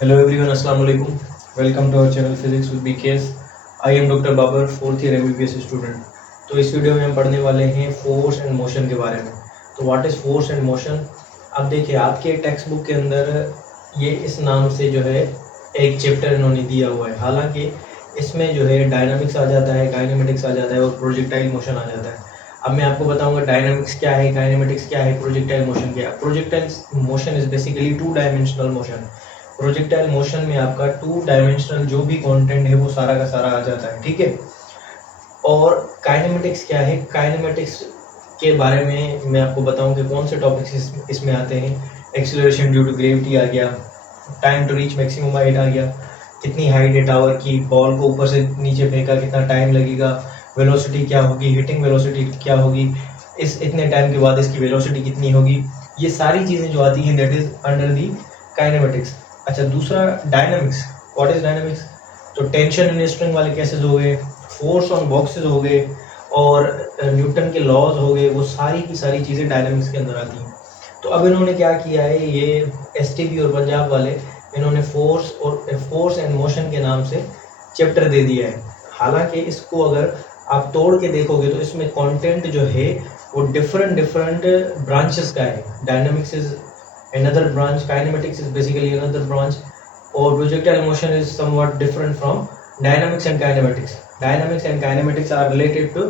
Hello everyone, Assalamu alaikum. Welcome to our channel Physics with BKS. I am Dr. Babar, fourth year MBBS student. तो इस video में हम पढ़ने वाले हैं फोर्स एंड मोशन के बारे में। तो what is force and motion? अब देखिए आपके टेक्स्ट बुक के अंदर ये इस नाम से जो है एक चैप्टर इन्होंने दिया हुआ है। हालांकि इसमें जो है डायनामिक्स आ जाता है, काइनेमेटिक्स आ जाता है और प्रोजेक्टाइल मोशन आ जाता है। अब मैं आपको बताऊंगा डायनामिक्स क्या है, काइनेमेटिक्स क्या है, प्रोजेक्टाइल मोशन क्या है। Projectile motion is basically two dimensional motion. Projectile motion में आपका टू डायमेंशनल जो भी कंटेंट है वो सारा का सारा आ जाता है, ठीक है। और काइनेमेटिक्स क्या है? काइनेमेटिक्स के बारे में मैं आपको बताऊं कि कौन से टॉपिक्स इसमें आते हैं। एक्सीलरेशन ड्यू टू ग्रेविटी आ गया, time to reach maximum height आ गया, कितनी हाइट है टावर की, बॉल को ऊपर से नीचे फेंका कितना टाइम लगेगा, वेलोसिटी क्या होगी, हिटिंग वेलोसिटी क्या होगी, इस इतने टाइम के बाद इसकी वेलोसिटी कितनी होगी। ये सारी चीज़ें जो आती हैं that is under the kinematics. अच्छा, दूसरा डायनामिक्स। What is dynamics? तो टेंशन इन स्ट्रिंग वाले केसेस हो गए, फोर्स ऑन बॉक्सेस हो गए और न्यूटन के लॉज हो गए, वो सारी की सारी चीज़ें डायनामिक्स के अंदर आती हैं। तो अब इन्होंने क्या किया है, ये एसटीबी और पंजाब वाले, इन्होंने फोर्स एंड मोशन के नाम से चैप्टर दे दिया है। हालांकि इसको अगर आप तोड़ के देखोगे तो इसमें कंटेंट जो है वो डिफरेंट ब्रांचेस का है। Dynamics is another branch, kinematics is basically another branch, or projectile motion is somewhat different from dynamics and kinematics. Dynamics and kinematics are related to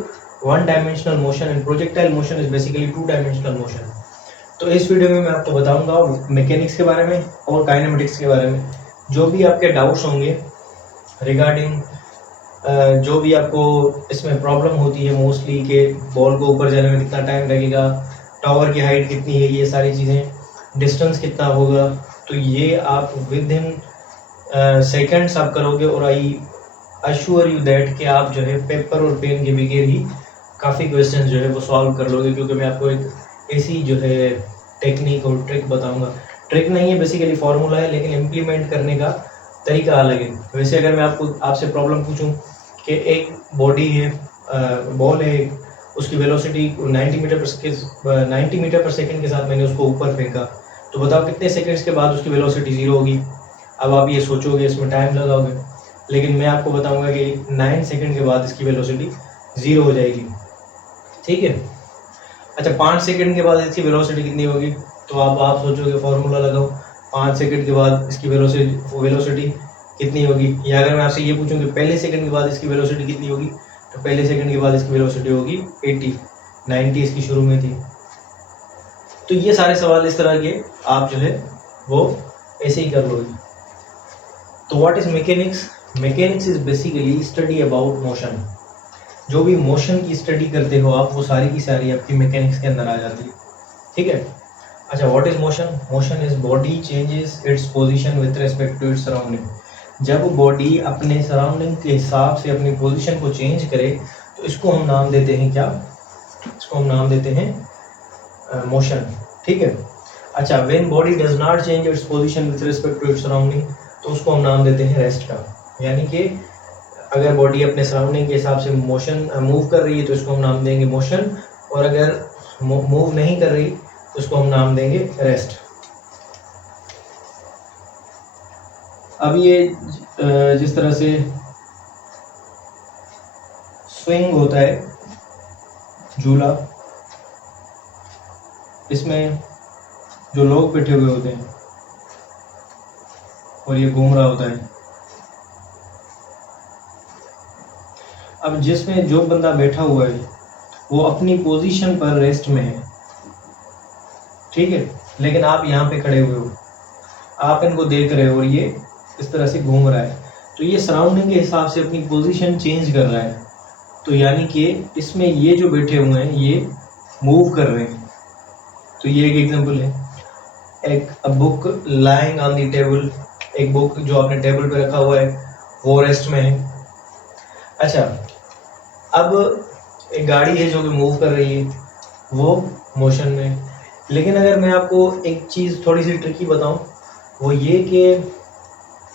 one dimensional motion and projectile motion is basically two dimensional motion. तो इस video में मैं आपको बताऊंगा mechanics के बारे में और काइनेमेटिक्स के बारे में। जो भी आपके डाउट्स होंगे रिगार्डिंग जो भी आपको इसमें प्रॉब्लम होती है मोस्टली कि बॉल को ऊपर जाने में कितना टाइम लगेगा, टावर की हाइट कितनी है, ये सारी चीज़ें, डिस्टेंस कितना होगा, तो ये आप विद इन सेकेंड्स आप करोगे और आई अश्योर यू दैट कि आप जो है पेपर और पेन के बगैर ही काफ़ी क्वेश्चन जो है वो सॉल्व कर लोगे, क्योंकि मैं आपको एक ऐसी जो है टेक्निक और ट्रिक बताऊंगा। ट्रिक नहीं है, बेसिकली फॉर्मूला है, लेकिन इम्प्लीमेंट करने का तरीका अलग है। वैसे अगर मैं आपसे प्रॉब्लम पूछूं कि एक बॉडी है, बॉल है, उसकी वेलोसिटी 90 मीटर पर सेकंड के साथ मैंने उसको ऊपर फेंका, तो बताओ कितने सेकंड्स के बाद उसकी वेलोसिटी ज़ीरो होगी। अब आप ये सोचोगे, इसमें टाइम लगाओगे, लेकिन मैं आपको बताऊंगा कि 9 सेकंड के बाद इसकी वेलोसिटी ज़ीरो हो जाएगी, ठीक है। अच्छा, 5 सेकंड के बाद इसकी वेलोसिटी कितनी होगी? तो आप सोचोगे, फॉर्मूला लगाओ, 5 सेकंड के बाद इसकी वेलोसिटी कितनी होगी। या अगर मैं आपसे ये पूछूं कि पहले सेकंड के बाद इसकी वेलोसिटी कितनी होगी, तो पहले सेकंड के बाद इसकी वेलोसिटी होगी 80, 90 इसकी शुरू में थी। तो ये सारे सवाल इस तरह के आप जो है वो ऐसे ही कर लोगे। तो what is mechanics? Mechanics is basically study about motion. जो भी मोशन की स्टडी करते हो आप, वो सारी की सारी आपकी मैकेनिक्स के अंदर आ जाती है, ठीक है। अच्छा, what is motion? Motion is body changes its position with respect to its surrounding. जब बॉडी अपने सराउंडिंग के हिसाब से अपनी पोजीशन को चेंज करे तो इसको हम नाम देते हैं क्या? इसको हम नाम देते हैं मोशन, ठीक है। अच्छा, when body does not change its position with respect to its surrounding, तो उसको हम नाम देते हैं रेस्ट का। यानी कि अगर बॉडी अपने सराउंडिंग के हिसाब से मोशन मूव कर रही है तो इसको हम नाम देंगे मोशन, और अगर मूव नहीं कर रही तो इसको हम नाम देंगे रेस्ट। अब ये जिस तरह से स्विंग होता है, झूला, इसमें जो लोग बैठे हुए होते हैं और ये घूम रहा होता है। अब जिसमें जो बंदा बैठा हुआ है वो अपनी पोजीशन पर रेस्ट में है, ठीक है, लेकिन आप यहाँ पे खड़े हुए हो, आप इनको देख रहे हो और ये इस तरह से घूम रहा है, तो ये सराउंडिंग के हिसाब से अपनी पोजीशन चेंज कर रहा है। तो यानी कि इसमें ये जो बैठे हुए हैं ये मूव कर रहे हैं। तो ये एक एग्जांपल है। एक book lying on the table, एक बुक जो आपने टेबल पे रखा हुआ है वो रेस्ट में है। अच्छा, अब एक गाड़ी है जो कि मूव कर रही है, वो मोशन में। लेकिन अगर मैं आपको एक चीज़ थोड़ी सी ट्रिकी बताऊं, वो ये कि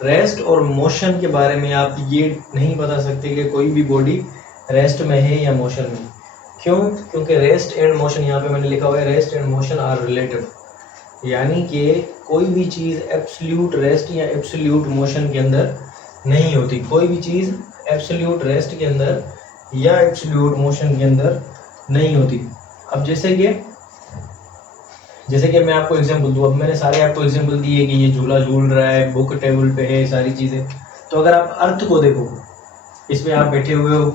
रेस्ट और मोशन के बारे में आप ये नहीं बता सकते कि कोई भी बॉडी रेस्ट में है या मोशन में। क्यों? क्योंकि रेस्ट एंड मोशन, यहाँ पे मैंने लिखा हुआ है rest and motion are relative. यानी कि कोई भी चीज़ एब्सोल्यूट रेस्ट या एब्सोल्यूट मोशन के अंदर नहीं होती, कोई भी चीज़ एब्सोल्यूट रेस्ट के अंदर या एब्सोल्यूट मोशन के अंदर नहीं होती। अब जैसे कि मैं आपको एग्जांपल दूँ, अब मैंने सारे आपको एग्जांपल दिए कि ये झूला झूल रहा है, बुक टेबल पे है, सारी चीज़ें। तो अगर आप अर्थ को देखो, इसमें आप बैठे हुए हो,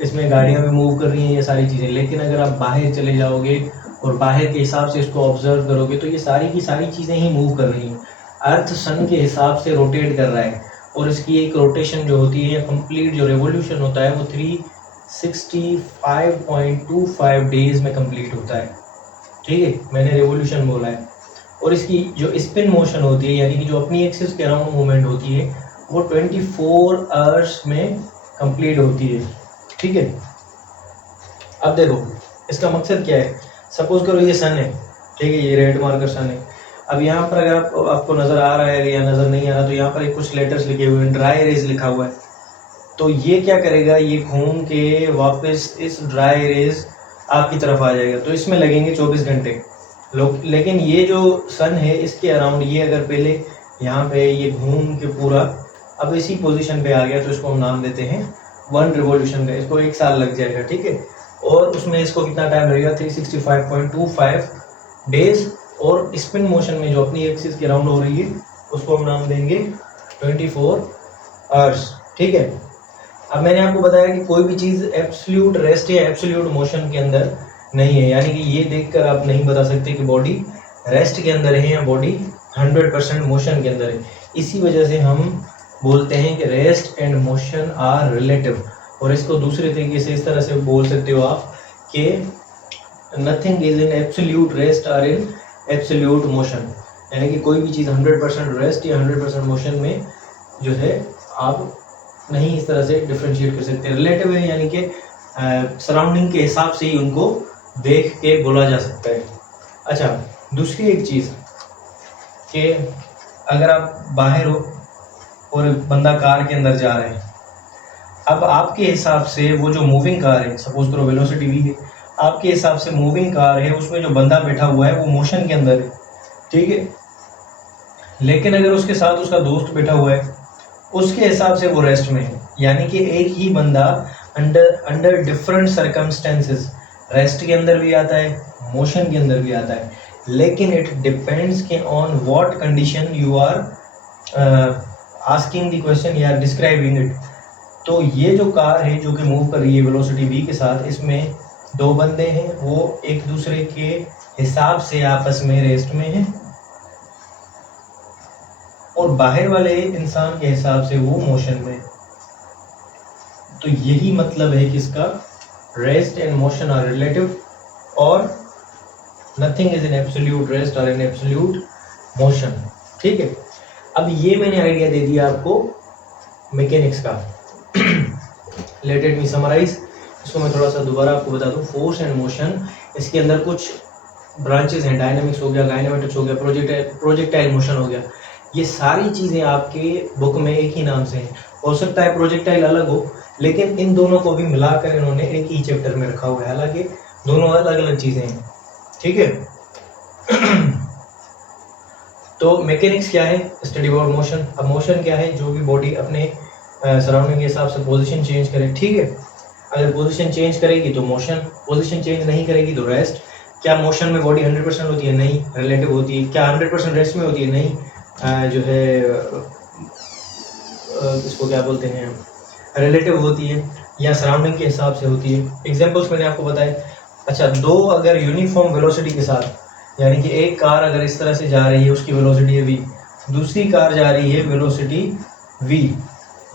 इसमें गाड़ियाँ भी मूव कर रही हैं, ये सारी चीज़ें, लेकिन अगर आप बाहर चले जाओगे और बाहर के हिसाब से इसको ऑब्जर्व करोगे तो ये सारी की सारी चीज़ें ही मूव कर रही हैं। अर्थ सन के हिसाब से रोटेट कर रहा है और इसकी एक रोटेशन जो होती है, कंप्लीट जो रेवोल्यूशन होता है, वो 365.25 डेज में कंप्लीट होता है। ठीक है, मैंने रेवोल्यूशन बोला है। और इसकी जो स्पिन मोशन होती है, यानी कि जो अपनी एक्सिस के अराउंड मूवमेंट होती है, वो 24 आवर्स में कंप्लीट होती है। ठीक है, अब देखो इसका मकसद क्या है। सपोज करो ये सन है, ठीक है, ये रेड मार्कर सन है। अब यहाँ पर अगर आपको नज़र आ रहा है या नज़र नहीं आ रहा, तो यहाँ पर कुछ लेटर्स लिखे हुए हैं, ड्राई रेज लिखा हुआ है। तो ये क्या करेगा, ये घूम के वापस इस ड्राई रेज आपकी तरफ आ जाएगा। तो इसमें लगेंगे 24 घंटे। लेकिन ये जो सन है, इसके अराउंड ये अगर पहले यहाँ पे ये घूम के पूरा अब इसी पोजीशन पे आ गया, तो इसको हम नाम देते हैं 1 रिवॉल्यूशन का। इसको 1 साल लग जाएगा। ठीक है, और उसमें इसको कितना टाइम लगेगा, 365.25 डेज। और स्पिन मोशन में जो अपनी एक्सिस के राउंड हो रही है, उसको हम नाम देंगे 24 आवर्स। ठीक है, अब मैंने आपको बताया कि कोई भी चीज़ एब्सोल्यूट रेस्ट या एब्सोल्यूट मोशन के अंदर नहीं है, यानी कि ये देखकर आप नहीं बता सकते कि बॉडी रेस्ट के अंदर है या बॉडी 100% मोशन के अंदर है। इसी वजह से हम बोलते हैं कि rest and motion are relative. और इसको दूसरे तरीके से इस तरह से बोल सकते हो आप कि nothing is in absolute rest और इन एब्सोल्यूट मोशन, यानी कि कोई भी चीज़ 100% रेस्ट या 100% मोशन में जो है आप नहीं इस तरह से डिफ्रेंशिएट कर सकते। रिलेटिव है, यानी कि सराउंडिंग के हिसाब से ही उनको देख के बोला जा सकता है। अच्छा, दूसरी एक चीज़ कि अगर आप बाहर हो और बंदा कार के अंदर जा रहा है, अब आपके हिसाब से वो जो मूविंग कार है, सपोज करो वेलोसिटी v है, आपके हिसाब से मूविंग कार है, उसमें जो बंदा बैठा हुआ है वो मोशन के अंदर है। ठीक है, लेकिन अगर उसके साथ उसका दोस्त बैठा हुआ है, उसके हिसाब से वो रेस्ट में है। यानी कि एक ही बंदा अंडर डिफरेंट सर्कमस्टेंसेस रेस्ट के अंदर भी आता है, मोशन के अंदर भी आता है, लेकिन इट डिपेंड्स के on what condition you are asking the question या डिस्क्राइबिंग इट। तो ये जो कार है जो कि मूव कर रही है वेलोसिटी v के साथ, इसमें 2 बंदे हैं, वो एक दूसरे के हिसाब से आपस में रेस्ट में हैं, और बाहर वाले इंसान के हिसाब से वो मोशन में। तो यही मतलब है कि इसका rest and motion are relative और nothing is in absolute rest और इन एब्सोल्यूट मोशन। ठीक है, अब ये मैंने आइडिया दे दिया आपको मैकेनिक्स का। लेट मी समराइज, इसको मैं थोड़ा सा दोबारा आपको बता दूं। फोर्स एंड मोशन, इसके अंदर कुछ ब्रांचेस हैं, डायनामिक्स हो गया, काइनेमेटिक्स हो गया, प्रोजेक्टाइल मोशन हो गया। ये सारी चीज़ें आपके बुक में एक ही नाम से हैं। हो सकता है प्रोजेक्टाइल अलग हो, लेकिन इन दोनों को भी मिलाकर इन्होंने एक ही चैप्टर में रखा हुआ है, हालांकि दोनों अलग अलग चीज़ें हैं। ठीक है, तो मैकेनिक्स क्या है, स्टडी अबाउट मोशन। अब मोशन क्या है, जो भी बॉडी अपने सराउंडिंग के हिसाब से पोजीशन चेंज करे। ठीक है, अगर पोजीशन चेंज करेगी तो मोशन, पोजीशन चेंज नहीं करेगी तो रेस्ट। क्या मोशन में बॉडी 100% होती है? नहीं, रिलेटिव होती है। क्या 100% रेस्ट में होती है? नहीं, जो है इसको क्या बोलते हैं, रिलेटिव होती है, या सराउंडिंग के हिसाब से होती है। एग्जाम्पल्स मैंने आपको बताए। अच्छा, दो अगर यूनिफॉर्म वेलोसिटी के साथ, यानी कि एक कार अगर इस तरह से जा रही है, उसकी वेलोसिटी है v, दूसरी कार जा रही है वेलोसिटी v,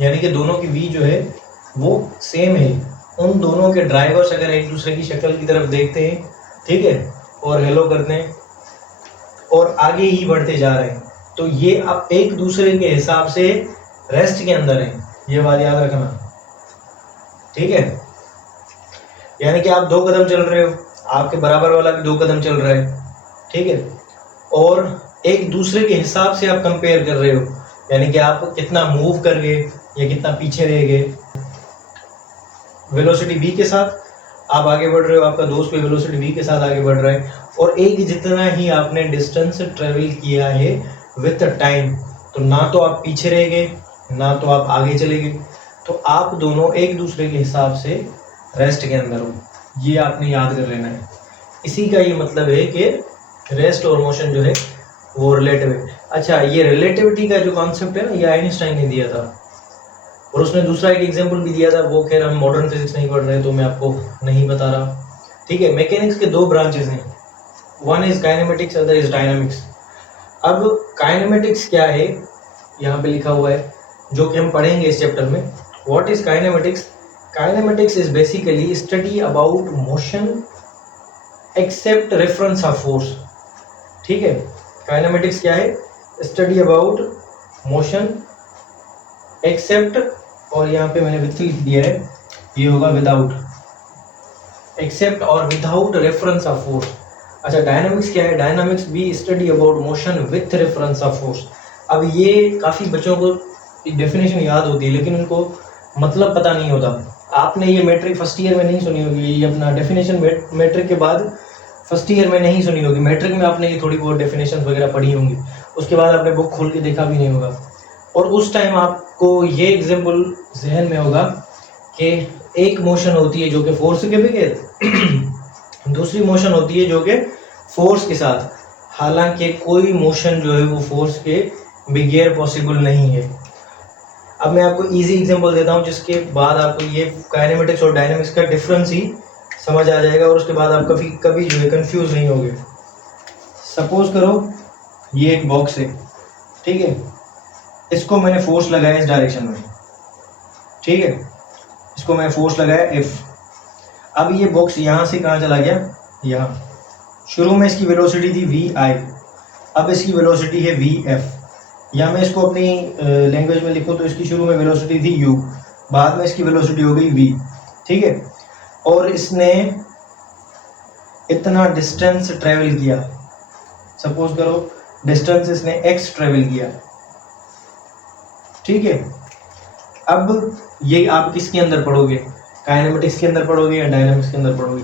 यानी कि दोनों की v जो है वो सेम है। उन दोनों के ड्राइवर्स अगर एक दूसरे की शक्ल की तरफ देखते हैं, ठीक है, और हेलो करते हैं और आगे ही बढ़ते जा रहे हैं, तो ये आप एक दूसरे के हिसाब से रेस्ट के अंदर हैं। ये बात याद रखना, ठीक है। यानी कि आप 2 कदम चल रहे हो, आपके बराबर वाला भी 2 कदम चल रहा है, ठीक है, और एक दूसरे के हिसाब से आप कंपेयर कर रहे हो, यानी कि आप कितना मूव कर गए या कितना पीछे रह गए वेलोसिटी v के साथ। आप आगे बढ़ रहे हो, आपका दोस्त भी वेलोसिटी v के साथ आगे बढ़ रहा है, और एक जितना ही आपने डिस्टेंस ट्रेवल किया है विथ टाइम, तो ना तो आप पीछे रह गए ना तो आप आगे चले गए, तो आप दोनों एक दूसरे के हिसाब से रेस्ट के अंदर हो। ये आपने याद कर लेना है। इसी का ये मतलब है कि रेस्ट और मोशन जो है वो रिलेटिव है। अच्छा, ये रिलेटिविटी का जो कॉन्सेप्ट है ना, ये आइंस्टाइन ने दिया था, और उसने दूसरा एक एग्जांपल भी दिया था, वो खैर हम मॉडर्न फिजिक्स नहीं पढ़ रहे तो मैं आपको नहीं बता रहा। ठीक है, मैकेनिक्स के दो ब्रांचेस हैं, one is kinematics, other is dynamics. अब काइनेमेटिक्स क्या है, यहाँ पे लिखा हुआ है, जो कि हम पढ़ेंगे इस चैप्टर में। What is kinematics? Kinematics is basically study about motion except reference of force. ठीक है, काइनेमेटिक्स क्या है? स्टडी अबाउट मोशन एक्सेप्ट, और यहाँ पे मैंने विथ लिख दिया है, ये होगा विदाउट, एक्सेप्ट और विदाउट रेफरेंस ऑफ फोर्स। अच्छा, डायनामिक्स क्या है? डायनामिक्स भी study about motion with reference of force. अब ये काफ़ी बच्चों को डेफिनेशन याद होती है, लेकिन उनको मतलब पता नहीं होता। आपने ये मैट्रिक फर्स्ट ईयर में नहीं सुनी होगी, ये अपना डेफिनेशन मैट्रिक के बाद फर्स्ट ईयर में नहीं सुनी होगी। मैट्रिक में आपने ये थोड़ी बहुत डेफिनेशन वगैरह पढ़ी होंगी, उसके बाद आपने बुक खोल के देखा भी नहीं होगा, और उस टाइम आपको ये एग्जाम्पल जहन में होगा कि एक मोशन होती है जो कि फोर्स के बगैर, दूसरी मोशन होती है जो कि फोर्स के साथ। हालांकि कोई मोशन जो है वो फोर्स के बगैर पॉसिबल नहीं है। अब मैं आपको इजी एग्जांपल देता हूँ, जिसके बाद आपको ये काइनेमेटिक्स और डायनामिक्स का डिफरेंस ही समझ आ जाएगा, और उसके बाद आप कभी जो है कंफ्यूज नहीं होगे। सपोज करो ये एक बॉक्स है, ठीक है, इसको मैंने फोर्स लगाया इस डायरेक्शन में, ठीक है, इसको मैंने फोर्स लगाया F। अब ये बॉक्स यहाँ से कहाँ चला गया? यहाँ। शुरू में इसकी वेलोसिटी थी VI, अब इसकी वेलोसिटी है VF। या मैं इसको अपनी लैंग्वेज में लिखूँ तो इसकी शुरू में वेलोसिटी थी U, बाद में इसकी वेलोसिटी हो गई V, ठीक है। और इसने इतना डिस्टेंस ट्रेवल किया, सपोज करो डिस्टेंस इसने x ट्रेवल किया, ठीक है। अब ये आप किसके अंदर पढ़ोगे? काइनेमेटिक्स के अंदर पढ़ोगे या डायनामिक्स के अंदर पढ़ोगे?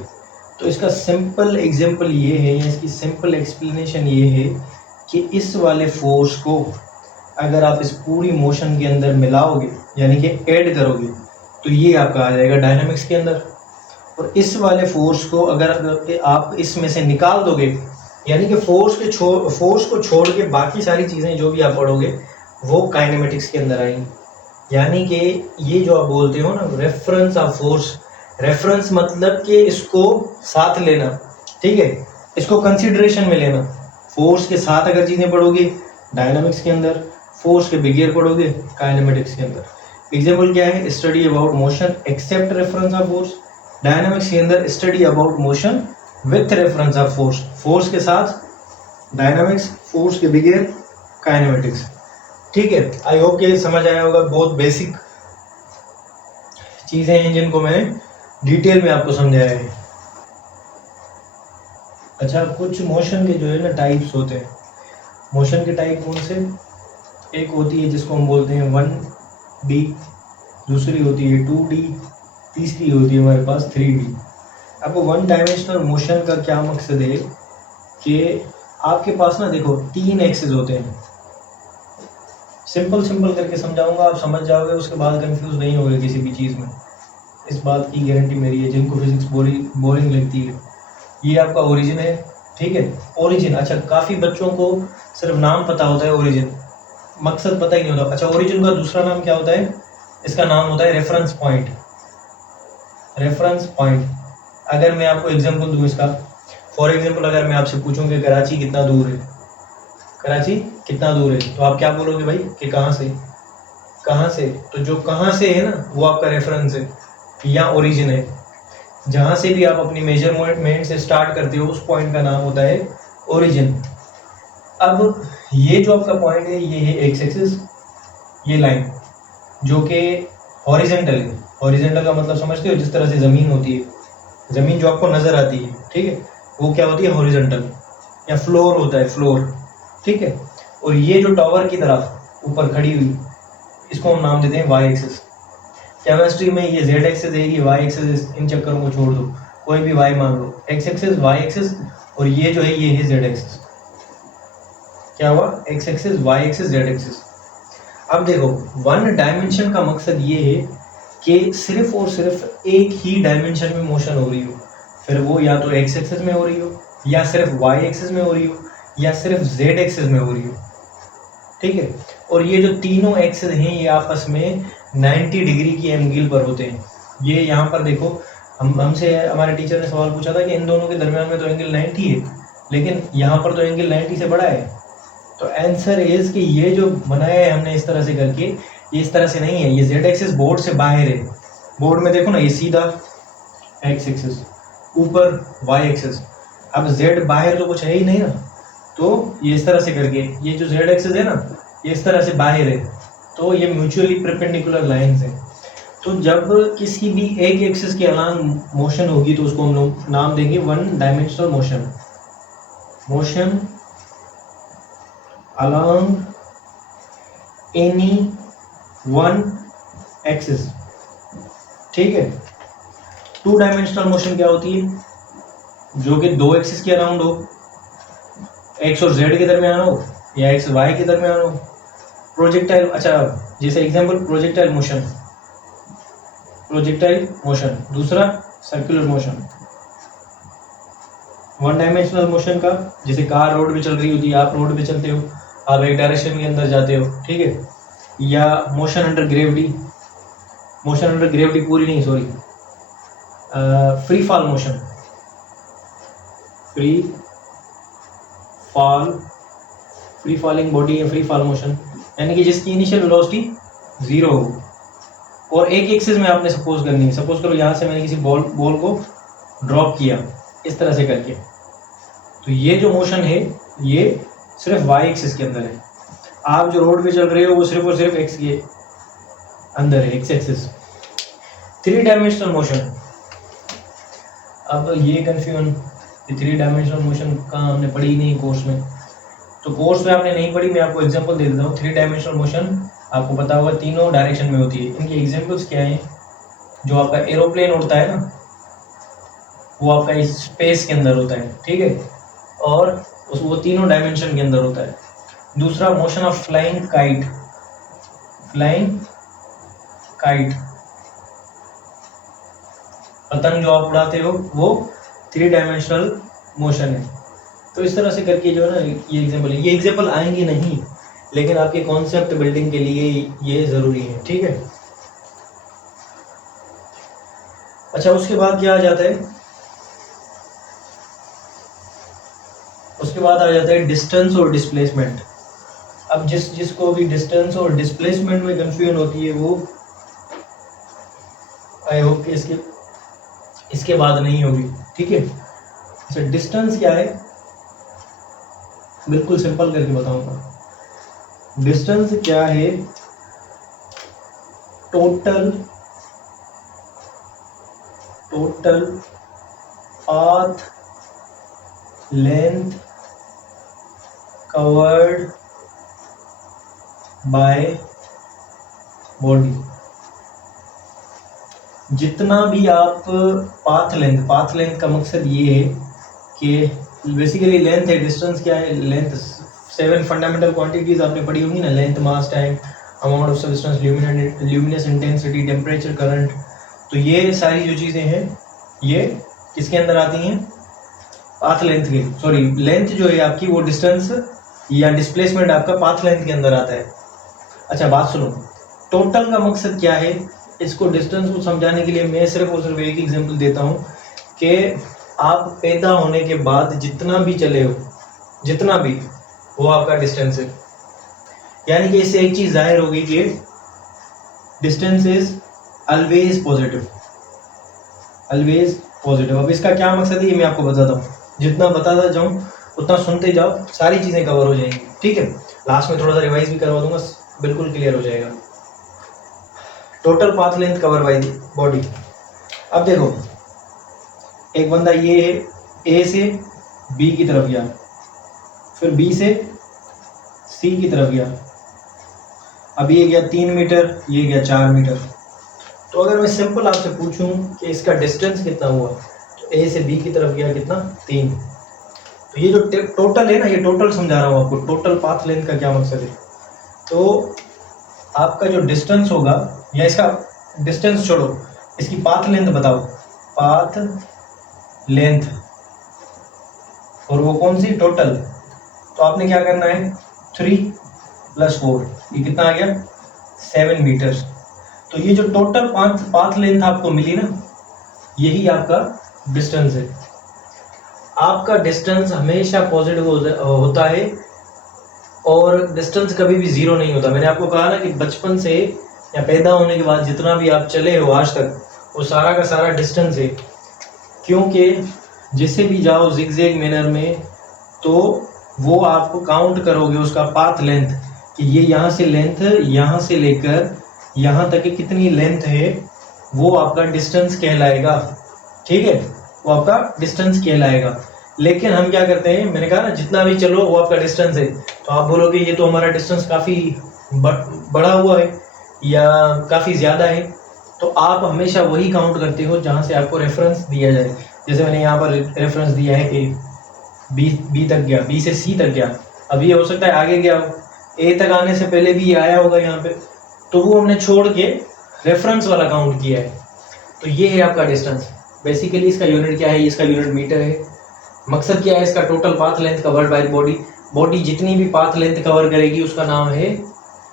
तो इसका सिंपल एग्जांपल ये है, या इसकी सिंपल एक्सप्लेनेशन ये है कि इस वाले फोर्स को अगर आप इस पूरी मोशन के अंदर मिलाओगे, यानी कि ऐड करोगे, तो ये आपका आ जाएगा डायनामिक्स के अंदर। और इस वाले फोर्स को अगर आप इसमें से निकाल दोगे, यानी कि फोर्स को छोड़ के बाकी सारी चीज़ें जो भी आप पढ़ोगे वो काइनेमेटिक्स के अंदर आएंगी। यानी कि ये जो आप बोलते हो ना रेफरेंस ऑफ फोर्स, रेफरेंस मतलब कि इसको साथ लेना, ठीक है, इसको कंसिडरेशन में लेना। फोर्स के साथ अगर चीज़ें पढ़ोगे डायनामिक्स के अंदर, फोर्स के बगैर पढ़ोगे काइनेमेटिक्स के अंदर। एग्जाम्पल क्या है? Study about motion except reference of force. Dynamics के अंदर study about motion with reference of force, force के साथ डायनामिक्स, फोर्स के बगैर काइनेमेटिक्स। ठीक है, आई होप कि समझ आया होगा। बहुत बेसिक चीज़ें हैं जिनको मैंने डिटेल में आपको समझाया है। अच्छा, कुछ मोशन के जो है ना टाइप्स होते हैं। मोशन के टाइप कौन से? एक होती है जिसको हम बोलते हैं 1D, दूसरी होती है 2D, तीसरी होती है हमारे पास 3D। आपको वन डायमेंशनल मोशन का क्या मकसद है कि आपके पास ना देखो 3 एक्सेस होते हैं। सिंपल करके समझाऊंगा, आप समझ जाओगे, उसके बाद कंफ्यूज नहीं होगे किसी भी चीज़ में, इस बात की गारंटी मेरी है। जिनको फिजिक्स बोरिंग लगती है, ये आपका ओरिजिन है, ठीक है। ओरिजिन, अच्छा, काफ़ी बच्चों को सिर्फ नाम पता होता है ओरिजिन, मकसद पता ही नहीं होता। अच्छा, ओरिजिन का दूसरा नाम क्या होता है? इसका नाम होता है रेफरेंस पॉइंट। रेफरेंस पॉइंट, अगर मैं आपको एग्जांपल दूं इसका, फॉर एग्जांपल अगर मैं आपसे पूछूं कि कराची कितना दूर है, कराची कितना दूर है, तो आप क्या बोलोगे भाई कि कहाँ से? तो जो कहाँ से है ना वो आपका रेफरेंस है या ओरिजिन है। जहाँ से भी आप अपनी मेजरमेंट से स्टार्ट करते हो उस पॉइंट का नाम होता है ओरिजिन। अब ये जो आपका पॉइंट है ये है एक्स एक्सिस, ये लाइन जो कि हॉरिजेंटल है। हॉरिजेंटल का मतलब समझते हो? जिस तरह से ज़मीन होती है, ज़मीन जो आपको नज़र आती है, ठीक है, वो क्या होती है? हॉरिजेंटल। या फ्लोर होता है, फ्लोर, ठीक है। और ये जो टावर की तरफ ऊपर खड़ी हुई, इसको हम नाम देते हैं वाई एक्सिस। केमिस्ट्री में ये जेड एक्सिस है, ये वाई एक्सिस, इन चक्करों को छोड़ दो, कोई भी y मान लो, x एक्सिस y एक्सिस, और ये जो है ये है z एक्सिस। क्या हुआ, x axis y axis z axis. अब देखो वन डायमेंशन का मकसद ये है कि सिर्फ और सिर्फ एक ही डायमेंशन में मोशन हो रही हो, फिर वो या तो x एक्सिस में हो रही हो, या सिर्फ y एक्सिस में हो रही हो, या सिर्फ z एक्सिस में हो रही हो, ठीक है। और ये जो तीनों एक्सिस हैं ये आपस में 90 डिग्री की एंगल पर होते हैं। ये यहाँ पर देखो, हमसे हमारे टीचर ने सवाल पूछा था कि इन दोनों के दरमियान में तो एंगल 90 है, लेकिन यहाँ पर तो एंगल 90 से बड़ा है। तो आंसर इज कि ये जो बनाया है हमने इस तरह से करके, ये इस तरह से नहीं है, ये z एक्सिस बोर्ड से बाहर है। बोर्ड में देखो ना, ये सीधा x एक्सिस, ऊपर y एक्सिस, अब z बाहर तो कुछ है ही नहीं ना, तो ये इस तरह से करके, ये जो z एक्सिस है ना ये इस तरह से बाहर है, तो ये म्यूचुअली परपेंडिकुलर लाइंस है। तो जब किसी भी एक एक्सिस के अलांग मोशन होगी तो उसको हम लोग नाम देंगे one dimensional motion, motion along any one axis, ठीक है। टू डायमेंशनल मोशन क्या होती है, जो कि दो एक्सिस के अराउंड हो, एक्स और जेड के दरमियान हो या एक्स वाई के दरमियान हो। प्रोजेक्टाइल, अच्छा जैसे example projectile motion, projectile motion, दूसरा circular motion. One dimensional motion का, जैसे कार रोड पे चल रही होती है, आप रोड पे चलते हो, आप एक डायरेक्शन के अंदर जाते हो, ठीक है। या motion under gravity, motion under gravity पूरी नहीं, sorry, free fall motion, free fall, free falling body या फ्री फॉल मोशन, यानी कि जिसकी इनिशियल वेलोसिटी 0 हो और एक एक्सिस में आपने सपोज करनी है। सपोज करो यहाँ से मैंने किसी बॉल को ड्रॉप किया इस तरह से करके, तो ये जो मोशन है ये सिर्फ y एक्सिस के अंदर है। आप जो रोड पे चल रहे हो वो सिर्फ और सिर्फ x के अंदर है, x axis. Three dimensional motion, अब ये कन्फ्यूजन, थ्री डायमेंशनल मोशन का हमने पढ़ी नहीं कोर्स में, तो कोर्स में आपने नहीं पढ़ी, मैं आपको एग्जांपल दे देता हूँ। थ्री डायमेंशनल मोशन आपको पता होगा तीनों डायरेक्शन में होती है। इनकी एग्जांपल्स क्या हैं, जो आपका एरोप्लेन उड़ता है ना, वो आपका इस स्पेस के अंदर होता है, ठीक है, और वो तीनों डायमेंशन के अंदर होता है। दूसरा motion of flying kite, flying kite, पतंग जो आप उड़ाते हो वो थ्री डायमेंशनल मोशन है। तो इस तरह से करके जो है ना, ये एग्जांपल है, ये एग्जांपल आएंगे नहीं, लेकिन आपके कॉन्सेप्ट बिल्डिंग के लिए ये ज़रूरी है, ठीक है। अच्छा, उसके बाद क्या आ जाता है, उसके बाद आ जाता है डिस्टेंस और डिस्प्लेसमेंट। अब जिसको भी डिस्टेंस और डिस्प्लेसमेंट में कंफ्यूजन होती है वो आई होप कि इसके बाद नहीं होगी, ठीक है। अच्छा, डिस्टेंस क्या है, बिल्कुल सिंपल करके बताऊंगा। डिस्टेंस क्या है, total path length covered by body. जितना भी आप पाथ लेंथ का मकसद ये है कि बेसिकली लेंथ है, डिस्टेंस क्या है, लेंथ 7 फंडामेंटल क्वांटिटीज आपने पढ़ी होंगी ना, length, mass, time, amount of substance, luminous intensity, temperature, current. तो ये सारी जो चीज़ें हैं ये किसके अंदर आती हैं, पाथ लेंथ के, सॉरी लेंथ जो है आपकी वो डिस्टेंस या डिस्प्लेसमेंट आपका पाथ लेंथ के अंदर आता है। अच्छा बात सुनो, टोटल का मकसद क्या है, इसको डिस्टेंस को समझाने के लिए मैं सिर्फ और सिर्फ एक एग्जांपल देता हूँ कि आप पैदा होने के बाद जितना भी चले हो, जितना भी, वो आपका डिस्टेंस है। यानी कि इससे एक चीज़ जाहिर होगी कि distance is always positive, always positive. अब इसका क्या मकसद है ये मैं आपको बताता हूँ, जितना बताता जाऊँ उतना सुनते जाओ, सारी चीज़ें कवर हो जाएंगी, ठीक है। लास्ट में थोड़ा सा रिवाइज भी करवा दूंगा, बिल्कुल क्लियर हो जाएगा। Total path length cover by body. अब देखो, एक बंदा ये है, ए से बी की तरफ गया, फिर बी से सी की तरफ गया, अब ये गया 3 मीटर, ये गया 4 मीटर। तो अगर मैं सिंपल आपसे पूछूं कि इसका डिस्टेंस कितना हुआ, तो ए से बी की तरफ गया कितना 3। तो ये जो टोटल है ना, ये टोटल समझा रहा हूँ आपको, टोटल पाथ लेंथ का क्या मकसद है। तो आपका जो डिस्टेंस होगा, या इसका डिस्टेंस छोड़ो, इसकी पाथ लेंथ बताओ, पाथ लेंथ, और वो कौन सी, टोटल। तो आपने क्या करना है, 3 + 4, ये कितना आ गया 7 मीटर्स। तो ये जो टोटल पाथ लेंथ आपको मिली ना, यही आपका डिस्टेंस है। आपका डिस्टेंस हमेशा पॉजिटिव होता है, और डिस्टेंस कभी भी जीरो नहीं होता। मैंने आपको कहा ना कि बचपन से या पैदा होने के बाद जितना भी आप चले हो आज तक, वो सारा का सारा डिस्टेंस है। क्योंकि जिसे भी जाओ जिगजैग मैनर में, तो वो आप काउंट करोगे उसका पाथ लेंथ, कि ये यहाँ से लेंथ, यहाँ से लेकर यहाँ तक की कितनी लेंथ है, वो आपका डिस्टेंस कहलाएगा। ठीक है, वो आपका डिस्टेंस कहलाएगा। लेकिन हम क्या करते हैं, मैंने कहा ना जितना भी चलो वो आपका डिस्टेंस है। तो आप बोलोगे ये तो हमारा डिस्टेंस काफ़ी बड़ा हुआ है या काफ़ी ज़्यादा है, तो आप हमेशा वही काउंट करते हो जहाँ से आपको रेफरेंस दिया जाए। जैसे मैंने यहाँ पर रेफरेंस दिया है ए, बी तक गया, बी से सी तक गया। अब ये हो सकता है आगे गया हो, ए तक आने से पहले भी आया होगा यहाँ पे, तो वो हमने छोड़ के रेफरेंस वाला काउंट किया है। तो ये है आपका डिस्टेंस। बेसिकली इसका यूनिट क्या है, इसका यूनिट मीटर है। मकसद क्या है इसका, total path length covered by body जितनी भी पाथ लेंथ कवर करेगी उसका नाम है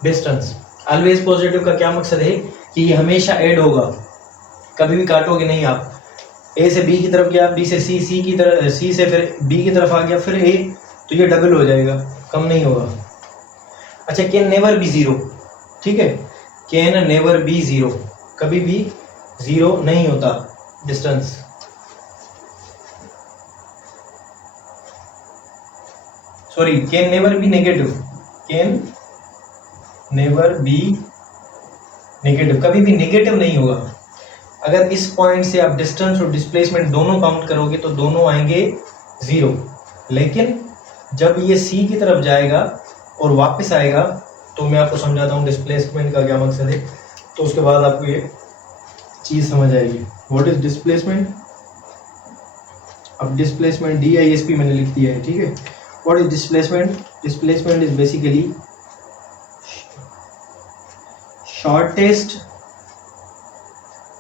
डिस्टेंस। ऑलवेज पॉजिटिव का क्या मकसद है कि ये हमेशा ऐड होगा, कभी भी काटोगे नहीं आप। ए से बी की तरफ गया, बी से सी, सी की तरफ, सी से फिर बी की तरफ आ गया, फिर ए, तो ये डबल हो जाएगा, कम नहीं होगा। अच्छा, कैन नेवर बी जीरो, ठीक है, कैन नेवर बी जीरो, कभी भी जीरो नहीं होता distance. Sorry, can never be negative, can never be negative, कभी भी नेगेटिव नहीं होगा। अगर इस पॉइंट से आप डिस्टेंस और डिस्प्लेसमेंट दोनों काउंट करोगे तो दोनों आएंगे 0। लेकिन जब ये सी की तरफ जाएगा और वापस आएगा, तो मैं आपको समझाता हूँ डिस्प्लेसमेंट का क्या मकसद है, तो उसके बाद आपको ये चीज़ समझ आएगी। What is displacement. अब डिस्प्लेसमेंट DISP मैंने लिख दिया है, ठीक है। What is displacement, displacement is basically shortest,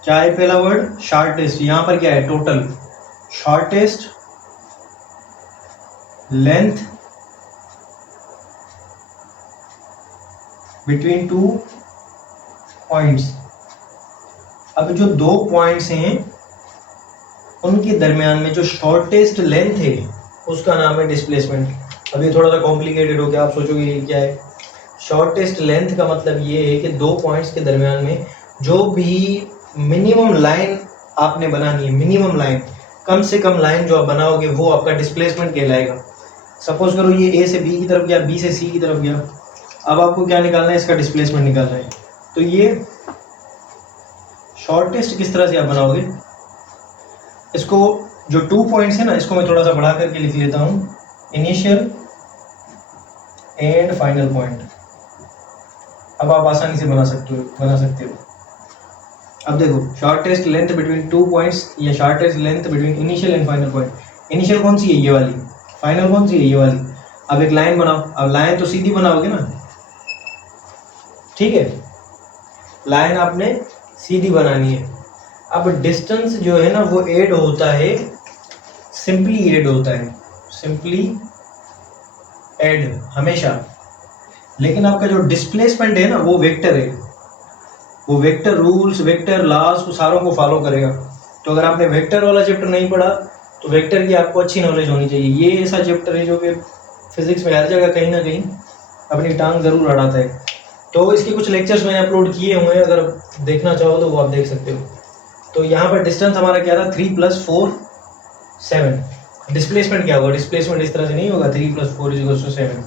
क्या है पहला वर्ड, शॉर्टेस्ट। यहां पर क्या है, total, shortest length between 2 points. अब जो 2 पॉइंट्स हैं उनके दरमियान में जो शॉर्टेस्ट लेंथ है उसका नाम है डिस्प्लेसमेंट। अब ये थोड़ा सा कॉम्प्लिकेटेड हो गया, आप सोचोगे ये क्या है। शॉर्टेस्ट लेंथ का मतलब ये है कि 2 पॉइंट्स के दरमियान में जो भी मिनिमम लाइन आपने बनानी है, मिनिमम लाइन, कम से कम लाइन जो आप बनाओगे वो आपका डिस्प्लेसमेंट कहलाएगा। सपोज करो ये ए से बी की तरफ गया, बी से सी की तरफ गया, अब आपको क्या निकालना है, इसका डिस्प्लेसमेंट निकालना है। तो ये शॉर्टेस्ट किस तरह से आप बनाओगे, इसको जो 2 पॉइंट्स है ना, इसको मैं थोड़ा सा बढ़ा करके लिख लेता हूँ, इनिशियल एंड फाइनल पॉइंट। अब आप आसानी से बना सकते हो। अब देखो, शॉर्टेस्ट लेंथ बिटवीन 2 पॉइंट्स या shortest length between initial and final point. Initial कौन सी है, ये वाली, फाइनल कौन सी है, ये वाली। अब एक लाइन बनाओ, अब लाइन तो सीधी बनाओगे ना, ठीक है, लाइन आपने सीधी बनानी है। अब डिस्टेंस जो है ना वो ऐड होता है, सिंपली ऐड होता है, सिंपली ऐड हमेशा। लेकिन आपका जो डिस्प्लेसमेंट है ना वो वेक्टर है, वो वेक्टर रूल्स, वेक्टर लॉज को सारों को फॉलो करेगा। तो अगर आपने वेक्टर वाला चैप्टर नहीं पढ़ा तो वेक्टर की आपको अच्छी नॉलेज होनी चाहिए। ये ऐसा चैप्टर है जो कि फिजिक्स में हर जगह कहीं ना कहीं अपनी टांग ज़रूर अड़ाता है। तो इसके कुछ लेक्चर्स मैंने अपलोड किए हुए हैं, अगर देखना चाहो तो वो आप देख सकते हो। तो यहाँ पर डिस्टेंस हमारा क्या था, 3 + 4 7। डिस्प्लेसमेंट क्या होगा, डिस्प्लेसमेंट इस तरह से नहीं होगा 3 + 4 = 7।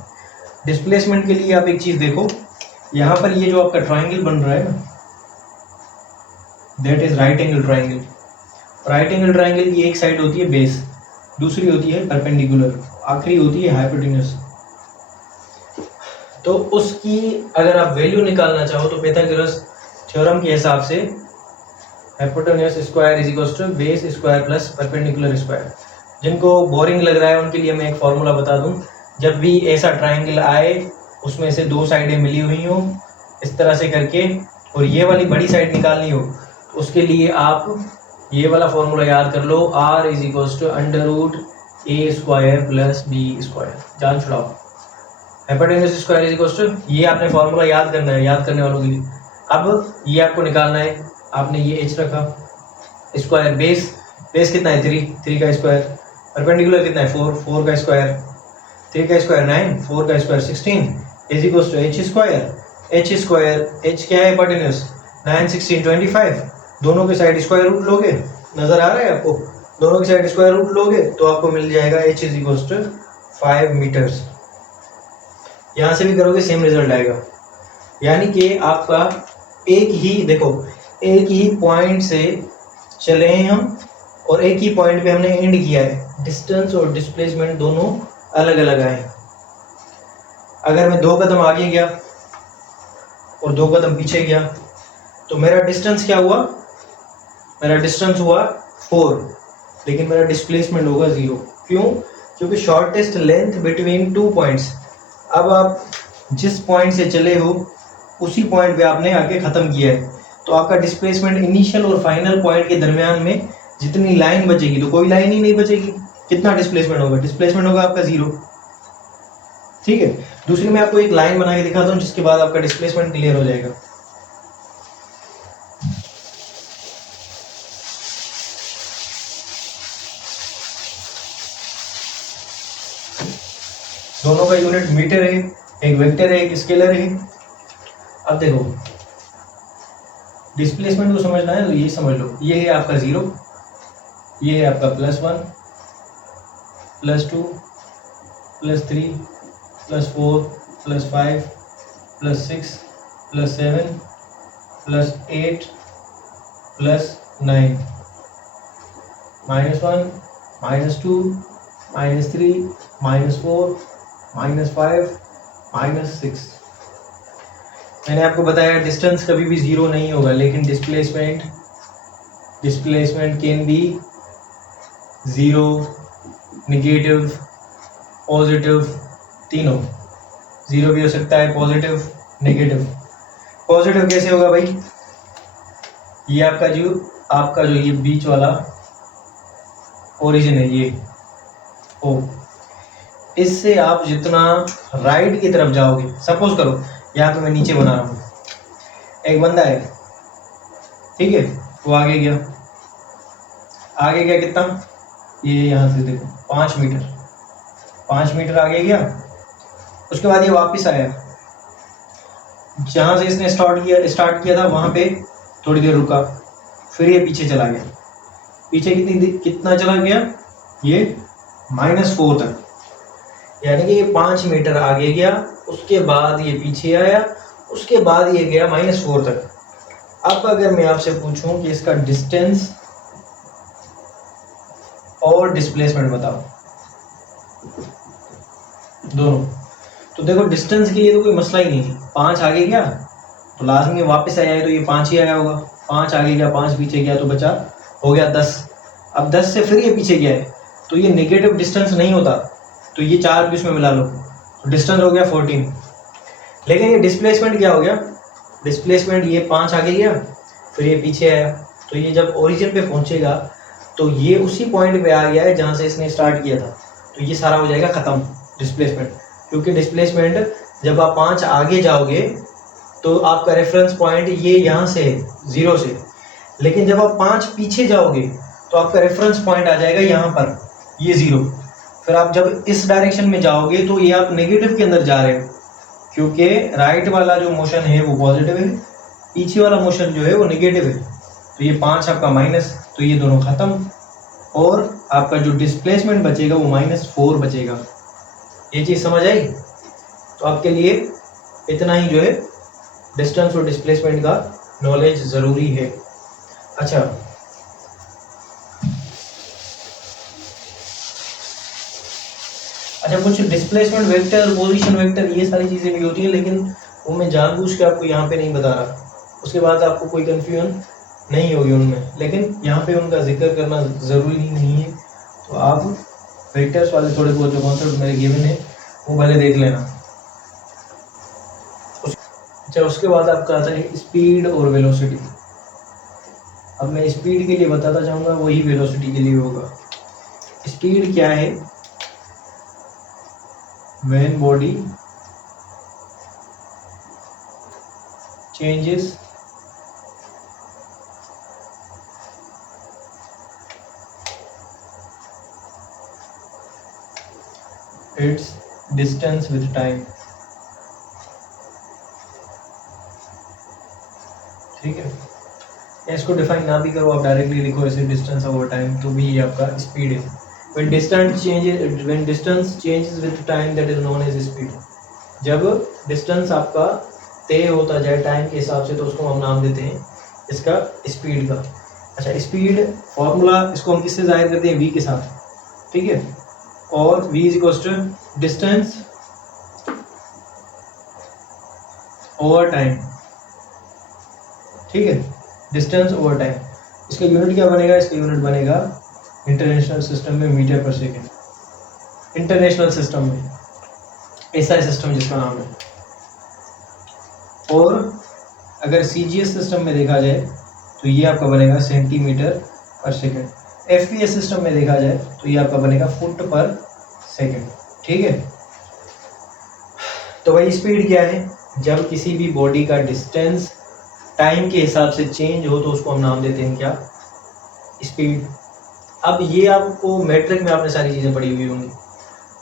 डिस्प्लेसमेंट के लिए आप एक चीज़ देखो, यहाँ पर ये जो आपका ट्राइंगल बन रहा है ना, that is right angle triangle. Right angle triangle की एक साइड होती है बेस, दूसरी होती है परपेंडिकुलर, आखिरी होती है हाइपोटेन्यूस। तो उसकी अगर आप वैल्यू निकालना चाहो तो पाइथागोरस थ्योरम के हिसाब से hypotenuse square is equals to base square plus perpendicular square. जिनको बोरिंग लग रहा है उनके लिए मैं एक फॉर्मूला बता दूं। जब भी ऐसा ट्राइंगल आए उसमें से दो साइडें मिली हुई हो इस तरह से करके और ये वाली बड़ी साइड निकालनी हो तो उसके लिए आप ये वाला फॉर्मूला याद कर लो, r is equals to under root A square plus B square. जान छुड़ाओ, hypotenuse square is equals to, ये आपने फॉर्मूला याद करना है, याद करने वालों के लिए। अब ये आपको निकालना है, आपने ये h रखा, स्क्वायर बेस कितना है 3 का स्क्वायर, परपेंडिकुलर कितना है 4 का स्क्वायर, 3 का स्क्वायर 9, 4 का square 16 is equals to h square, h क्या है हाइपोटेन्यूज 9 16 25, दोनों के साइड स्क्वायर रूट लोगे, नजर आ रहा है आपको, दोनों की साइड स्क्वायर रूट लोगे तो आपको मिल जाएगा h is equals to 5 metres. यहाँ से भी करोगे सेम रिजल्ट आएगा, यानी कि आपका एक ही पॉइंट से चले हैं हम और एक ही पॉइंट पे हमने एंड किया है, डिस्टेंस और डिस्प्लेसमेंट दोनों अलग अलग आए। अगर मैं 2 कदम आगे गया और 2 कदम पीछे गया तो मेरा डिस्टेंस क्या हुआ, मेरा डिस्टेंस हुआ 4, लेकिन मेरा डिस्प्लेसमेंट होगा 0। क्यों? क्योंकि शॉर्टेस्ट लेंथ बिटवीन 2 पॉइंट्स। अब आप जिस पॉइंट से चले हो उसी पॉइंट पे आपने आके ख़त्म किया है, तो आपका डिस्प्लेसमेंट इनिशियल और फाइनल पॉइंट के दरमियान में जितनी लाइन बचेगी, तो कोई लाइन ही नहीं बचेगी, कितना डिस्प्लेसमेंट होगा, डिस्प्लेसमेंट होगा आपका 0। ठीक है, दूसरी मैं आपको एक लाइन बना के दिखाता हूँ जिसके बाद आपका डिस्प्लेसमेंट क्लियर हो जाएगा। दोनों का यूनिट मीटर है, एक वेक्टर है एक स्केलर है। अब देखो डिस्प्लेसमेंट को समझना है तो ये समझ लो, ये है आपका 0, ये है आपका +1 +2 +3 +4 +5 +6 +7 +8 +9 -1 -2 -3 -4 -5 -6। मैंने आपको बताया डिस्टेंस कभी भी 0 नहीं होगा, लेकिन displacement can be 0, negative, positive, तीनों। 0 भी हो सकता है, पॉजिटिव, नेगेटिव। पॉजिटिव कैसे होगा भाई, ये आपका जो ये बीच वाला ओरिजिन है, ये ओ, इससे आप जितना राइट की तरफ जाओगे, सपोज करो यहाँ पे मैं नीचे बना रहा हूँ, एक बंदा है, ठीक है, वो आगे गया कितना, ये यहाँ से देखो 5 मीटर आगे गया। उसके बाद ये वापस आया, जहाँ से इसने स्टार्ट किया था वहाँ पे थोड़ी देर रुका, फिर ये पीछे चला गया, पीछे कितना चला गया, ये -4 तक, यानी कि ये 5 मीटर आगे गया, उसके बाद ये पीछे आया, उसके बाद ये गया -4 तक। अब अगर मैं आपसे पूछूं कि इसका डिस्टेंस और डिस्प्लेसमेंट बताओ दोनों, तो देखो डिस्टेंस के लिए तो कोई मसला ही नहीं है, 5 आगे गया तो लाजमी वापस आया है, तो ये 5 ही आया होगा, 5 आगे गया 5 पीछे गया तो बचा हो गया 10। अब 10 से फिर ये पीछे गया है तो ये नेगेटिव डिस्टेंस नहीं होता, तो ये 4 भी उसमें मिला लो तो डिस्टेंस हो गया 14। लेकिन ये डिस्प्लेसमेंट क्या हो गया, डिस्प्लेसमेंट ये 5 आगे गया फिर ये पीछे आया, तो ये जब ओरिजिन पे पहुंचेगा तो ये उसी पॉइंट पे आ गया है जहाँ से इसने स्टार्ट किया था, तो ये सारा हो जाएगा ख़त्म डिस्प्लेसमेंट। क्योंकि डिस्प्लेसमेंट जब आप 5 आगे जाओगे तो आपका रेफरेंस पॉइंट ये यहाँ से है 0 से, लेकिन जब आप 5 पीछे जाओगे तो आपका रेफरेंस पॉइंट आ जाएगा यहाँ पर, ये 0। फिर आप जब इस डायरेक्शन में जाओगे तो ये आप नेगेटिव के अंदर जा रहे हो, क्योंकि राइट वाला जो मोशन है वो पॉजिटिव है, पीछे वाला मोशन जो है वो नेगेटिव है, तो ये 5 आपका माइनस, तो ये दोनों ख़त्म, और आपका जो डिस्प्लेसमेंट बचेगा वो -4 बचेगा। ये चीज़ समझ आई? तो आपके लिए इतना ही जो है डिस्टेंस और डिस्प्लेसमेंट का नॉलेज ज़रूरी है। अच्छा, कुछ डिस्प्लेसमेंट वेक्टर, पोजीशन वेक्टर, ये सारी चीज़ें भी होती हैं, लेकिन वो मैं जानबूझ के आपको यहाँ पे नहीं बता रहा, उसके बाद आपको कोई कन्फ्यूजन नहीं होगी उनमें, लेकिन यहाँ पे उनका जिक्र करना ज़रूरी नहीं है। तो आप वेक्टर्स वाले थोड़े बहुत जो कॉन्सेप्ट मेरे गिवन है वो पहले देख लेना। अच्छा, उसके बाद आपका आता है स्पीड और वेलोसिटी। अब मैं स्पीड के लिए बताता चाहूँगा, वही वेलोसिटी के लिए होगा। स्पीड क्या है? When body changes it's distance with time. ठीक है, या इसको डिफाइन ना भी करो, आप डायरेक्टली लिखो ऐसे डिस्टेंस ओवर टाइम, तो भी ये आपका स्पीड है। when distance changes with time, that is known as speed। जब डिस्टेंस आपका तय होता जाए टाइम के हिसाब से, तो उसको हम नाम देते हैं इसका स्पीड का। अच्छा, स्पीड फॉर्मूला इसको हम किससे जाहिर करते हैं? v के साथ, ठीक है। और v is equals to distance over time, ठीक है, डिस्टेंस ओवर टाइम। इसका यूनिट क्या बनेगा? इसका यूनिट बनेगा इंटरनेशनल सिस्टम में metre per second. International system में, ऐसा सिस्टम जिसका नाम है। और अगर सीजीएस सिस्टम में देखा जाए तो ये आपका बनेगा सेंटीमीटर पर सेकेंड। एफपीएस सिस्टम में देखा जाए तो ये आपका बनेगा फुट पर सेकेंड, ठीक है। तो भाई स्पीड क्या है? जब किसी भी बॉडी का डिस्टेंस टाइम के हिसाब से चेंज हो तो उसको हम नाम देते हैं क्या? स्पीड। अब ये आपको मैट्रिक में आपने सारी चीज़ें पढ़ी हुई होंगी।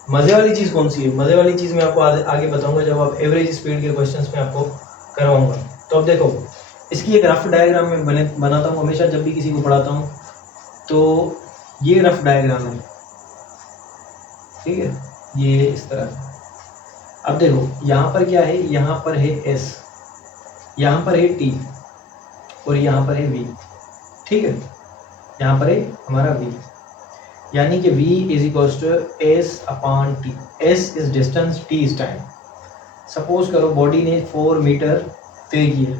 मज़े वाली चीज़ कौन सी है? मज़े वाली चीज़ मैं आपको आगे बताऊंगा जब आप एवरेज स्पीड के क्वेश्चंस में आपको करवाऊंगा। तो अब देखो, इसकी एक रफ डायग्राम में बनाता हूँ हमेशा जब भी किसी को पढ़ाता हूँ। तो ये रफ डायग्राम है, ठीक है, ये इस तरह। अब देखो यहाँ पर क्या है? यहाँ पर है एस, यहाँ पर है टी, और यहाँ पर है वी, ठीक है। यहाँ पर है हमारा वी, यानी कि v is equals to S upon T. S is distance, T is time. Suppose करो बॉडी ने 4 मीटर तय किया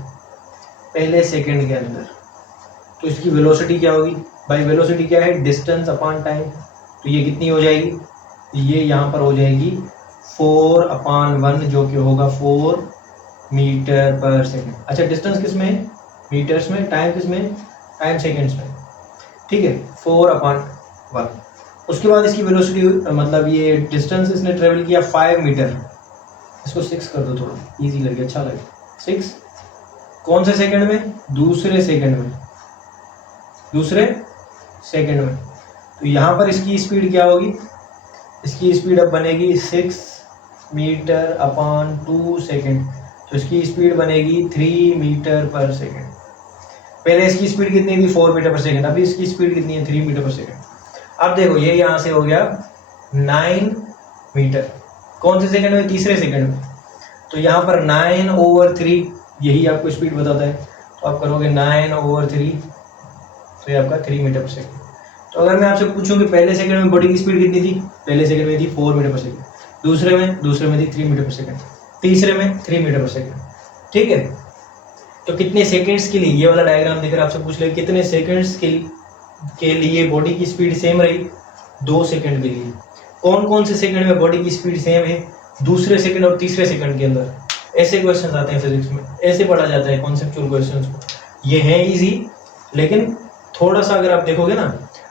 पहले सेकंड के अंदर, तो इसकी वेलोसिटी क्या होगी? भाई वेलोसिटी क्या है? Distance upon time. तो ये कितनी हो जाएगी? ये यहाँ पर हो जाएगी 4/1, जो कि होगा 4 मीटर पर सेकेंड। अच्छा, डिस्टेंस किस में है? मीटर्स में। टाइम किस में? टाइम सेकेंड्स में, ठीक है, 4/1। उसके बाद इसकी वेलोसिटी, मतलब ये डिस्टेंस इसने ट्रेवल किया 5 मीटर। इसको 6 कर दो, थोड़ा इजी लगे, अच्छा लगे। 6 कौन से सेकंड में? दूसरे सेकंड में, दूसरे सेकंड में। तो यहाँ पर इसकी स्पीड क्या होगी? इसकी स्पीड अब बनेगी 6 मीटर अपॉन 2 सेकेंड। तो इसकी स्पीड बनेगी 3 मीटर पर सेकेंड। पहले इसकी स्पीड कितनी थी? 4 मीटर पर सेकेंड। अभी इसकी स्पीड कितनी है? 3 मीटर पर सेकेंड। अब देखो ये यहाँ से हो गया 9 मीटर। कौन से सेकंड में? तीसरे सेकंड में। तो यहाँ पर 9/3 यही आपको स्पीड बताता है। तो आप करोगे 9/3, तो ये आपका 3 मीटर पर सेकेंड। तो अगर मैं आपसे पूछूं कि पहले सेकंड में बॉडी की स्पीड कितनी थी? पहले सेकंड में थी 4 मीटर पर सेकेंड। दूसरे में थी 3 मीटर पर सेकेंड। तीसरे में 3 मीटर पर सेकेंड, ठीक है। तो कितने सेकंड्स के लिए, ये वाला डायग्राम देखकर आपसे पूछ ले कितने सेकंड्स के लिए बॉडी की स्पीड सेम रही? 2 सेकंड के लिए। कौन कौन से सेकंड में बॉडी की स्पीड सेम है? दूसरे सेकंड और तीसरे सेकंड के अंदर। ऐसे क्वेश्चन आते हैं फिजिक्स में, ऐसे पढ़ा जाता है कॉन्सेप्चुअल क्वेश्चंस को। ये है इजी, लेकिन थोड़ा सा अगर आप देखोगे ना,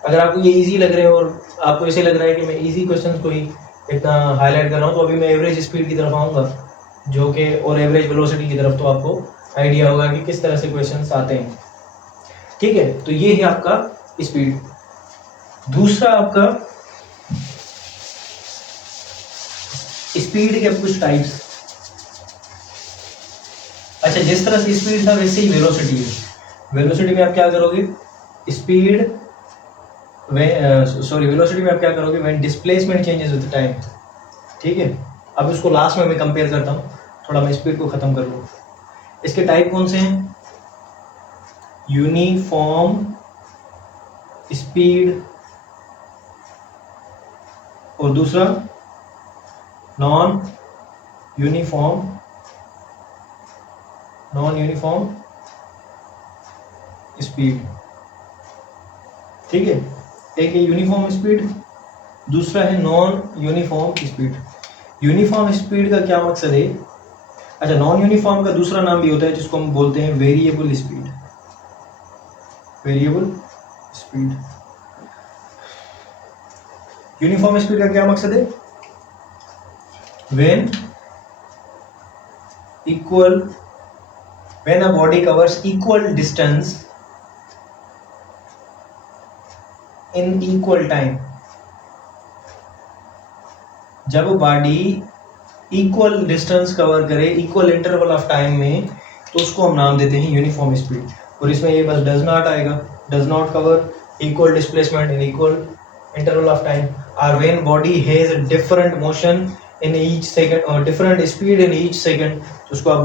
अगर आपको ये इजी लग रहे हैं और आपको ऐसे लग रहा है कि मैं इजी क्वेश्चंस को ही इतना हाईलाइट कर रहा हूँ, तो अभी मैं एवरेज स्पीड की तरफ आऊँगा, जो कि और एवरेज वेलोसिटी की तरफ, तो आपको आइडिया होगा कि किस तरह से क्वेश्चंस आते हैं, ठीक है। तो ये है आपका स्पीड। दूसरा आपका स्पीड के कुछ टाइप्स। अच्छा, जिस तरह से स्पीड था वैसे ही वेलोसिटी है। वेलोसिटी में आप क्या करोगे? स्पीड वेलोसिटी में आप क्या करोगे? When displacement changes with time, ठीक है। अब इसको लास्ट में मैं कंपेयर करता हूँ, थोड़ा मैं स्पीड को खत्म कर लूँ। इसके टाइप कौन से हैं? यूनिफॉर्म स्पीड, और दूसरा नॉन यूनिफॉर्म स्पीड। स्पीड, ठीक है। एक है यूनिफॉर्म स्पीड, दूसरा है non uniform speed. Uniform speed का क्या मकसद है? अच्छा, नॉन यूनिफॉर्म का दूसरा नाम भी होता है जिसको हम बोलते हैं variable speed. Variable speed. Uniform speed का क्या मकसद है? when a body covers equal distance in equal time, जब बॉडी इक्वल डिस्टेंस कवर करे इक्वल इंटरवल ऑफ टाइम में, तो उसको हम नाम देते हैं यूनिफॉर्म स्पीड। और इसमें ये बस डज नॉट आएगा, does not cover equal displacement in equal interval of time, और when body has different motion in each second और different speed in each second, तो उसको आप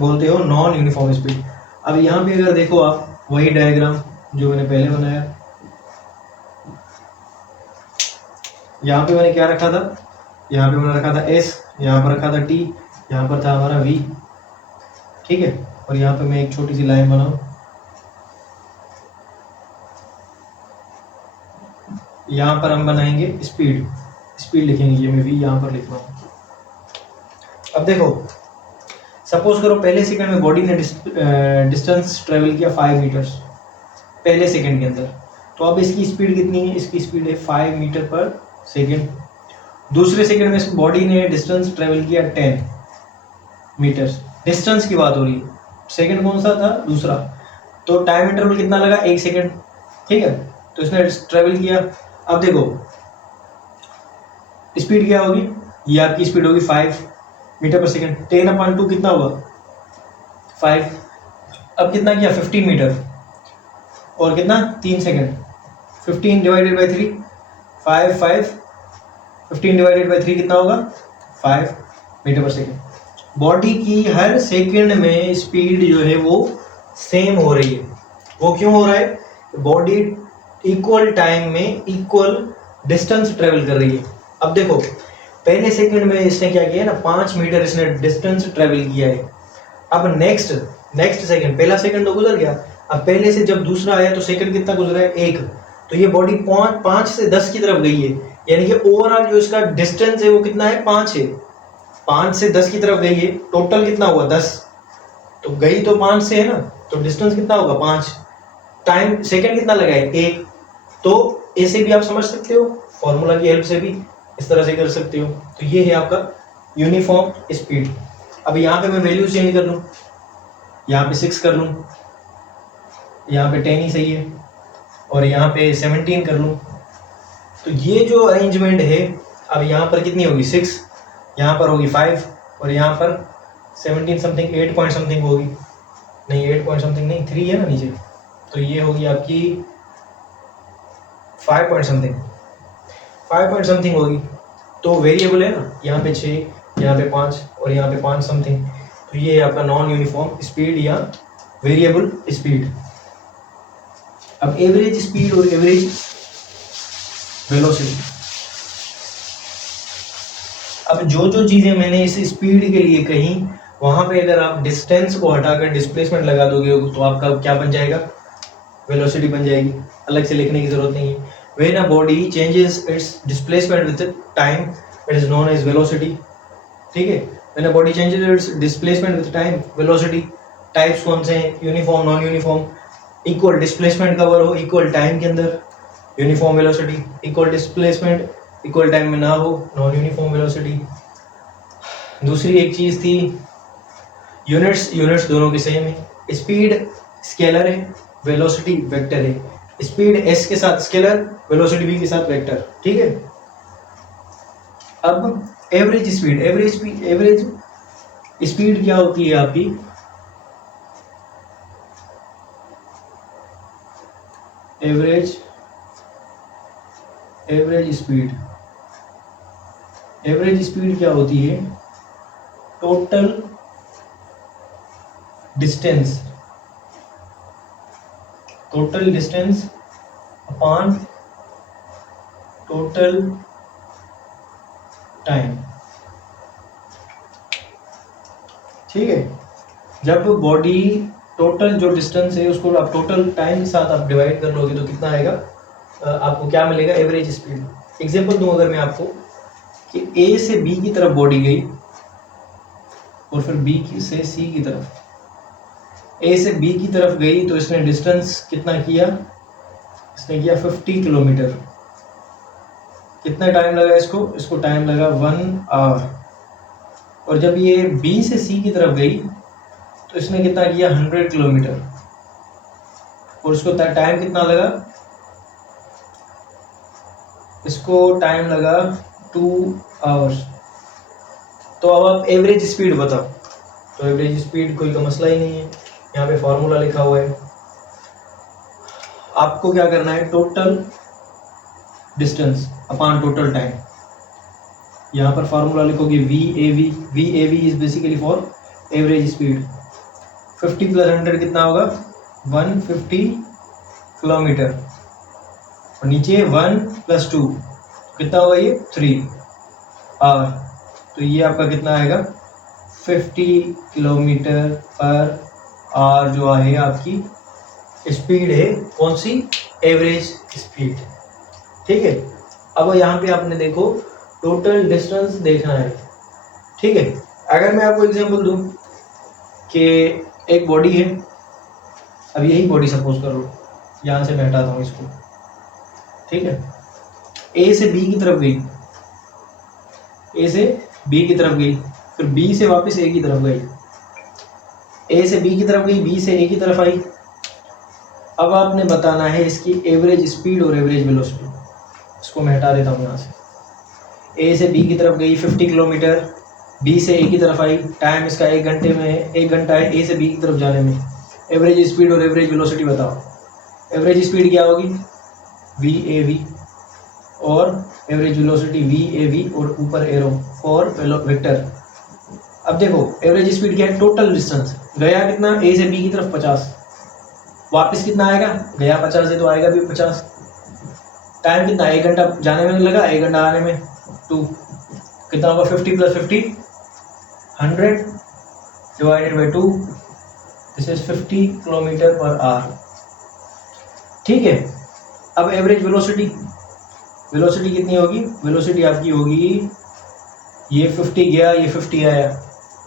बोलते हो नॉन यूनिफॉर्म स्पीड। अब यहाँ पे अगर देखो आप वही डायग्राम जो मैंने पहले बनाया, यहाँ पे मैंने क्या रखा था? यहाँ पे मैंने रखा था S, यहाँ पर रखा था T, यहाँ पर था हमारा V, ठीक है। और यहाँ पे मैं एक छोटी सी लाइन बनाऊं, यहाँ पर हम बनाएंगे स्पीड, स्पीड लिखेंगे, ये मैं V यहाँ पर लिख रहा हूँ। अब देखो, सपोज करो पहले सेकंड में बॉडी ने डिस्टेंस ट्रेवल किया 5 मीटर्स पहले सेकंड के अंदर, तो अब इसकी स्पीड कितनी है? इसकी स्पीड है 5 मीटर पर सेकंड। दूसरे सेकंड में इस बॉडी ने डिस्टेंस ट्रेवल किया 10 मीटर्स, डिस्टेंस की बात हो रही है, सेकंड कौन सा था? दूसरा। तो टाइम इंटरवल कितना लगा? 1 सेकंड, ठीक है। तो इसने ट्रेवल किया। अब देखो स्पीड क्या होगी? ये आपकी स्पीड होगी 5 मीटर पर सेकंड, 10/2 कितना हुआ? 5। अब कितना किया? 15 मीटर, और कितना? 3 second, 15 divided by 3, 5 5, 15 divided by 3 कितना होगा? 5 मीटर पर सेकंड। बॉडी की हर सेकंड में स्पीड जो है वो सेम हो रही है। वो क्यों हो रहा है? बॉडी इक्वल टाइम में इक्वल डिस्टेंस ट्रेवल कर रही है। अब देखो पहले सेकंड में इसने क्या किया ना, 5 मीटर इसने डिस्टेंस ट्रेवल किया है। अब नेक्स्ट सेकंड, पहला सेकंड तो गुजर गया, अब पहले से जब दूसरा आया तो सेकंड कितना गुजरा है? 1। तो ये बॉडी 5 से 10 की तरफ गई है, यानी कि ओवरऑल जो इसका डिस्टेंस है वो कितना है? 5 है। 5 से 10 की तरफ गई है, टोटल कितना हुआ? 10। तो गई तो 5 से है ना, तो डिस्टेंस कितना होगा? 5। टाइम सेकंड कितना लगा है? 1। तो ऐसे भी आप समझ सकते हो, फॉर्मूला की हेल्प से भी इस तरह से कर सकते हो। तो ये है आपका यूनिफॉर्म स्पीड। अब यहाँ पे मैं वैल्यू चेंज कर लूँ, यहाँ पे 6 कर लूँ, यहाँ पे 10 ही सही है, और यहाँ पे 17 कर लूँ, तो ये जो अरेंजमेंट है, अब यहाँ पर कितनी होगी? 6, यहाँ पर होगी 5, और यहाँ पर 17 समथिंग 8 पॉइंट समथिंग होगी, नहीं 8 पॉइंट समथिंग नहीं, 3 है ना नीचे, तो ये होगी आपकी 5 पॉइंट समथिंग होगी। तो वेरिएबल है ना, यहाँ पे 6, यहाँ पे 5 और यहाँ पे 5 समथिंग, तो ये है आपका नॉन यूनिफॉर्म स्पीड या वेरिएबल स्पीड। अब एवरेज स्पीड और एवरेज वेलोसिटी। अब जो जो चीजें मैंने इस स्पीड के लिए कही, वहां पे अगर आप डिस्टेंस को हटाकर डिस्प्लेसमेंट लगा दोगे तो आपका क्या बन जाएगा? वेलोसिटी बन जाएगी, अलग से लिखने की जरूरत नहीं है। When a body changes its displacement with time, it is known as velocity, ठीक है। When a body changes its displacement with time, velocity। Types कौन से हैं? Uniform, non uniform. Equal displacement cover हो इक्वल टाइम के अंदर, uniform velocity. Equal displacement equal time में ना हो, नॉन यूनिफॉर्म वेलोसिटी। दूसरी एक चीज थी, यूनिट्स दोनों के सेम है। स्पीड स्केलर है, वेलोसिटी वेक्टर है। स्पीड s के साथ स्केलर, वेलोसिटी v के साथ वेक्टर, ठीक है। अब एवरेज स्पीड क्या होती है आपकी? एवरेज स्पीड क्या होती है? Total distance upon total time, ठीक है। जब बॉडी टोटल जो डिस्टेंस है उसको आप टोटल टाइम के साथ आप डिवाइड कर लोगे तो कितना आएगा, आपको क्या मिलेगा, एवरेज स्पीड। एग्जांपल दूं अगर मैं आपको कि ए से बी की तरफ बॉडी गई और फिर बी से सी की तरफ, ए से बी की तरफ गई तो इसने डिस्टेंस कितना किया, इसने किया 50 किलोमीटर। कितना टाइम लगा इसको, इसको टाइम लगा 1 आवर। और जब ये बी से सी की तरफ गई तो इसने कितना किया, 100 किलोमीटर, और इसको टाइम कितना लगा, इसको टाइम लगा 2 आवर्स। तो अब आप एवरेज स्पीड बताओ। तो एवरेज स्पीड कोई का मसला ही नहीं है, यहाँ पे फॉर्मूला लिखा हुआ है। आपको क्या करना है, total distance upon total time. यहाँ पर फॉर्मूला लिखोगे we A V is basically for average speed. 50 plus 100 कितना होगा, 150 किलोमीटर, और नीचे 1 प्लस 2 कितना होगा, ये 3 आवर। तो ये आपका कितना आएगा, 50 किलोमीटर पर आवर जो है आपकी स्पीड है, कौन सी, एवरेज स्पीड। ठीक है। अब यहाँ पे आपने देखो टोटल डिस्टेंस देखना है। ठीक है। अगर मैं आपको एग्जांपल दूं कि एक बॉडी है, अब यही बॉडी सपोज करो, यहाँ से मैं हटाता हूँ इसको। ठीक है। ए से बी की तरफ गई, ए से बी की तरफ गई, फिर बी से वापस ए की तरफ गई, ए से बी की तरफ गई, बी से ए की तरफ आई। अब आपने बताना है इसकी एवरेज स्पीड और एवरेज वेलोसिटी। इसको मैं हटा देता हूँ यहाँ से। ए से बी की तरफ गई 50 किलोमीटर, बी से ए की तरफ आई, टाइम इसका 1 घंटे में है, 1 घंटा है ए से बी की तरफ जाने में। एवरेज स्पीड और एवरेज वेलोसिटी बताओ। एवरेज स्पीड क्या होगी, वी ए वी, और average velocity V A we, और ऊपर एरो फॉर वेक्टर। अब देखो एवरेज स्पीड क्या है, टोटल डिस्टेंस गया कितना, ए से बी की तरफ 50, वापस कितना आएगा, गया 50 है तो आएगा भी 50। टाइम कितना, 1 घंटा जाने में लगा, 1 घंटा आने में 2, कितना होगा, 50 plus 50 100 divided by 2, this is 50 kilometre per hour. ठीक है। अब एवरेज वेलोसिटी, वेलोसिटी कितनी होगी, वेलोसिटी आपकी होगी, ये 50 गया, ये 50 आया।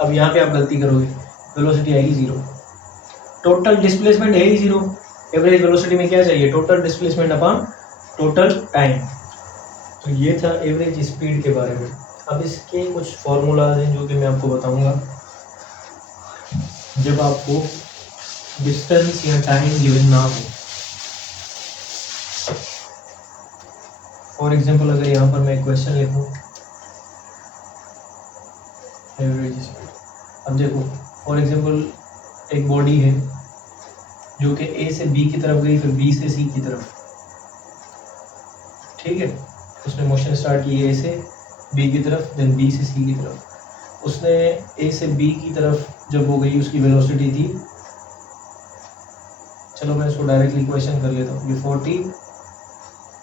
अब यहाँ पे आप गलती करोगे, वेलोसिटी आएगी 0। टोटल डिस्प्लेसमेंट है ही 0। एवरेज वेलोसिटी में क्या चाहिए, total displacement upon total time. तो ये था एवरेज स्पीड के बारे में। अब इसके कुछ फॉर्मूलाज हैं जो कि मैं आपको बताऊंगा जब आपको डिस्टेंस या टाइम गिवन ना हो। फॉर एग्जांपल अगर यहाँ पर मैं क्वेश्चन लिखूँ एवरेज स्पीड, अब देखो फॉर एग्जांपल एक बॉडी है जो कि ए से बी की तरफ गई, फिर बी से सी की तरफ। ठीक है। उसने मोशन स्टार्ट की ए से बी की तरफ, देन बी से सी की तरफ। उसने ए से बी की तरफ जब वो गई, उसकी वेलोसिटी थी, चलो मैं इसको डायरेक्टली क्वेश्चन कर लेता हूँ, ये 40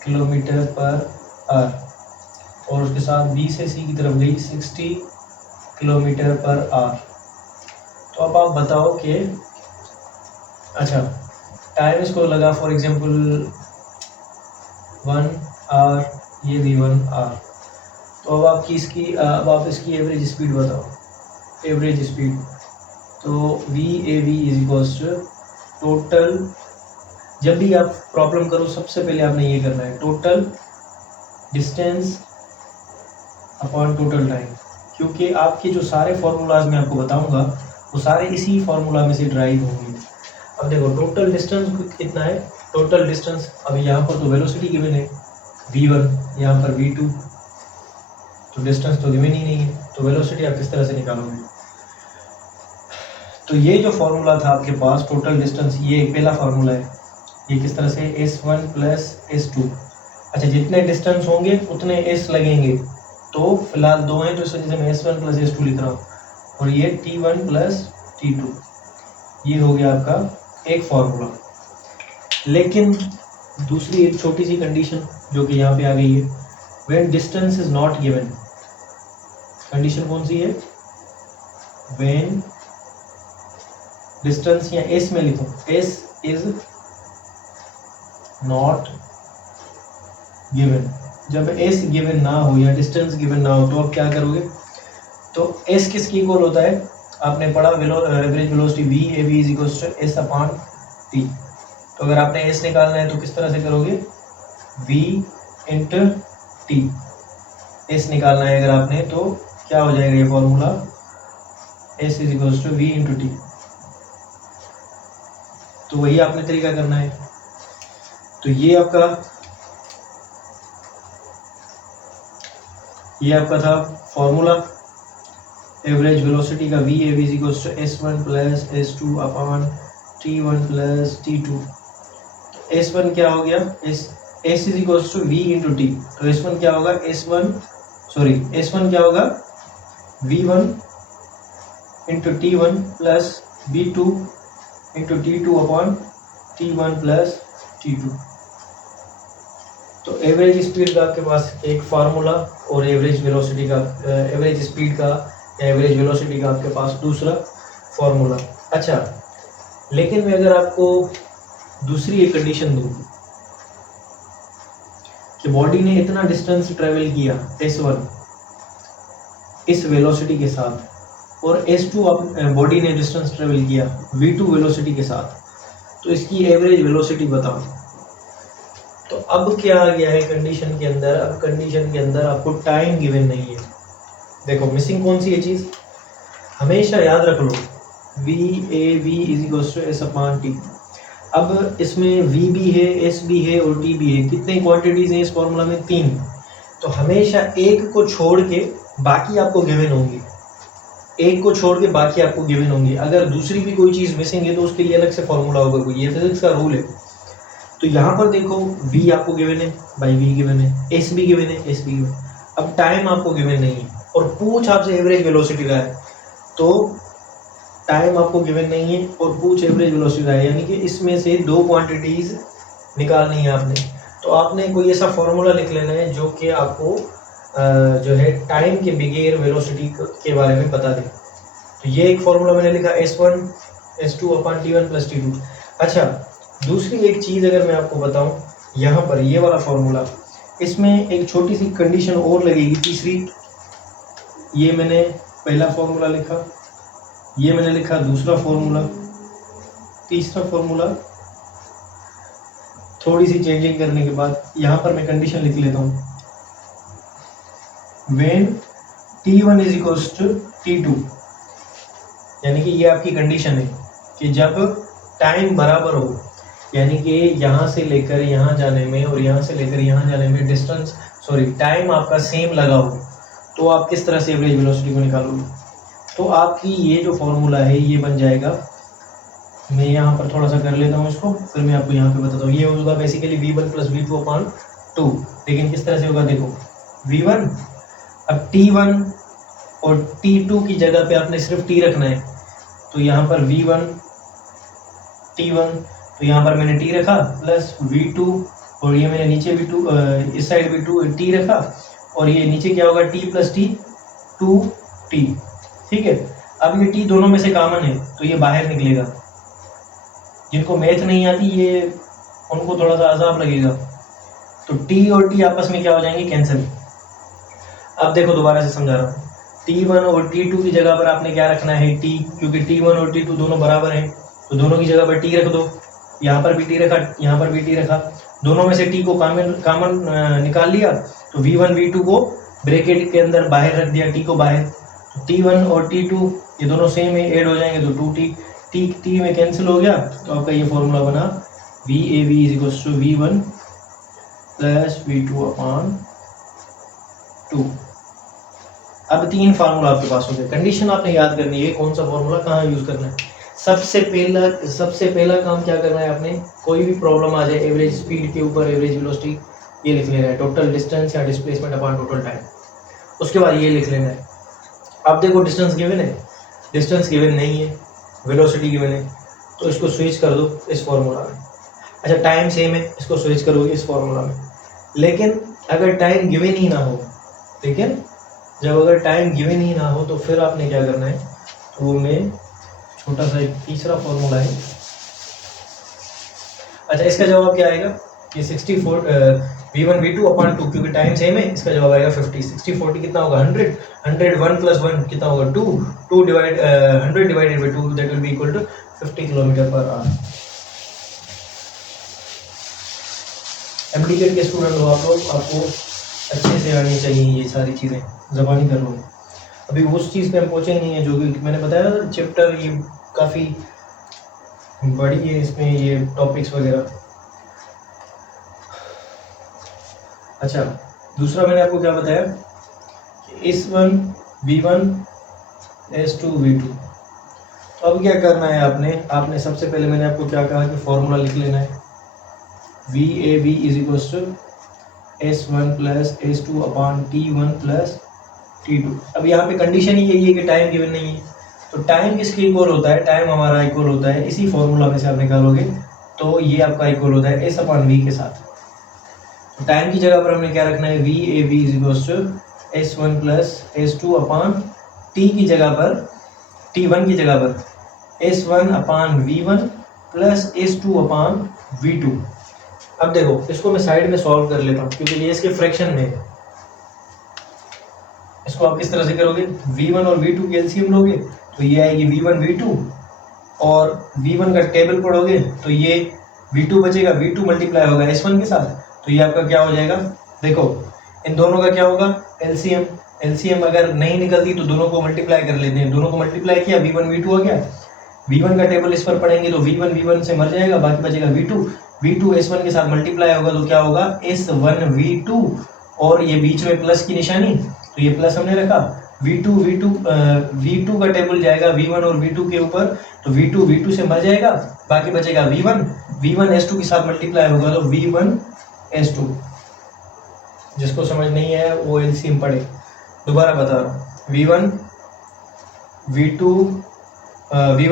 किलोमीटर पर आवर, और उसके साथ बी से सी की तरफ गई 60 किलोमीटर पर आवर। तो अब आप बताओ कि अच्छा टाइम इसको लगा फॉर एग्जांपल 1 आवर, ये भी 1 आवर। तो अब आपकी इसकी अब आप इसकी एवरेज स्पीड बताओ। एवरेज स्पीड तो V A V is equals to total, जब भी आप प्रॉब्लम करो सबसे पहले आपने ये करना है, total distance upon total time. क्योंकि आपके जो सारे फार्मूलाज मैं आपको बताऊंगा वो सारे इसी फार्मूला में से ड्राइव होंगे। अब देखो टोटल डिस्टेंस कितना है, टोटल डिस्टेंस, अभी यहाँ पर तो वेलोसिटी गिवन है v1, यहाँ पर v2, तो डिस्टेंस तो गिवन ही नहीं है, तो वेलोसिटी आप किस तरह से निकालोगे। तो ये जो फार्मूला था आपके पास टोटल डिस्टेंस, ये पहला फार्मूला है, ये किस तरह से s1 प्लस s2। अच्छा जितने डिस्टेंस होंगे उतने s लगेंगे, तो फिलहाल 2 हैं तो इस वजह से मैं s1 प्लस s2 लिख रहा हूँ, और ये t1 प्लस t2, ये हो गया आपका एक फार्मूला। लेकिन दूसरी एक छोटी सी कंडीशन जो कि यहाँ पे आ गई है, when distance is not given. Condition कौन सी है, व्हेन डिस्टेंस या एस में लिखूं, एस इज नॉट गिवन, जब एस गिवन ना हो या डिस्टेंस गिवन ना हो तो आप क्या करोगे, तो एस किसकी इक्वल होता है, आपने पढ़ा average velocity V A V is equals to S upon T. तो अगर आपने एस निकालना है तो किस तरह से करोगे, वी इंटू टी, एस निकालना है अगर आपने तो क्या हो जाएगा ये formula, S is equals to V into T. तो वही आपने तरीका करना है। तो ये आपका था फॉर्मूला एवरेज वेलोसिटी का, V A V is equals to S one plus S two upon T one plus T two. S one क्या हो गया, S is equals to V into T, तो एस वन क्या होगा, S one क्या होगा, V one into T one plus V two into T two upon T one plus T two. तो average speed का आपके पास एक फार्मूला और एवरेज वेलोसिटी का, एवरेज स्पीड का या एवरेज वेलोसिटी का आपके पास दूसरा फार्मूला। अच्छा, लेकिन मैं अगर आपको दूसरी एक कंडीशन दूँ कि बॉडी ने इतना डिस्टेंस ट्रेवल किया s1 इस वेलोसिटी के साथ, और s2 बॉडी ने डिस्टेंस ट्रेवल किया v2 वेलोसिटी के साथ, तो इसकी एवरेज वेलोसिटी बताओ। तो अब क्या आ गया है कंडीशन के अंदर, अब कंडीशन के अंदर आपको टाइम गिवन नहीं है। देखो मिसिंग कौन सी है चीज़, हमेशा याद रख लो V A V is equals to S upon T. अब इसमें v भी है, s भी है और t भी है, कितनी क्वांटिटीज हैं इस फॉर्मूला में, 3। तो हमेशा एक को छोड़ के बाकी आपको गिवन होंगी, एक को छोड़ के बाकी आपको गिवन होंगी। अगर दूसरी भी कोई चीज़ मिसिंग है तो उसके लिए अलग से फॉर्मूला होगा कोई, ये फिजिक्स का रूल है। तो यहाँ पर देखो v आपको गिवन है, बाई v गिवन है, s भी गिवन है, s भी गिवन है। अब टाइम आपको गिवन नहीं है और पूछ आपसे एवरेज वेलोसिटी का है, तो टाइम आपको गिवन नहीं है और पूछ एवरेज वेलोसिटी का है, यानी कि इसमें से दो क्वांटिटीज निकालनी है आपने। तो आपने कोई ऐसा फॉर्मूला लिख लेना है जो कि आपको जो है टाइम के बिगेर वेलोसिटी के बारे में बता दे। तो ये एक फॉर्मूला मैंने लिखा s1 s2 upon t1 plus t2। अच्छा, दूसरी एक चीज़ अगर मैं आपको बताऊं, यहाँ पर ये वाला फॉर्मूला, इसमें एक छोटी सी कंडीशन और लगेगी तीसरी। ये मैंने पहला फॉर्मूला लिखा, ये मैंने लिखा दूसरा फॉर्मूला, तीसरा फॉर्मूला थोड़ी सी चेंजिंग करने के बाद यहाँ पर मैं कंडीशन लिख लेता हूँ, when t1 is equals to t2, यानी कि ये आपकी कंडीशन है कि जब टाइम बराबर हो, यानी कि यहाँ से लेकर यहाँ जाने में और यहाँ से लेकर यहाँ जाने में डिस्टेंस टाइम आपका सेम लगा हो, तो आप किस तरह से एवरेज वेलोसिटी को निकालोगे। तो आपकी ये जो फॉर्मूला है ये बन जाएगा, मैं यहाँ पर थोड़ा सा कर लेता हूँ इसको, फिर मैं आपको यहाँ पे बताता हूँ। ये होगा basically v1 plus v2 upon 2, लेकिन किस तरह से होगा देखो, v1, अब t1 और t2 की जगह पे आपने सिर्फ t रखना है, तो यहाँ पर v1 t1, तो यहाँ पर मैंने t रखा प्लस v2, और ये मैंने नीचे v2 इस साइड v2 t रखा, और ये नीचे क्या होगा t प्लस t 2t, ठीक है। अब ये t दोनों में से कॉमन है तो ये बाहर निकलेगा। जिनको मैथ नहीं आती ये उनको थोड़ा सा अजाब लगेगा, तो t और t आपस में क्या हो जाएंगे, कैंसिल। अब देखो दोबारा से समझा रहा हूँ, t1 और t2 की जगह पर आपने क्या रखना है, t, क्योंकि t1 और t2 दोनों बराबर हैं, तो दोनों की जगह पर t रख दो। यहाँ पर भी t रखा, यहाँ पर भी t रखा, दोनों में से t को कॉमन निकाल लिया, तो v1 v2 को ब्रैकेट के अंदर बाहर रख दिया, t को बाहर, तो t1 और t2 ये दोनों सेम है, ऐड हो जाएंगे तो 2t, t में कैंसिल हो गया, तो आपका ये फॉर्मूला बना VAV is equals to V1 plus V2 upon 2। अब 3 फार्मूला आपके पास हो गए। कंडीशन आपने याद करनी है कौन सा फॉर्मूला कहाँ यूज करना है। सबसे पहला काम क्या करना है आपने, कोई भी प्रॉब्लम आ जाए एवरेज स्पीड के ऊपर, एवरेज वेलोसिटी, ये लिख लेना है, टोटल डिस्टेंस या डिस्प्लेसमेंट अपॉन टोटल टाइम। उसके बाद ये लिख लेना है। अब देखो डिस्टेंस गिवन है, डिस्टेंस गिवन नहीं है, वेलोसिटी गिवन है, तो इसको स्विच कर दो इस फॉर्मूला में। अच्छा, टाइम सेम है, इसको स्विच करोगे इस फॉर्मूला में। लेकिन अगर टाइम गिवन ही ना हो, लेकिन जब अगर टाइम गिवन ही ना हो तो फिर आपने क्या करना है, तो मैं छोटा सा एक तीसरा फॉर्मूला है। अच्छा, इसका जवाब क्या आएगा? ये 64 V1 V2 अपॉन 2, क्योंकि टाइम सेम है, इसका जवाब आएगा 50। 60 40 कितना होगा? 100। 100 1 + 1 कितना होगा? 2। 2 divide 100 divided by 2, that will be equal to 50 km/h। MDCAT के स्टूडेंट हो आप लोग, आपको अच्छे से आनी चाहिए ये सारी चीज़ें, ज़बानी कर लो। अभी उस चीज़ पे हम पहुँचे नहीं है जो कि मैंने बताया ना, चैप्टर ये काफ़ी बड़ी है, इसमें ये टॉपिक्स वगैरह। अच्छा, दूसरा मैंने आपको क्या बताया? S1 V1 S2 V2। तो अब क्या करना है आपने सबसे पहले मैंने आपको क्या कहा कि फॉर्मूला लिख लेना है। VAB is equals to S1 plus S2 upon T1 plus T2। अब यहाँ पे कंडीशन ही यही है कि टाइम गिवन नहीं है, तो टाइम किसके इक्वल होता है? टाइम हमारा इक्वल होता है, इसी फॉर्मूला में से आप निकालोगे तो ये आपका इक्वल होता है S अपॉन V के साथ। तो टाइम की जगह पर हमने क्या रखना है? VAB is equals to S1 plus S2 upon T की जगह पर, T1 की जगह पर S1 upon V1 plus S2 upon V2। अब देखो, इसको मैं साइड में सॉल्व कर लेता हूँ क्योंकि ये इसके फ्रैक्शन में है। इसको आप किस तरह से करोगे? V1 और V2 की एलसीएम लोगे तो ये आएगी V1 V2, और V1 का टेबल पढ़ोगे तो ये V2 बचेगा, V2 मल्टीप्लाई होगा S1 के साथ, तो ये आपका क्या हो जाएगा? देखो, इन दोनों का क्या होगा? एलसीएम। एलसीएम अगर नहीं निकलती तो दोनों को मल्टीप्लाई कर लेते हैं, दोनों को मल्टीप्लाई किया, V1 V2 हो गया। V1 का टेबल इस पर पढ़ेंगे तो V1 V1 से मर जाएगा, बाकी बचेगा V2। V2 S1 के साथ मल्टीप्लाई होगा तो क्या होगा? S1 V2, और ये बीच में प्लस की निशानी, तो ये प्लस हमने रखा। V2 का टेबल जाएगा V1 और V2 के ऊपर, तो V2 V2 से मर जाएगा, बाकी बचेगा V1 S2 के साथ मल्टीप्लाई होगा तो V1 S2। जिसको समझ नहीं है वो एलसीएम पढ़े। दोबारा बता रहा हूँ, V1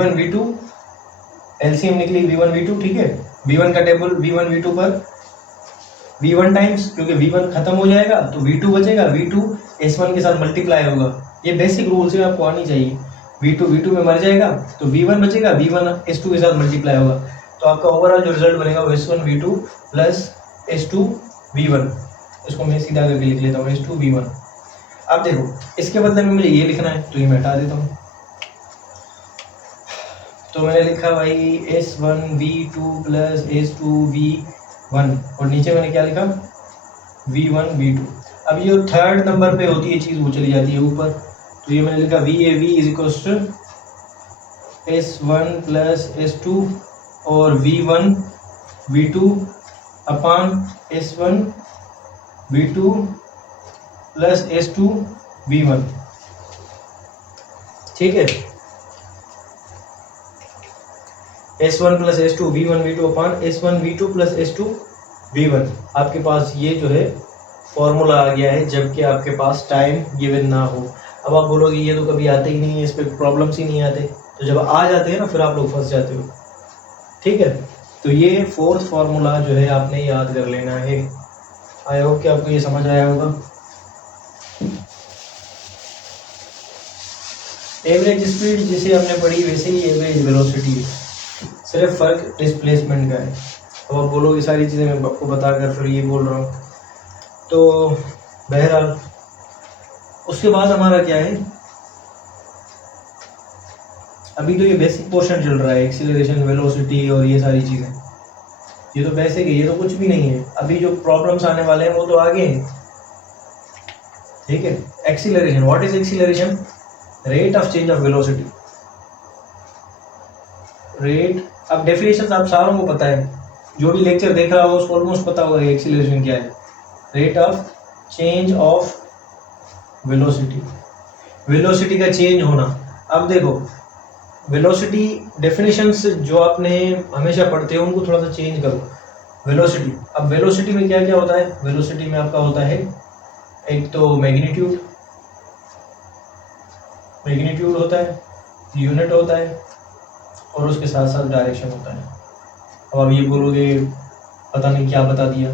V2 एलसीएम निकली V1 V2, ठीक है। V1 का टेबल V1 V2 पर V1 टाइम्स, क्योंकि V1 खत्म हो जाएगा तो V2 बचेगा, V2 S1 के साथ मल्टीप्लाई होगा। ये बेसिक रूल से आपको आनी चाहिए। V2 में मर जाएगा तो V1 बचेगा, V1 S2 के साथ मल्टीप्लाई होगा, तो आपका ओवरऑल जो रिजल्ट बनेगा वो S1 V2 plus S2 V1। इसको मैं सीधा करके लिख लेता हूँ, S2 V1। अब देखो, इसके बदले में मुझे ये लिखना है तो ये मैं हटा देता हूँ। तो मैंने लिखा भाई S1 V2 plus S2 V1, और नीचे मैंने क्या लिखा? V1 V2। अब ये थर्ड नंबर पे होती है चीज़, वो चली जाती है ऊपर, तो ये मैंने लिखा VAV is equals to S1 plus S2 और V1 V2 upon S1 V2 plus S2 V1, ठीक है। S1 plus S2 V1 V2 upon S1 V2 plus S2 V1। आपके पास ये जो है फॉर्मूला आ गया है जबकि आपके पास टाइम गिवन ना हो। अब आप बोलोगे ये तो कभी आते ही नहीं है, इस पर प्रॉब्लम्स ही नहीं आते, तो जब आ जाते हैं ना फिर आप लोग फंस जाते हो, ठीक है। तो ये फोर्थ फार्मूला जो है आपने याद कर लेना है। आई होप कि आपको ये समझ आया होगा। एवरेज स्पीड जिसे हमने पढ़ी वैसे ही एवरेज वेलोसिटी है, सिर्फ फर्क डिस्प्लेसमेंट का है। अब आप बोलोगे सारी चीज़ें मैं आपको बताकर फिर ये बोल रहा हूँ, तो बहरहाल उसके बाद हमारा क्या है? अभी तो ये बेसिक पोर्शन चल रहा है, एक्सीलरेशन, वेलोसिटी और ये सारी चीज़ें, ये तो बेसिक है, ये तो कुछ भी नहीं है। अभी जो प्रॉब्लम्स आने वाले हैं वो तो आगे हैं, ठीक है। Acceleration, what is acceleration? Rate of change of velocity, rate. अब डेफिनेशन आप सारों को पता है, जो भी लेक्चर देख रहा हो उसको ऑलमोस्ट पता होगा एक्सीलरेशन क्या है। Rate of change of velocity, velocity का चेंज होना। अब देखो, वेलोसिटी डेफिनेशंस जो आपने हमेशा पढ़ते हो उनको थोड़ा सा चेंज करो। वेलोसिटी, अब वेलोसिटी में क्या क्या होता है? वेलोसिटी में आपका होता है एक तो मैग्नीट्यूड, मैग्नीट्यूड होता है, यूनिट होता है, और उसके साथ साथ डायरेक्शन होता है। अब आप ये बोलोगे पता नहीं क्या बता दिया।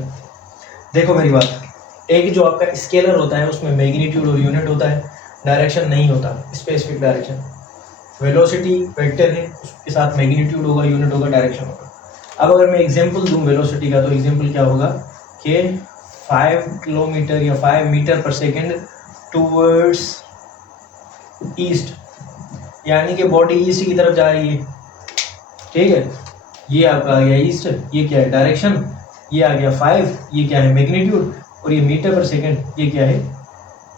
देखो मेरी बात, एक जो आपका स्केलर होता है उसमें मैग्नीट्यूड और यूनिट होता है, डायरेक्शन नहीं होता, स्पेसिफिक डायरेक्शन। वेलोसिटी वेक्टर है, उसके साथ मैग्नीट्यूड होगा, यूनिट होगा, डायरेक्शन होगा। अब अगर मैं एग्जांपल दूं वेलोसिटी का, तो एग्जांपल क्या होगा कि 5 किलोमीटर या 5 metre per second towards east, यानी कि बॉडी ईस्ट की तरफ जा रही है, ठीक है। ये आपका आ गया ईस्ट, ये क्या है डायरेक्शन, ये आ गया 5, ये क्या है मैग्नीट्यूड, और ये मीटर पर सेकेंड, ये क्या है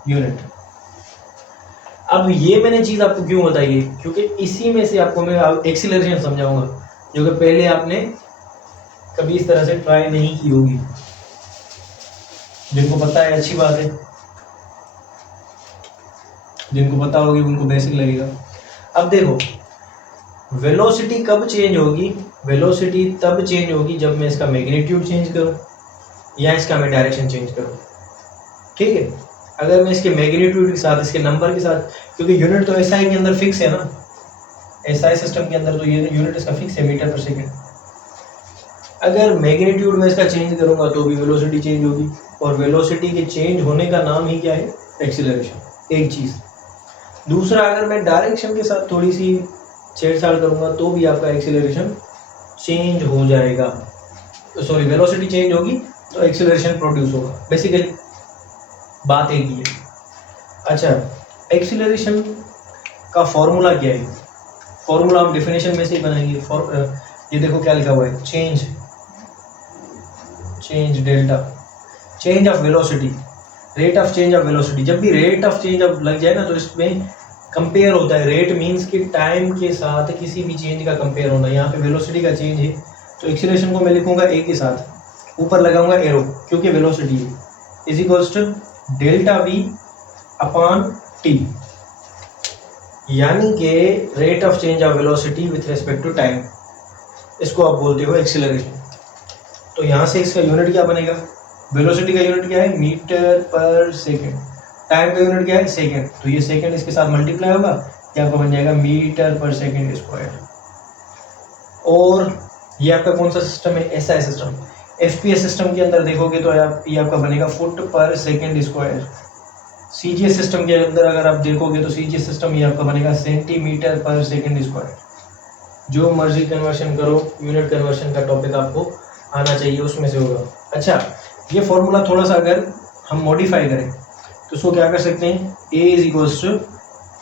यूनिट। अब ये मैंने चीज आपको क्यों बताई है, क्योंकि इसी में से आपको मैं एक्सीलरेशन समझाऊंगा, जो कि पहले आपने कभी इस तरह से ट्राई नहीं की होगी। जिनको पता है अच्छी बात है, जिनको पता होगी उनको बेसिक लगेगा। अब देखो वेलोसिटी कब चेंज होगी, वेलोसिटी तब चेंज होगी जब मैं इसका मैग्नीट्यूड चेंज करूं या इसका मैं डायरेक्शन चेंज करूं, ठीक है। अगर मैं इसके मैग्नीट्यूड के साथ, इसके नंबर के साथ, क्योंकि यूनिट तो एसआई के अंदर फिक्स है ना, एसआई सिस्टम के अंदर तो ये यूनिट इसका फिक्स है मीटर पर सेकेंड। अगर मैग्नीट्यूड में इसका चेंज करूंगा तो भी वेलोसिटी चेंज होगी, और वेलोसिटी के चेंज होने का नाम ही क्या है एक्सीलरेशन, एक चीज। दूसरा, अगर मैं डायरेक्शन के साथ थोड़ी सी छेड़छाड़ करूंगा तो भी आपका एक्सीलरेशन चेंज हो जाएगा, सॉरी वेलोसिटी चेंज होगी तो एक्सीलरेशन प्रोड्यूस होगा, बेसिकली बात एक ही है। अच्छा, एक्सीलरेशन का फॉर्मूला क्या है, फॉर्मूला हम डेफिनेशन में से ही बनाएंगे। ये देखो क्या लिखा हुआ है, change delta, change of velocity, rate of change of velocity. जब भी रेट ऑफ चेंज ऑफ लग जाए ना तो इसमें कंपेयर होता है, रेट मींस कि टाइम के साथ किसी भी चेंज का कंपेयर होना। यहाँ पे वेलोसिटी का चेंज है तो एक्सीलरेशन को मैं लिखूंगा ए के साथ, ऊपर लगाऊंगा एरो क्योंकि वेलोसिटी है, is equals to delta V upon T, यानी कि rate of change of velocity with respect to time, इसको आप बोलते हो एक्सीलरेशन। तो यहाँ से इसका यूनिट क्या बनेगा, वेलोसिटी का यूनिट क्या है मीटर पर सेकेंड, टाइम का यूनिट क्या है सेकेंड, तो ये सेकेंड इसके साथ मल्टीप्लाई होगा, ये आपका बन जाएगा मीटर पर सेकेंड स्क्वायर। और ये आपका कौन सा सिस्टम है, एसआई सिस्टम। एफपीएस सिस्टम के अंदर देखोगे तो ये आपका बनेगा फुट पर सेकेंड स्क्वायर। सीजीएस सिस्टम के अंदर अगर आप देखोगे तो सीजीएस सिस्टम ये आपका बनेगा सेंटीमीटर पर सेकेंड स्क्वायर। जो मर्जी कन्वर्शन करो, यूनिट कन्वर्शन का टॉपिक आपको आना चाहिए, उसमें से होगा। अच्छा, ये फॉर्मूला थोड़ा सा अगर हम मॉडिफाई करें तो उसको क्या कर सकते हैं, A is equals to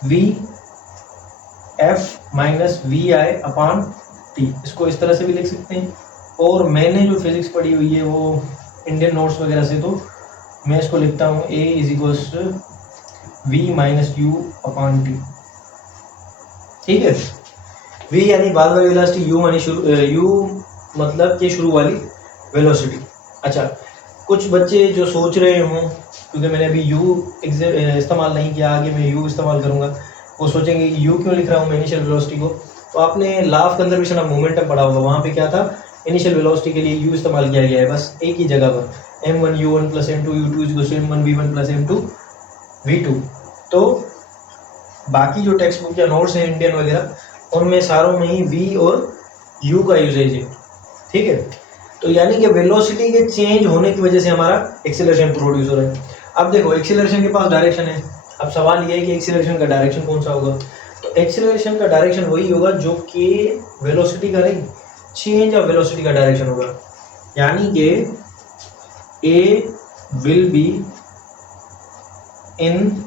V F minus V I upon T, इसको इस तरह से भी लिख सकते हैं। और मैंने जो फिजिक्स पढ़ी हुई है वो इंडियन नोट्स वगैरह से, तो मैं इसको लिखता हूँ A is equals to V minus U upon T, ठीक है। वी यानी बाद वाली वेलोसिटी, यू मानी शुरू, यू मतलब कि शुरू वाली वेलोसिटी। अच्छा, कुछ बच्चे जो सोच रहे हों, क्योंकि मैंने अभी यू इस्तेमाल नहीं किया, आगे मैं यू इस्तेमाल करूंगा, वो सोचेंगे कि यू क्यों लिख रहा हूँ मैं इनिशियल वेलोसिटी को। तो आपने law of conservation of momentum पढ़ा होगा, वहाँ पे क्या था, इनिशियल वेलोसिटी के लिए यू इस्तेमाल किया गया है, बस एक ही जगह पर, m1u1 plus m2 u2 equals to m1v1 plus m2 v2। तो बाकी जो टेक्स्ट बुक या नोट्स हैं इंडियन वगैरह, उनमें सारों में ही v और u का यूजेज है, ठीक है। तो यानी कि वेलोसिटी के चेंज होने की वजह से हमारा एक्सीलरेशन प्रोड्यूस हो रहा है। अब देखो एक्सीलरेशन के पास डायरेक्शन है, अब सवाल ये है कि एक्सीलरेशन का डायरेक्शन कौन सा होगा। तो एक्सीलरेशन का डायरेक्शन वही होगा जो कि वेलोसिटी का नहीं, चेंज ऑफ वेलोसिटी का डायरेक्शन होगा, यानी कि A will be in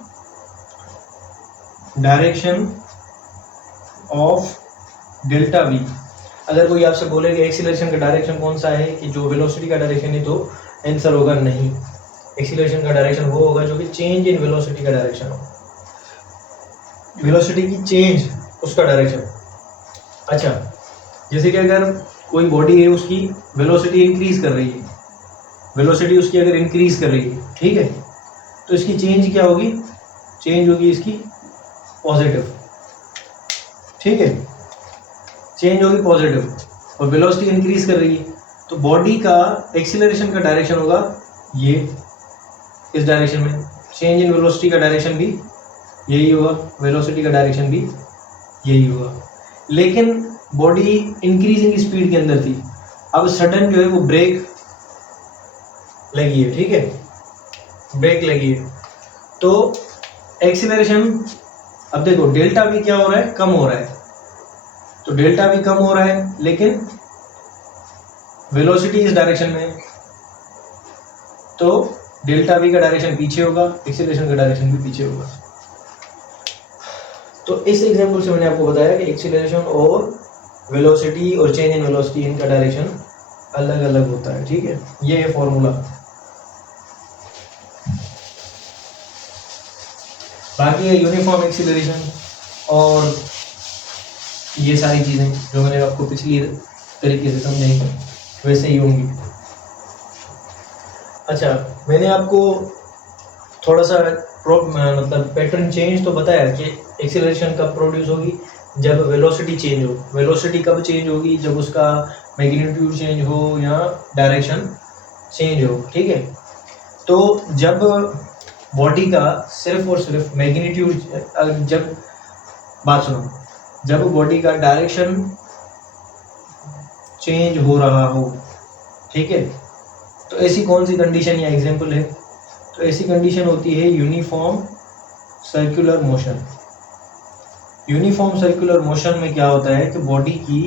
direction of delta V. अगर कोई आपसे बोले कि एक्सीलरेशन का डायरेक्शन कौन सा है, कि जो वेलोसिटी का डायरेक्शन है, तो आंसर होगा नहीं, एक्सीलरेशन का डायरेक्शन वो होगा जो कि चेंज इन वेलोसिटी का डायरेक्शन हो, वेलोसिटी की चेंज उसका डायरेक्शन। अच्छा, जैसे कि अगर कोई बॉडी है, उसकी वेलोसिटी इंक्रीज कर रही है, वेलोसिटी उसकी अगर इंक्रीज कर रही है, ठीक है, तो इसकी चेंज क्या होगी, चेंज होगी इसकी पॉजिटिव, ठीक है, चेंज होगी पॉजिटिव। और वेलोसिटी इंक्रीज कर रही है तो बॉडी का एक्सीलरेशन का डायरेक्शन होगा ये, इस डायरेक्शन में। चेंज इन वेलोसिटी का डायरेक्शन भी यही होगा, वेलोसिटी का डायरेक्शन भी यही होगा। लेकिन बॉडी इंक्रीजिंग स्पीड के अंदर थी, अब सडन जो है वो ब्रेक लगी है, ठीक है, ब्रेक लगी है, तो एक्सीलरेशन अब देखो डेल्टा भी क्या हो रहा है, कम हो रहा है, तो डेल्टा भी कम हो रहा है लेकिन वेलोसिटी इस डायरेक्शन में है, तो डेल्टा वी का डायरेक्शन पीछे होगा, एक्सीलरेशन का डायरेक्शन भी पीछे होगा। तो इस एग्जांपल से मैंने आपको बताया कि एक्सीलरेशन और वेलोसिटी और चेंज इन वेलोसिटी इनका डायरेक्शन अलग अलग होता है, ठीक है। ये है फॉर्मूला। बाकी है यूनिफॉर्म एक्सीलरेशन और ये सारी चीज़ें जो मैंने आपको पिछली तरीके से समझाई वैसे ही होंगी। अच्छा, मैंने आपको थोड़ा सा मतलब पैटर्न चेंज तो बताया कि एक्सीलरेशन कब प्रोड्यूस होगी, जब वेलोसिटी चेंज हो। वेलोसिटी कब चेंज होगी, जब उसका मैग्नीट्यूड चेंज हो या डायरेक्शन चेंज हो, ठीक है। तो जब बॉडी का सिर्फ और सिर्फ मैग्नीट्यूड, जब बात सुनो, जब बॉडी का डायरेक्शन चेंज हो रहा हो, ठीक है, तो ऐसी कौन सी कंडीशन या एग्जांपल है, तो ऐसी कंडीशन होती है uniform circular motion. Uniform circular motion में क्या होता है कि बॉडी की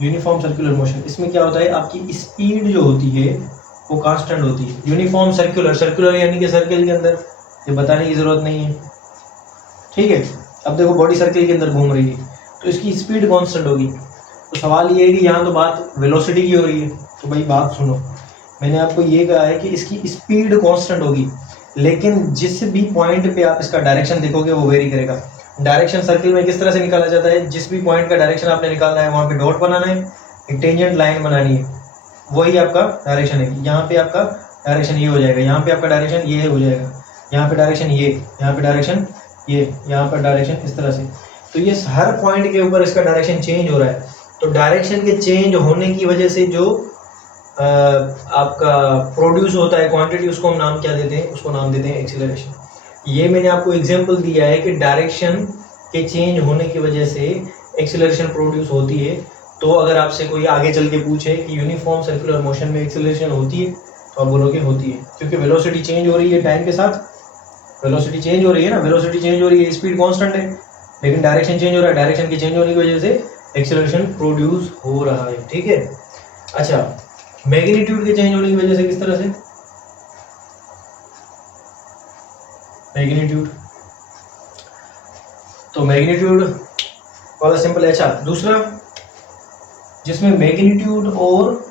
यूनिफॉर्म सर्कुलर मोशन, इसमें क्या होता है, आपकी स्पीड जो होती है वो कांस्टेंट होती है। यूनिफॉर्म सर्कुलर, सर्कुलर यानी कि सर्कल के अंदर, ये बताने की जरूरत नहीं है, ठीक है। अब देखो बॉडी सर्कल के अंदर घूम रही है तो इसकी स्पीड कांस्टेंट होगी। तो सवाल ये है कि यहाँ तो बात वेलोसिटी की हो रही है, तो भाई बात सुनो, मैंने आपको ये कहा है कि इसकी स्पीड कांस्टेंट होगी, लेकिन जिस भी पॉइंट पे आप इसका डायरेक्शन देखोगे वो वेरी करेगा। डायरेक्शन सर्कल में किस तरह से निकाला जाता है, जिस भी पॉइंट का डायरेक्शन आपने निकालना है वहाँ पे डॉट बनाना है, एक टेंजेंट लाइन बनानी है, वही आपका डायरेक्शन है। यहाँ पे आपका डायरेक्शन ये हो जाएगा, यहाँ पे आपका डायरेक्शन ये हो जाएगा, यहाँ पे डायरेक्शन ये, यहाँ पे डायरेक्शन ये, यहाँ पर डायरेक्शन इस तरह से। तो ये हर पॉइंट के ऊपर इसका डायरेक्शन चेंज हो रहा है। तो डायरेक्शन के चेंज होने की वजह से जो आपका प्रोड्यूस होता है क्वांटिटी, उसको हम नाम क्या देते हैं, उसको नाम देते हैं एक्सीलरेशन। ये मैंने आपको एग्जांपल दिया है कि डायरेक्शन के चेंज होने की वजह से एक्सीलरेशन प्रोड्यूस होती है। तो अगर आपसे कोई आगे चल के पूछे कि यूनिफॉर्म सर्कुलर मोशन में एक्सीलरेशन होती है, तो आप बोलोगे होती है, क्योंकि वेलोसिटी चेंज हो रही है टाइम के साथ। वेलोसिटी चेंज हो रही है ना, वेलोसिटी चेंज हो रही है, स्पीड कांस्टेंट है, लेकिन डायरेक्शन चेंज हो रहा है। डायरेक्शन के चेंज होने की वजह से एक्सीलरेशन प्रोड्यूस हो रहा है, ठीक है। अच्छा, मैग्नीट्यूड के चेंज होने की वजह से किस तरह से, मैग्नीट्यूड, तो मैग्नीट्यूड वाला सिंपल है। अच्छा, दूसरा जिसमें मैग्नीट्यूड और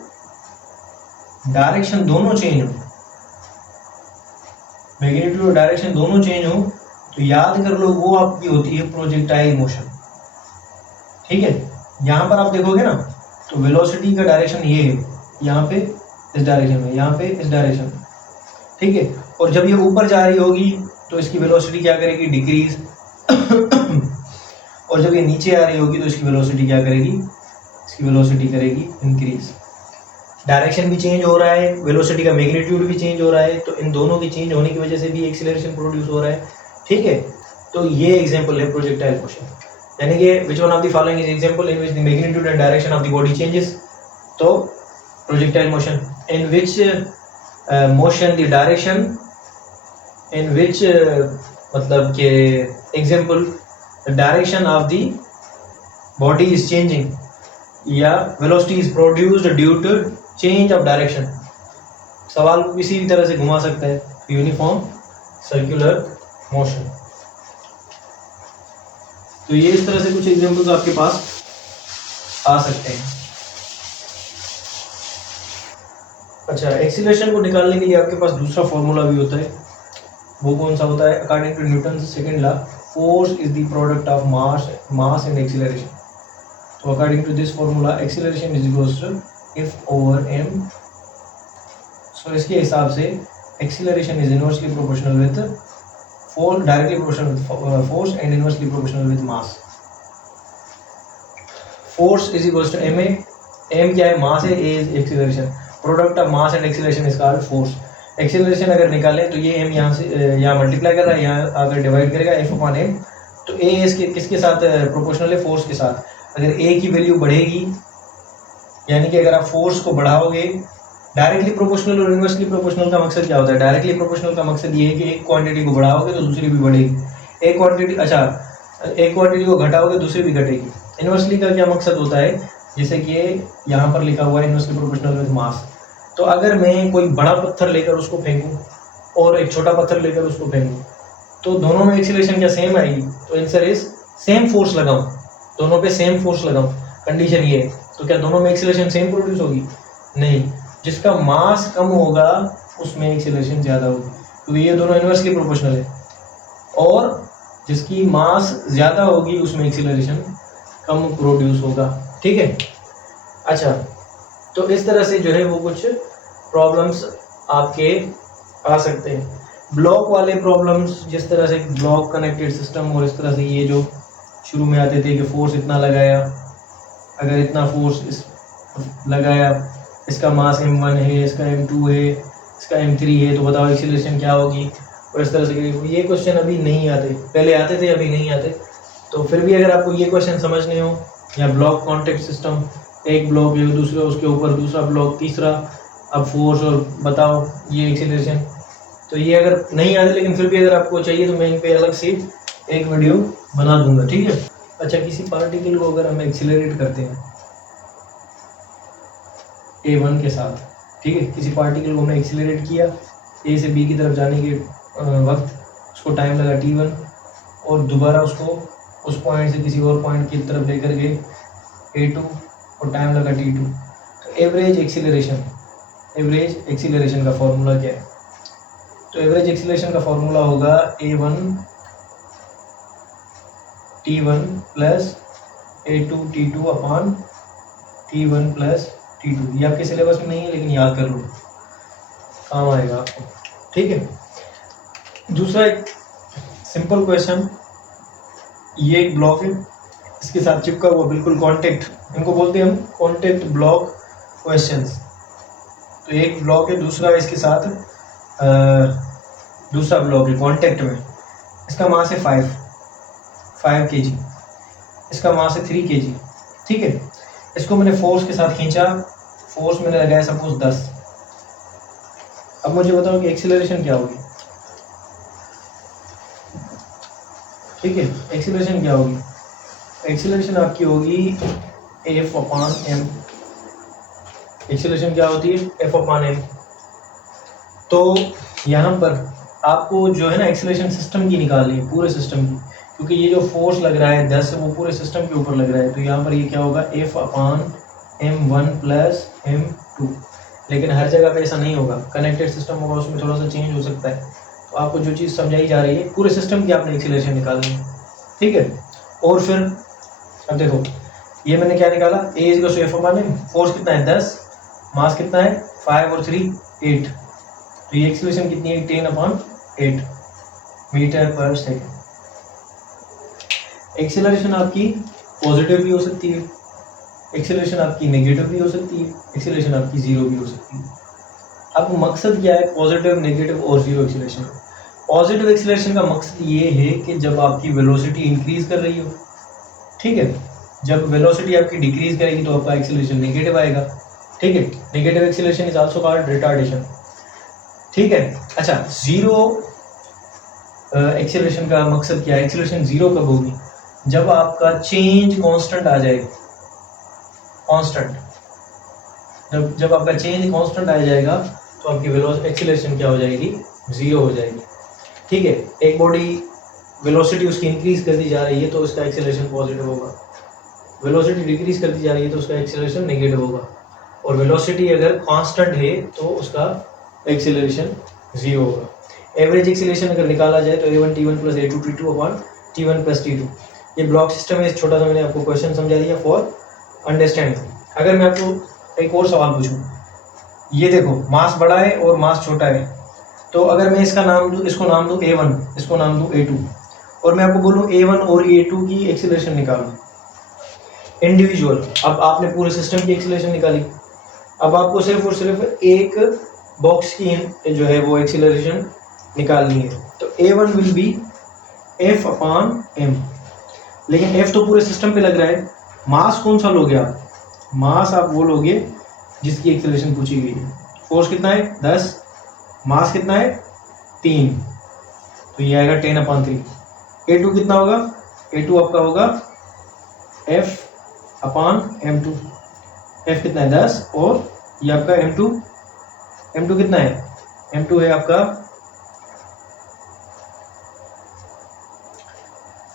डायरेक्शन दोनों चेंज हो, मैग्नीट्यूड और डायरेक्शन दोनों चेंज हो, तो याद कर लो वो आपकी होती है प्रोजेक्टाइल मोशन, ठीक है। यहाँ पर आप देखोगे ना, तो वेलोसिटी का डायरेक्शन ये है, यहाँ पे इस डायरेक्शन में, यहाँ पे इस डायरेक्शन में, ठीक है। और जब ये ऊपर जा रही होगी तो इसकी वेलोसिटी क्या करेगी, डिक्रीज। और जब ये नीचे आ रही होगी तो इसकी वेलोसिटी क्या करेगी, इसकी वेलोसिटी करेगी इंक्रीज। डायरेक्शन भी चेंज हो रहा है, वेलोसिटी का मैग्नीट्यूड भी चेंज हो रहा है, तो इन दोनों की चेंज होने की वजह से भी एक्सीलरेशन प्रोड्यूस हो रहा है, ठीक है। तो ये एग्जांपल है प्रोजेक्टाइल मोशन, यानी कि which one of the following is example in which the magnitude and direction of the body changes. तो projectile motion in which motion the direction in which मतलब के example the direction of the body is changing, या velocity is produced due to change of direction. सवाल किसी भी तरह से घुमा सकता है। यूनिफॉर्म सर्कुलर मोशन, तो ये इस तरह से कुछ एग्जांपल्स आपके पास आ सकते हैं। अच्छा, एक्सीलरेशन को निकालने के लिए आपके पास दूसरा फॉर्मूला भी होता है, वो कौन सा होता है, according to Newton second law, force is the product of mass and acceleration. तो according to this formula acceleration is equals to F over m। So इसके हिसाब से acceleration is inversely proportional with force, directly proportional with force and inversely proportional with mass. Force is equals to ma, m क्या है, mass है, a is acceleration, product of mass and acceleration is called force. Acceleration अगर निकालें तो ये m यहाँ से यहाँ मल्टीप्लाई कर रहा है, यहाँ अगर डिवाइड करेगा F अपॉन m, तो a इसके किसके साथ प्रोपोर्शनल है, फोर्स के साथ। अगर a की वैल्यू बढ़ेगी, यानी कि अगर आप फोर्स को बढ़ाओगे डायरेक्टली प्रोपोर्शनल और इनवर्सली प्रोपोर्शनल का मकसद क्या होता है? डायरेक्टली प्रोपोर्शनल का मकसद ये है कि एक क्वांटिटी को बढ़ाओगे तो दूसरी भी बढ़ेगी, एक क्वांटिटी को घटाओगे दूसरी भी घटेगी। इनवर्सली का क्या मकसद होता है? जैसे कि यहाँ पर लिखा हुआ है इनवर्सली प्रोपोर्शनल विद मास। तो अगर मैं कोई बड़ा पत्थर लेकर उसको फेंकूं और एक छोटा पत्थर लेकर उसको फेंकूं तो दोनों में एक्सीलरेशन क्या सेम आएगी? तो आंसर इज सेम फोर्स लगाऊं, दोनों पे सेम फोर्स लगाऊं, कंडीशन ये है। तो क्या दोनों में एक्सीलरेशन सेम प्रोड्यूस होगी? नहीं, जिसका मास कम होगा उसमें एक्सीलरेशन ज़्यादा होगी, क्योंकि ये दोनों इनवर्सली प्रोपोर्शनल है। और जिसकी मास ज़्यादा होगी उसमें एक्सीलरेशन कम प्रोड्यूस होगा। ठीक है, अच्छा, तो इस तरह से जो है वो कुछ प्रॉब्लम्स आपके आ सकते हैं। ब्लॉक वाले प्रॉब्लम्स, जिस तरह से ब्लॉक कनेक्टेड सिस्टम, और इस तरह से ये जो शुरू में आते थे कि फोर्स इतना लगाया, अगर इतना फोर्स लगाया, इसका मास m1 है, इसका m2 है, इसका m3 है, तो बताओ एक्सीलरेशन क्या होगी। और इस तरह से ये क्वेश्चन अभी नहीं आते, पहले आते थे, अभी नहीं आते। तो फिर भी अगर आपको ये क्वेश्चन समझने हो, या ब्लॉक कॉन्टैक्ट सिस्टम, एक ब्लॉक है, दूसरा उसके ऊपर दूसरा ब्लॉक, तीसरा, अब फोर्स, और बताओ ये एक्सीलरेशन, तो ये अगर नहीं आते, लेकिन फिर भी अगर आपको चाहिए तो मैं इन पे अलग से एक वीडियो बना दूंगा। ठीक है, अच्छा, किसी पार्टिकल को अगर हम एक्सीलरेट करते हैं a1 के साथ, ठीक है, किसी पार्टिकल को हमने एक्सीलरेट किया a से b की तरफ जाने के वक्त उसको टाइम लगा t1, और दोबारा उसको उस पॉइंट से किसी और पॉइंट की तरफ लेकर गए a2 और टाइम लगा t2। तो एवरेज एक्सीलरेशन का फॉर्मूला क्या है? तो एवरेज एक्सीलरेशन का फॉर्मूला होगा a1 t1 plus a2 t2 upon t1 plus t2। ये आपके सिलेबस में नहीं है, लेकिन याद कर लो, काम आएगा आपको। ठीक है, दूसरा एक सिंपल क्वेश्चन, ये एक ब्लॉक है, इसके साथ चिपका हुआ बिल्कुल कॉन्टेक्ट, इनको बोलते हैं हम कॉन्टेक्ट ब्लॉक क्वेश्चंस। तो एक ब्लॉक है, दूसरा इसके साथ दूसरा ब्लॉक है कॉन्टेक्ट में, इसका मास है 5 kg, इसका मास है 3 kg। ठीक है, इसको मैंने फोर्स के साथ खींचा, फोर्स मैंने लगाया सपोज 10। अब मुझे बताओ कि एक्सीलरेशन क्या होगी। ठीक है, एक्सीलरेशन क्या होगी? एक्सीलरेशन आपकी होगी F/m। एक्सीलरेशन क्या होती है? F/m। तो यहाँ पर आपको जो है ना एक्सीलरेशन सिस्टम की निकालनी है, पूरे सिस्टम की, क्योंकि ये जो फोर्स लग रहा है 10 वो पूरे सिस्टम के ऊपर लग रहा है। तो यहाँ पर ये क्या होगा? F/m1 plus m2। लेकिन हर जगह पे ऐसा नहीं होगा, कनेक्टेड सिस्टम होगा उसमें थोड़ा सा चेंज हो सकता है। तो आपको जो चीज़ समझाई जा रही है, पूरे सिस्टम की आपने एक्सीलरेशन निकालनी है। ठीक है, और फिर अब देखो, ये मैंने क्या निकाला, A=F/m, फोर्स कितना है 10, मास कितना है 5 और 3 8। तो ये एक्सीलरेशन कितनी है 10/8 मीटर पर सेकेंड। एक्सीलरेशन आपकी पॉजिटिव भी हो सकती है, एक्सीलरेशन आपकी नेगेटिव भी हो सकती है, एक्सीलरेशन आपकी जीरो भी हो सकती है। अब मकसद क्या है पॉजिटिव, नेगेटिव और जीरो एक्सीलरेशन? पॉजिटिव एक्सीलरेशन का मकसद ये है कि जब आपकी वेलोसिटी इंक्रीज कर रही हो, ठीक है, जब वेलोसिटी आपकी डिक्रीज करेगी तो आपका एक्सीलरेशन नेगेटिव आएगा। ठीक है, negative acceleration is also called retardation. ठीक है, अच्छा, जीरो एक्सीलरेशन का मकसद क्या है? एक्सीलरेशन जीरो कब होगी? जब आपका चेंज कांस्टेंट आ जाएगा, कांस्टेंट, जब आपका चेंज कांस्टेंट आ जाएगा तो आपकी एक्सीलरेशन क्या हो जाएगी? जीरो हो जाएगी। ठीक है, एक बॉडी वेलोसिटी उसकी इंक्रीज कर दी जा रही है तो उसका एक्सीलरेशन पॉजिटिव होगा, वेलोसिटी डिक्रीज कर दी जा रही है तो उसका एक्सीलरेशन नेगेटिव होगा, और वेलोसिटी अगर कांस्टेंट है तो उसका एक्सीलरेशन जीरो होगा। एवरेज एक्सीलरेशन अगर निकाला जाए तो a1 t1 plus a2 t2 upon t1 plus t2। ये ब्लॉक सिस्टम है, छोटा सा मैंने आपको क्वेश्चन समझा दिया फॉर अंडरस्टैंडिंग। अगर मैं आपको एक और सवाल पूछूं, ये देखो मास बड़ा है और मास छोटा है, तो अगर मैं इसका नाम दूं, इसको नाम दूं a1, इसको नाम दूं a2, और मैं आपको बोलूं a1 और a2 की एक्सीलरेशन निकालो इंडिविजुअल। अब आपने पूरे सिस्टम की एक्सीलरेशन निकाली, अब आपको सिर्फ और सिर्फ एक बॉक्स की जो है वो एक्सीलरेशन निकालनी है। तो a1 विल बी F/m, लेकिन F तो पूरे सिस्टम पे लग रहा है। मास कौन सा लोगे आप? मास आप वो लोगे जिसकी एक्सीलरेशन पूछी गई है, फोर्स कितना है 10, मास कितना है 3, तो ये आएगा 10/3। A2 कितना होगा, A2 आपका होगा F/m2। F कितना है 10 और ये आपका M2 कितना है, M2 है आपका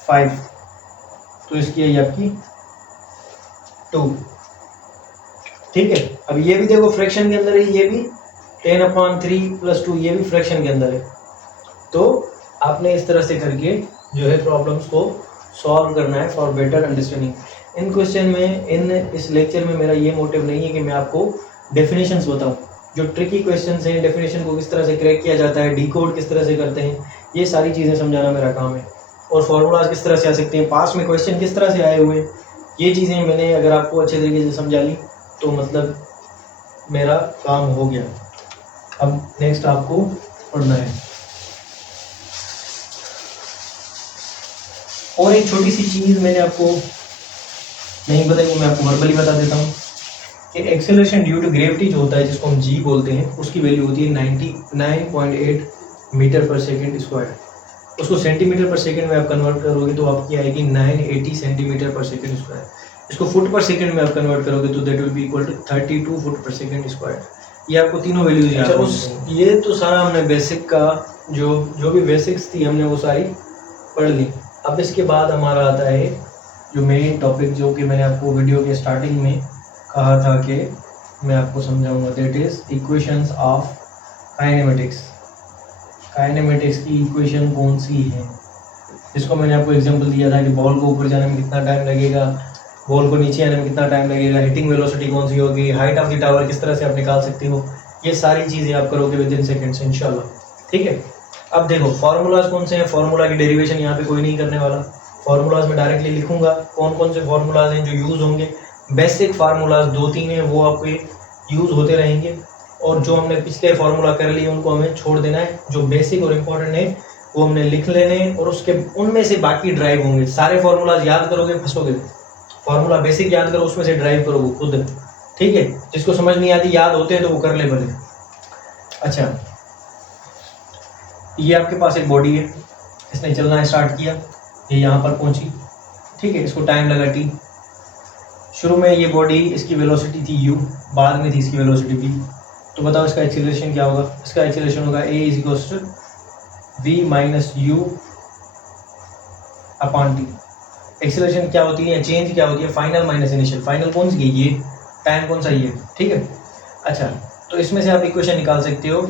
5, तो इसकी है ये आपकी 2। ठीक है, अब ये भी देखो फ्रैक्शन के अंदर है, ये भी 10/3 + 2 ये भी फ्रैक्शन के अंदर है। तो आपने इस तरह से करके जो है प्रॉब्लम्स को सॉल्व करना है for better understanding. In question में, इस लेक्चर में मेरा ये मोटिव नहीं है कि मैं आपको डेफिनेशंस बताऊं। जो ट्रिकी क्वेश्चंस हैं, डेफिनेशन को किस तरह से क्रैक किया जाता है, डिकोड किस तरह से करते हैं, ये सारी चीज़ें समझाना मेरा काम है। और फार्मूलाज किस तरह से आ सकते हैं, पास्ट में क्वेश्चन किस तरह से आए हुए हैं, ये चीज़ें मैंने अगर आपको अच्छे तरीके से समझा ली तो मतलब मेरा काम हो गया। अब नेक्स्ट आपको पढ़ना है। और एक छोटी सी चीज़ मैंने आपको नहीं बताई, वो मैं आपको वर्बली बता देता हूँ कि एक्सेलरेशन ड्यू टू ग्रेविटी जो होता है, जिसको हम जी बोलते हैं, उसकी वैल्यू होती है 99.8 मीटर/सेकंड²। उसको सेंटीमीटर पर सेकंड में आप कन्वर्ट करोगे तो आपकी आएगी 980 सेंटीमीटर/सेकंड²। इसको फुट पर सेकंड में आप कन्वर्ट करोगे तो that will be equal to 32 फुट/सेकंड²। ये आपको तीनों वैल्यूज याद है। ये तो सारा हमने बेसिक का जो भी बेसिक्स थी हमने वो सारी पढ़ ली। अब इसके बाद हमारा आता है जो मेन टॉपिक, जो कि मैंने आपको वीडियो के स्टार्टिंग में कहा था कि मैं आपको समझाऊंगा, that is equations of kinematics. Kinematics की इक्वेशन कौन सी है, जिसको मैंने आपको एग्जांपल दिया था कि बॉल को ऊपर जाने में कितना टाइम लगेगा, बॉल को नीचे आने में कितना टाइम लगेगा, हिटिंग वेलोसिटी कौन सी होगी, हाइट ऑफ द टावर किस तरह से आप निकाल सकते हो, ये सारी चीज़ें आप करोगे विद इन सेकेंड्स इंशाल्लाह। ठीक है, अब देखो फार्मूलाज कौन से हैं। फार्मूला की डेरिवेशन यहाँ पे कोई नहीं करने वाला। फार्मूलाज में डायरेक्टली लिखूंगा कौन कौन से फार्मूलाज हैं जो यूज़ होंगे। बेसिक फार्मूलाज 2-3 हैं, वो आपके यूज़ होते रहेंगे, और जो हमने पिछले फार्मूला कर लिए उनको हमें छोड़ देना है। जो बेसिक और इम्पोर्टेंट है वो हमने लिख लेने हैं, और उसके उनमें से बाकी ड्राइव होंगे। सारे फार्मूलाज याद करोगे फंसोगे। फार्मूला बेसिक याद करो, उसमें से ड्राइव करोगे खुद। ठीक है, जिसको समझ नहीं आती, याद होते हैं तो वो कर ले भले। अच्छा, ये आपके पास एक बॉडी है, इसने चलना स्टार्ट किया, ये यहाँ पर पहुंची। ठीक है, इसको टाइम लगा t। शुरू में ये बॉडी, इसकी वेलोसिटी थी u, बाद में थी इसकी वेलोसिटी v। तो बताओ इसका एक्सीलरेशन क्या होगा। इसका एक्सीलरेशन होगा a = v - u/t। एक्सीलरेशन क्या होती है, चेंज क्या होती है, फाइनल माइनस इनिशियल। फाइनल कौन सी है, ये टाइम कौन सा ये। ठीक है, अच्छा, तो इसमें से आप इक्वेशन निकाल सकते हो,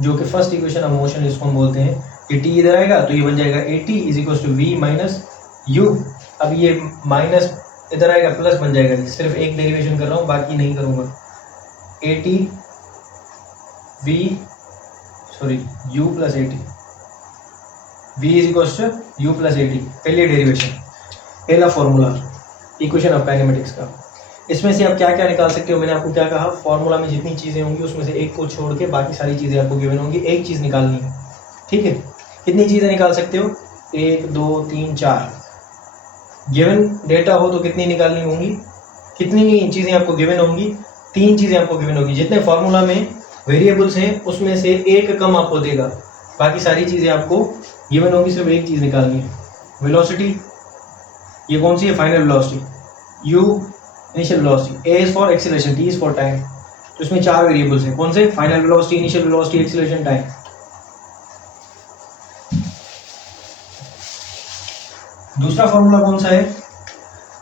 जो कि फर्स्ट इक्वेशन ऑफ मोशन इसको हम बोलते हैं। ये t इधर आएगा तो ये बन जाएगा at = v - u। अब ये माइनस इधर आएगा, प्लस बन जाएगा। सिर्फ एक डेरिवेशन कर रहा हूँ, बाकी नहीं करूँगा। at u + at, v = u + at। पहली डेरिवेशन, पहला फॉर्मूला इक्वेशन ऑफ काइनेमेटिक्स का। इसमें से आप क्या क्या निकाल सकते हो, मैंने आपको क्या कहा, फॉर्मूला में जितनी चीज़ें होंगी उसमें से एक को छोड़ के बाकी सारी चीज़ें आपको गिवन होंगी। एक चीज़ निकालनी है। ठीक है, कितनी चीज़ें निकाल सकते हो, 1 2 3 4। गिवन डेटा हो तो कितनी निकालनी होंगी, कितनी चीज़ें आपको गिवन होंगी, 3 चीज़ें आपको गिवन होंगी। जितने फार्मूला में वेरिएबल्स हैं उसमें से एक कम आपको देगा, बाकी सारी चीज़ें आपको गिवन होंगी। सिर्फ एक चीज़ निकालनी है, वेलोसिटी। ये कौन सी है, final velocity. u initial velocity. a is for acceleration, t is for time. तो इसमें 4 वेरिएबल्स हैं, कौन से, final velocity, initial velocity, acceleration, time. दूसरा फॉर्मूला कौन सा है,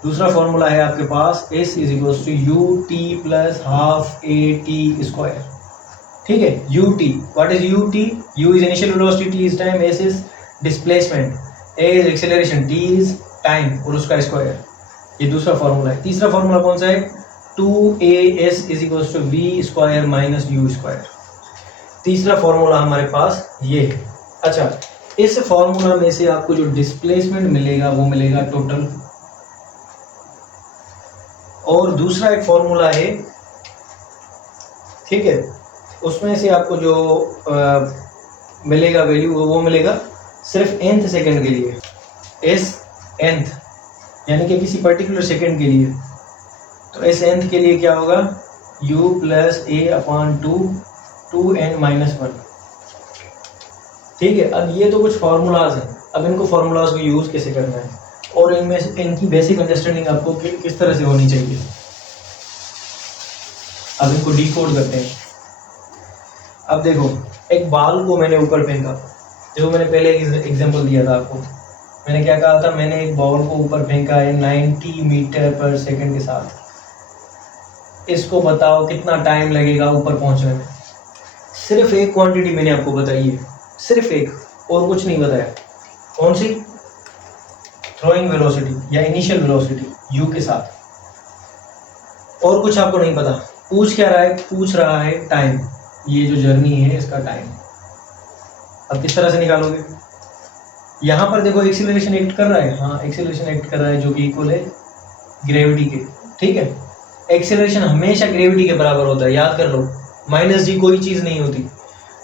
दूसरा फॉर्मूला है आपके पास s = ut + ½ at²। ठीक है, ut, what is ut? u is initial velocity, t is time, s is displacement, a is acceleration, t is time, और उसका स्क्वायर। ये दूसरा फॉर्मूला है। तीसरा फॉर्मूला कौन सा है, 2as = v² - u²। तीसरा फॉर्मूला हमारे पास ये है। अच्छा, इस फॉर्मूला में से आपको जो डिस्प्लेसमेंट मिलेगा वो मिलेगा टोटल, और दूसरा एक फॉर्मूला है, ठीक है, उसमें से आपको जो मिलेगा वैल्यू वो मिलेगा सिर्फ nth सेकंड के लिए, s nth, यानी कि किसी पर्टिकुलर सेकंड के लिए। तो s nth के लिए क्या होगा, u + a/2 2n-1। ठीक है, अब ये तो कुछ फार्मूलाज हैं, अब इनको फार्मूलाज को यूज़ कैसे करना है और इनमें इनकी बेसिक अंडरस्टैंडिंग आपको किस तरह से होनी चाहिए। अब इनको डिकोड करते हैं। अब देखो, एक बाल को मैंने ऊपर फेंका, जो मैंने पहले एक एग्जांपल दिया था आपको। मैंने क्या कहा था, मैंने एक बॉल को ऊपर फेंका है 90 मीटर पर सेकंड के साथ। इसको बताओ कितना टाइम लगेगा ऊपर पहुंचने में। सिर्फ एक क्वांटिटी मैंने आपको बताई है, सिर्फ एक, और कुछ नहीं बताया। कौन सी? थ्रोइंग वेलोसिटी या इनिशियल वेलोसिटी u के साथ, और कुछ आपको नहीं पता। पूछ क्या रहा है? पूछ रहा है टाइम, ये जो जर्नी है इसका टाइम। अब किस तरह से निकालोगे? यहाँ पर देखो एक्सीलरेशन एक्ट कर रहा है, हाँ एक्सीलरेशन एक्ट कर रहा है, जो कि इक्वल है ग्रेविटी के। ठीक है, एक्सीलरेशन हमेशा ग्रेविटी के बराबर होता है, याद कर लो। माइनस जी कोई चीज़ नहीं होती।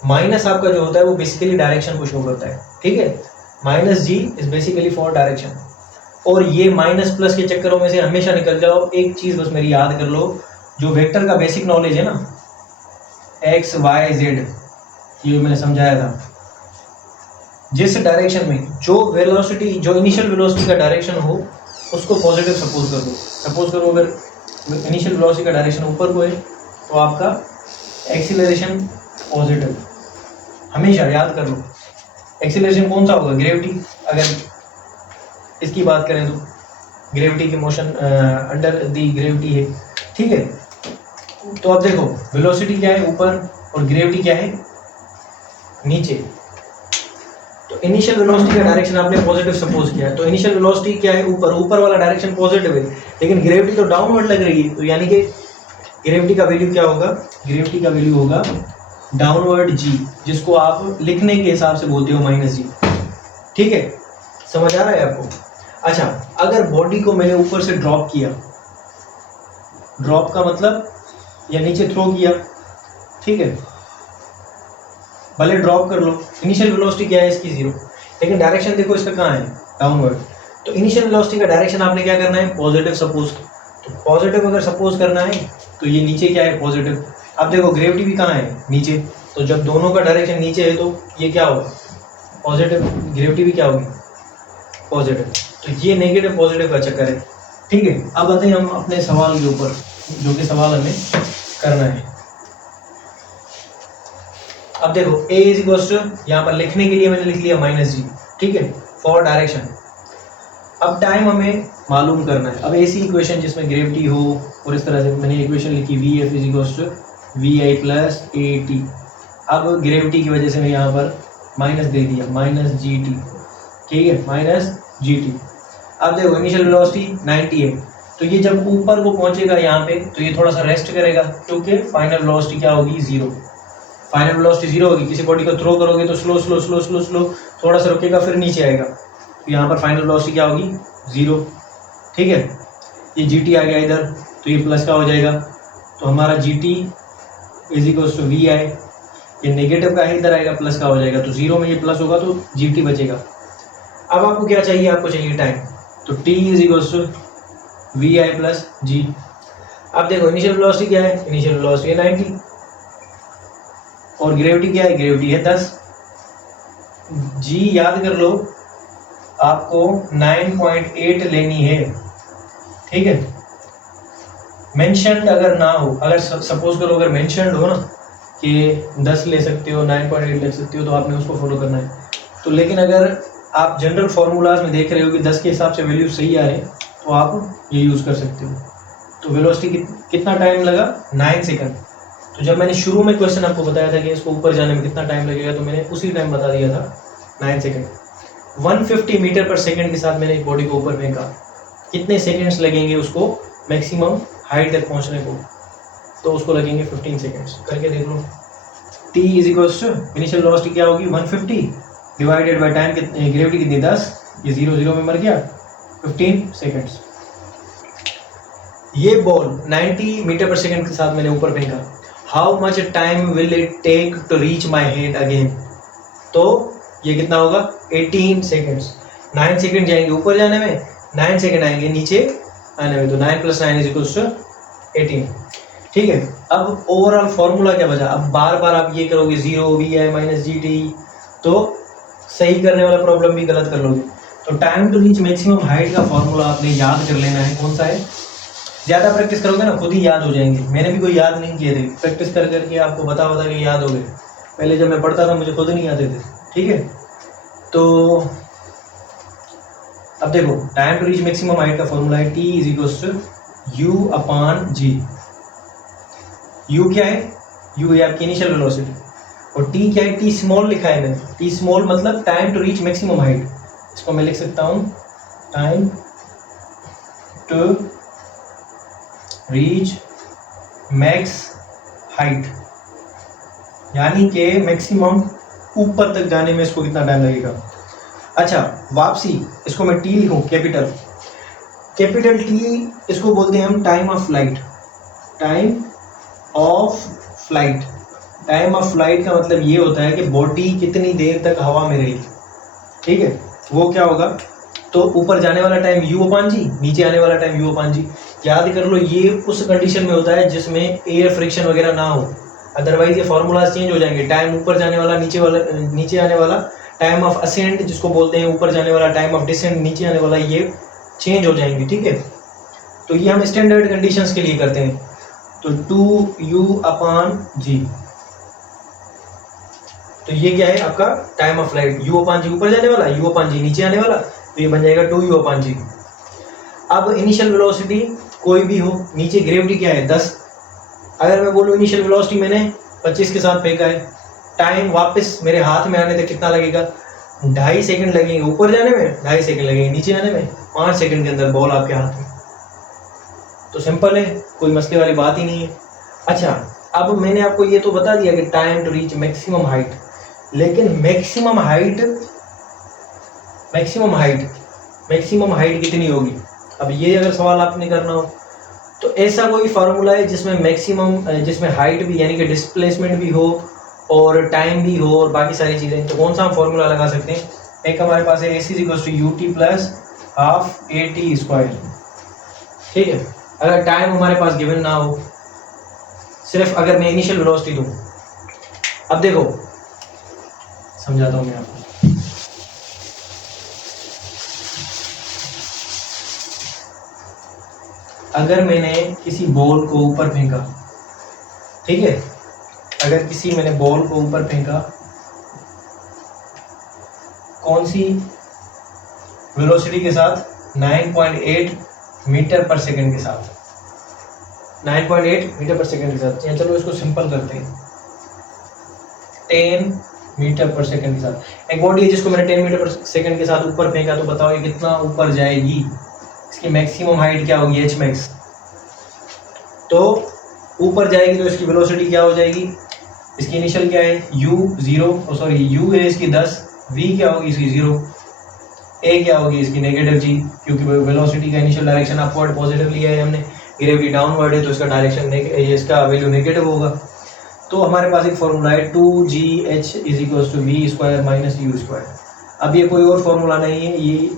माइनस आपका जो होता है वो बेसिकली डायरेक्शन को शो करता है। ठीक है, minus G is basically for direction. और ये माइनस प्लस के चक्करों में से हमेशा निकल जाओ। एक चीज़ बस मेरी याद कर लो, जो वेक्टर का बेसिक नॉलेज है ना, एक्स वाई जेड, ये मैंने समझाया था। जिस डायरेक्शन में जो वेलोसिटी, जो इनिशियल वेलोसिटी का डायरेक्शन हो, उसको पॉजिटिव सपोज कर दो। सपोज करो अगर इनिशियल वेलोसिटी का डायरेक्शन ऊपर को है तो आपका एक्सीलरेशन पॉजिटिव। हमेशा याद कर लो, एक्सीलरेशन कौन सा होगा? ग्रेविटी। अगर इसकी बात करें तो ग्रेविटी की मोशन अंडर दी ग्रेविटी है। ठीक है, तो अब देखो वेलोसिटी क्या है? ऊपर, और ग्रेविटी क्या है? नीचे। तो इनिशियल वेलोसिटी का डायरेक्शन आपने पॉजिटिव सपोज किया है, तो इनिशियल वेलोसिटी क्या है? ऊपर। ऊपर वाला डायरेक्शन पॉजिटिव है, लेकिन ग्रेविटी तो डाउनवर्ड लग रही है, तो यानी कि ग्रेविटी का वैल्यू क्या होगा? ग्रेविटी का वैल्यू होगा डाउनवर्ड जी, जिसको आप लिखने के हिसाब से बोलते हो माइनस जी। ठीक है, समझ आ रहा है आपको? अच्छा, अगर बॉडी को मैंने ऊपर से ड्रॉप किया, ड्रॉप का मतलब या नीचे थ्रो किया, ठीक है, भले ड्रॉप कर लो, इनिशियल वेलोसिटी क्या है इसकी? 0, लेकिन डायरेक्शन देखो इसका कहाँ है? डाउनवर्ड। तो इनिशियल वेलोसिटी का डायरेक्शन आपने क्या करना है? Positive suppose. तो पॉजिटिव अगर सपोज करना है तो ये नीचे क्या है? पॉजिटिव। अब देखो ग्रेविटी भी कहाँ है? नीचे। तो जब दोनों का डायरेक्शन नीचे है तो ये क्या होगा? पॉजिटिव। ग्रेविटी भी क्या होगी? पॉजिटिव। तो ये नेगेटिव पॉजिटिव का चक्कर है। ठीक है, अब आते हैं हम अपने सवाल के ऊपर, जो कि सवाल हमें करना है। अब देखो a इज इक्वल टू, यहाँ पर लिखने के लिए मैंने लिख लिया माइनस जी। ठीक है, फॉर डायरेक्शन। अब टाइम हमें मालूम करना है। अब ऐसी इक्वेशन जिसमें ग्रेविटी हो, और इस तरह से मैंने इक्वेशन लिखी V F is equal to V I plus A T. अब ग्रेविटी की वजह से मैं यहाँ पर माइनस दे दिया, माइनस जी टी। ठीक है, माइनस जी टी। अब देखो इनिशियल वेलोसिटी 90 है, तो ये जब ऊपर को पहुंचेगा यहाँ पे तो ये थोड़ा सा रेस्ट करेगा, क्योंकि फाइनल वेलोसिटी क्या होगी? 0। फाइनल वेलोसिटी 0 होगी। किसी बॉडी को थ्रो करोगे तो slow slow slow slow slow थोड़ा सा रुकेगा, फिर नीचे आएगा। तो यहाँ पर फाइनल वेलोसिटी क्या होगी? 0। ठीक है, ये जी टी आ गया इधर, तो ये प्लस का हो जाएगा। तो हमारा G T is equal to V I, ये नेगेटिव का है, इधर आएगा प्लस का हो जाएगा। तो 0 में ये प्लस होगा तो जी टी बचेगा। अब आपको क्या चाहिए? आपको चाहिए टाइम। तो T is equal to V I plus G. अब देखो इनिशियल वेलोसिटी क्या है? इनिशियल वेलोसिटी है 90, और ग्रेविटी क्या है? ग्रेविटी है 10। जी याद कर लो, आपको 9.8 लेनी है। ठीक है, मेंशन्ड अगर ना हो, अगर सपोज करो अगर मेंशन्ड हो ना कि 10 ले सकते हो, 9.8 ले सकते हो, तो आपने उसको फॉलो करना है। तो लेकिन अगर आप जनरल फार्मूलाज में देख रहे हो कि 10 के हिसाब से वैल्यू सही आ रहे हैं, तो आप ये यूज़ कर सकते हो। तो वेलोसिटी कितना टाइम लगा? 9 सेकंड। तो जब मैंने शुरू में क्वेश्चन आपको बताया था कि इसको ऊपर जाने में कितना टाइम लगेगा, तो मैंने उसी टाइम बता दिया था 9 सेकंड। 150 मीटर पर सेकंड के साथ मैंने एक बॉडी को ऊपर फेंका, कितने सेकंड्स लगेंगे उसको मैक्सिमम हाइट तक पहुंचने को? तो उसको लगेंगे 15 सेकंड्स। करके देख लो। T is equals to initial velocity क्या होगी? 150 डिवाइडेड बाय टाइम, ग्रेविटी कितनी? 10, ये 0 0 में मर गया, 15 सेकंड्स। ये बॉल 90 मीटर पर सेकंड के साथ मैंने ऊपर फेंका। How much time will it take to reach my head again? तो ये कितना होगा? 18 सेकंड्स। 9 सेकंड जाएंगे ऊपर जाने में, 9 सेकंड आएंगे नीचे आने में। तो 9 + 9 = 18। ठीक है। अब ओवरऑल फॉर्मूला क्या बचा, अब बार बार आप ये करोगे 0 vi माइनस जी टी, तो सही करने वाला प्रॉब्लम भी गलत कर लोगे। तो time to reach maximum height का फॉर्मूला आपने याद कर लेना है, कौन सा है। ज़्यादा प्रैक्टिस करोगे ना खुद ही याद हो जाएंगे, मैंने भी कोई याद नहीं किए थे, प्रैक्टिस कर करके आपको बता कि याद हो गए। पहले जब मैं पढ़ता था मुझे खुद नहीं आते थे, ठीक है। तो अब देखो time to reach maximum height का फॉर्मूला है t is equals to u upon g. U क्या है, यू है आपकी इनिशियल वेलोसिटी, और टी क्या है, टी स्मॉल लिखा है मैंने, टी स्मॉल मतलब time to reach maximum height. इसको मैं लिख सकता हूँ time to reach max height, यानी कि मैक्सिमम ऊपर तक जाने में इसको कितना टाइम लगेगा। अच्छा वापसी, इसको मैं टी लिखूँ कैपिटल, कैपिटल टी इसको बोलते हैं हम time of flight. Time of flight, time of flight का मतलब ये होता है कि बॉडी कितनी देर तक हवा में रहेगी, ठीक है। वो क्या होगा, तो ऊपर जाने वाला टाइम यू अपान जी, नीचे आने वाला टाइम यू अपान जी। याद कर लो ये उस कंडीशन में होता है जिसमें एयर फ्रिक्शन वगैरह ना हो, अदरवाइज ये फॉर्मूलाज चेंज हो जाएंगे। टाइम ऊपर जाने वाला, नीचे आने वाला, टाइम ऑफ असेंट जिसको बोलते हैं ऊपर जाने वाला, टाइम ऑफ डिसेंट नीचे आने वाला, ये चेंज हो जाएंगे, ठीक है। तो ये हम स्टैंडर्ड कंडीशंस के लिए करते हैं। तो 2u अपान जी, तो ये क्या है आपका टाइम ऑफ फ्लाइट, u अपान जी ऊपर जाने वाला, u अपान जी नीचे आने वाला, तो ये बन जाएगा 2u अपान जी। अब इनिशियल वेलोसिटी कोई भी हो, नीचे ग्रेविटी क्या है 10, अगर मैं बोलूँ इनिशियल वेलोसिटी मैंने 25 के साथ फेंका है, टाइम वापस मेरे हाथ में आने तक कितना लगेगा, 2.5 सेकंड लगेंगे ऊपर जाने में, 2.5 सेकंड लगेंगे नीचे आने में, 5 सेकंड के अंदर बॉल आपके हाथ में। तो सिंपल है, कोई मसले वाली बात ही नहीं है। अच्छा अब मैंने आपको ये तो बता दिया कि time to reach maximum height, लेकिन मैक्सिमम हाइट कितनी होगी। अब ये अगर सवाल आपने करना हो तो ऐसा कोई फार्मूला है जिसमें हाइट भी यानी कि डिस्प्लेसमेंट भी हो और टाइम भी हो और बाकी सारी चीज़ें, तो कौन सा हम फार्मूला लगा सकते हैं। एक हमारे पास है AC = UT + हाफ AT², ठीक है। अगर टाइम हमारे पास गिवन ना हो, सिर्फ अगर मैं इनिशियल वेलोसिटी दूं, अब देखो समझाता हूं मैं आपको। अगर मैंने किसी बॉल को ऊपर फेंका, ठीक है, अगर मैंने बॉल को ऊपर फेंका कौन सी वेलोसिटी के साथ, 9.8 मीटर पर सेकंड के साथ, 9.8 मीटर पर सेकंड के साथ, या चलो इसको सिंपल करते हैं 10 मीटर पर सेकंड के साथ। एक बॉडी है जिसको मैंने 10 मीटर पर सेकंड के साथ ऊपर फेंका, तो बताओ ये कितना ऊपर जाएगी, इसकी मैक्सिमम हाइट क्या होगी, h मैक्स। तो ऊपर जाएगी तो इसकी वेलोसिटी क्या हो जाएगी, इसकी इनिशियल क्या है u है इसकी 10, v क्या होगी इसकी 0, a क्या होगी इसकी नेगेटिव g, क्योंकि वेलोसिटी का इनिशियल डायरेक्शन अपवर्ड पॉजिटिव लिया है हमने, ग्रेविटी डाउनवर्ड है तो इसका डायरेक्शन इसका वैल्यू नेगेटिव होगा। तो हमारे पास एक फॉर्मूला है 2gh = v² - u²। अब ये कोई और फॉर्मूला नहीं है, ये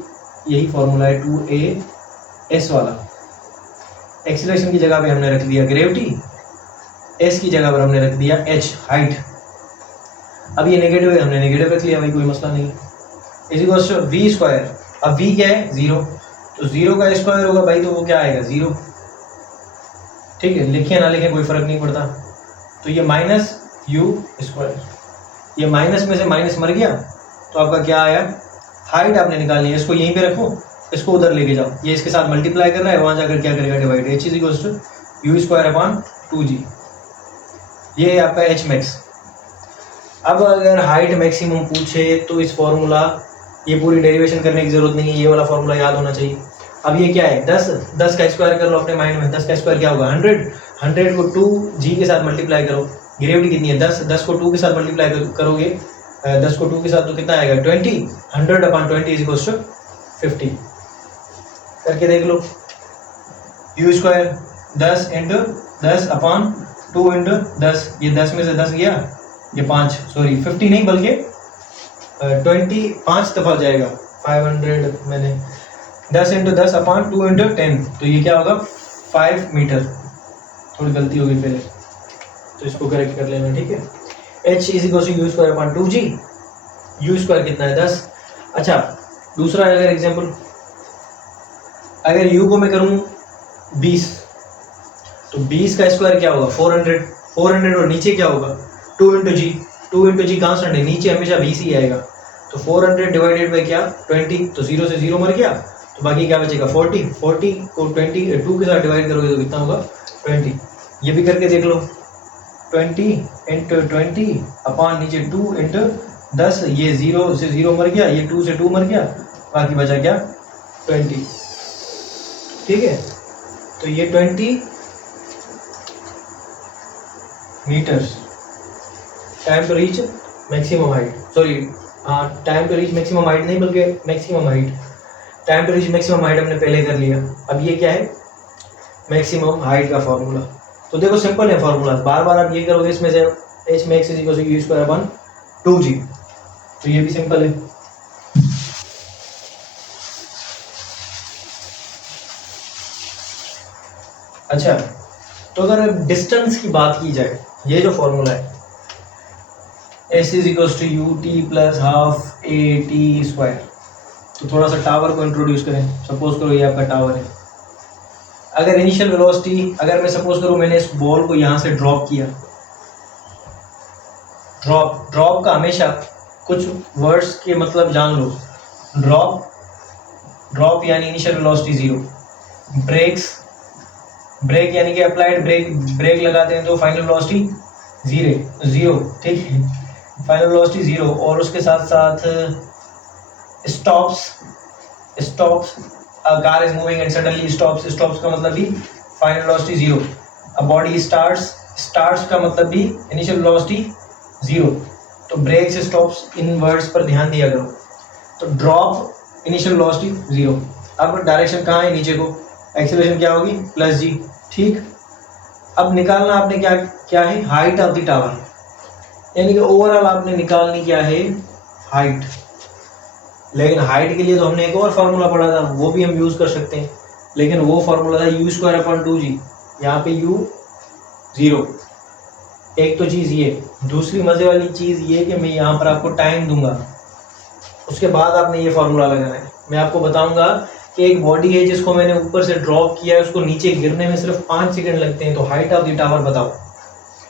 यही फॉर्मूला है 2as वाला। एक्सीलरेशन की जगह पे हमने रख दिया ग्रेविटी, s की जगह पर हमने रख दिया h हाइट। अब ये नेगेटिव है, हमने नेगेटिव रख लिया, भाई कोई मसला नहीं। = v², अब v क्या है 0, तो 0 का स्क्वायर होगा भाई, तो वो क्या आएगा 0, ठीक है। लिखे ना लिखे कोई फर्क नहीं पड़ता। तो ये -u², ये माइनस में से माइनस मर गया, तो आपका क्या आया, हाइट आपने निकालनी है, इसको यहीं पे रखो, इसको उधर लेके जाओ, ये इसके साथ मल्टीप्लाई कर रहा है, वहां जाकर क्या करेगा डिवाइड, h = u²/2g, ये है आपका h मैक्स। अब अगर हाइट मैक्सिमम पूछे तो इस फॉर्मूला, ये पूरी डेरिवेशन करने की जरूरत नहीं है, ये वाला फॉर्मूला याद होना चाहिए। अब ये क्या है 10 का स्क्वायर कर लो अपने माइंड में, 10 का स्क्वायर क्या होगा 100 को 2g के साथ मल्टीप्लाई करो, ग्रेविटी कितनी है 10 को 2 के साथ मल्टीप्लाई करोगे, 10 को 2 के साथ तो कितना आएगा 20, 100/20 = 50, करके देख लो। u² 10 × 10/2 × 10, ये 10 में से 10 गया, ये 50 नहीं बल्कि 5 दफा जाएगा, 500 मैंने 10 × 10/2 × 10, तो ये क्या होगा 5 मीटर, थोड़ी गलती होगी पहले, तो इसको करेक्ट कर लेना, ठीक है। h is equal to u square upon 2g, u square कितना है 10। अच्छा दूसरा अगर एग्जांपल, अगर u को मैं करूँ 20, तो 20 का स्क्वायर क्या होगा 400, 400 और नीचे क्या होगा 2 इंटू जी, 2 इंटू जी कांस्टेंट है, नीचे हमेशा 20 ही आएगा, तो 400 डिवाइडेड बाई क्या 20, तो 0 से 0 मर गया, तो बाकी क्या बचेगा 40, 40 को 2 के साथ डिवाइड करोगे तो कितना होगा 20। ये भी करके देख लो, 20 इंटू 20 अपॉन नीचे 2 इंटू 10, ये 0 से 0 मर गया, ये 2 से 2 मर गया, बाकी बचा क्या 20, ठीक है। तो ये 20 metres, time to reach maximum height, sorry हाँ time to reach maximum height नहीं बल्कि maximum height, time to reach maximum height हमने पहले कर लिया, अब ये क्या है मैक्सिमम हाइट का फॉर्मूला। तो देखो सिंपल है फॉर्मूला, बार बार आप ये करोगे इसमें से h max is equal to u square upon 2g, तो ये भी सिंपल है। अच्छा तो अगर डिस्टेंस की बात की जाए, ये जो फॉर्मूला है s is equal to u t plus half a t square, तो थोड़ा सा टावर को इंट्रोड्यूस करें। सपोज करो ये आपका टावर है, अगर इनिशियल वेलोसिटी, अगर मैं सपोज करूं मैंने इस बॉल को यहाँ से ड्रॉप किया, ड्रॉप का हमेशा कुछ वर्ड्स के मतलब जान लो, ड्रॉप यानी इनिशियल वेलोसिटी 0, ब्रेक यानी कि अप्लाइड ब्रेक लगाते हैं तो फाइनल वेलोसिटी 0, ठीक है, फाइनल वेलोसिटी 0, और उसके साथ साथ stops car is moving and suddenly stops का मतलब भी final velocity 0, a body starts का मतलब भी इनिशियल वेलोसिटी 0, तो ब्रेक्स स्टॉप्स इन वर्ड्स पर ध्यान दिया करो। तो ड्रॉप इनिशियल वेलोसिटी 0, अब डायरेक्शन कहाँ है नीचे को, एक्सीलरेशन क्या होगी प्लस जी, ठीक। अब निकालना आपने क्या है हाइट ऑफ द टावर, यानी कि ओवरऑल आपने निकालनी क्या है हाइट, लेकिन हाइट के लिए तो हमने एक और फार्मूला पढ़ा था, वो भी हम यूज़ कर सकते हैं, लेकिन वो फार्मूला था यू स्क्वायर अपॉन 2g, यहाँ पे u 0। एक तो चीज़ ये, दूसरी मज़े वाली चीज़ ये कि मैं यहाँ पर आपको टाइम दूंगा, उसके बाद आपने ये फार्मूला लगाना है। मैं आपको बताऊंगा कि एक बॉडी है जिसको मैंने ऊपर से ड्रॉप किया है, उसको नीचे गिरने में सिर्फ 5 सेकंड लगते हैं, तो हाइट ऑफ द टावर बताओ।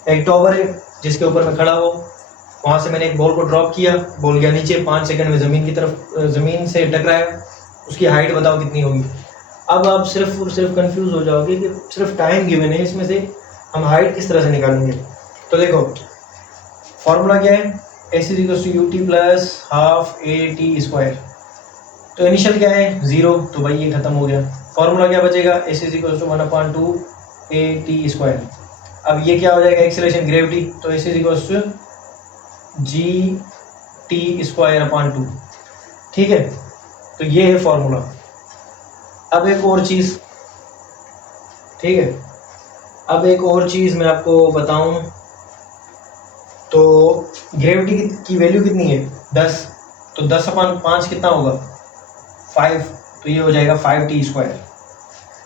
एक टावर है जिसके ऊपर मैं खड़ा हूँ, वहाँ से मैंने एक बॉल को ड्रॉप किया, बॉल गया नीचे, 5 सेकंड में ज़मीन की तरफ, ज़मीन से टकराया, उसकी हाइट बताओ कितनी होगी। अब आप सिर्फ और सिर्फ कंफ्यूज हो जाओगे कि सिर्फ टाइम गिवन है, इसमें से हम हाइट किस तरह से निकालेंगे। तो देखो फॉर्मूला क्या है, s is equal to u t plus half a t square, तो इनिशियल क्या है 0, तो भाई ये खत्म हो गया, फॉर्मूला क्या बचेगा s is equal to 1/2 a t square. अब ये क्या हो जाएगा एक्सीलरेशन ग्रेविटी, तो s is equal to g t square upon 2, ठीक है। तो ये है फॉर्मूला। अब एक और चीज़, ठीक है, अब एक और चीज़ मैं आपको बताऊं, तो ग्रेविटी की वैल्यू कितनी है 10, तो 10/5 कितना होगा 5, तो ये हो जाएगा 5t स्क्वायर।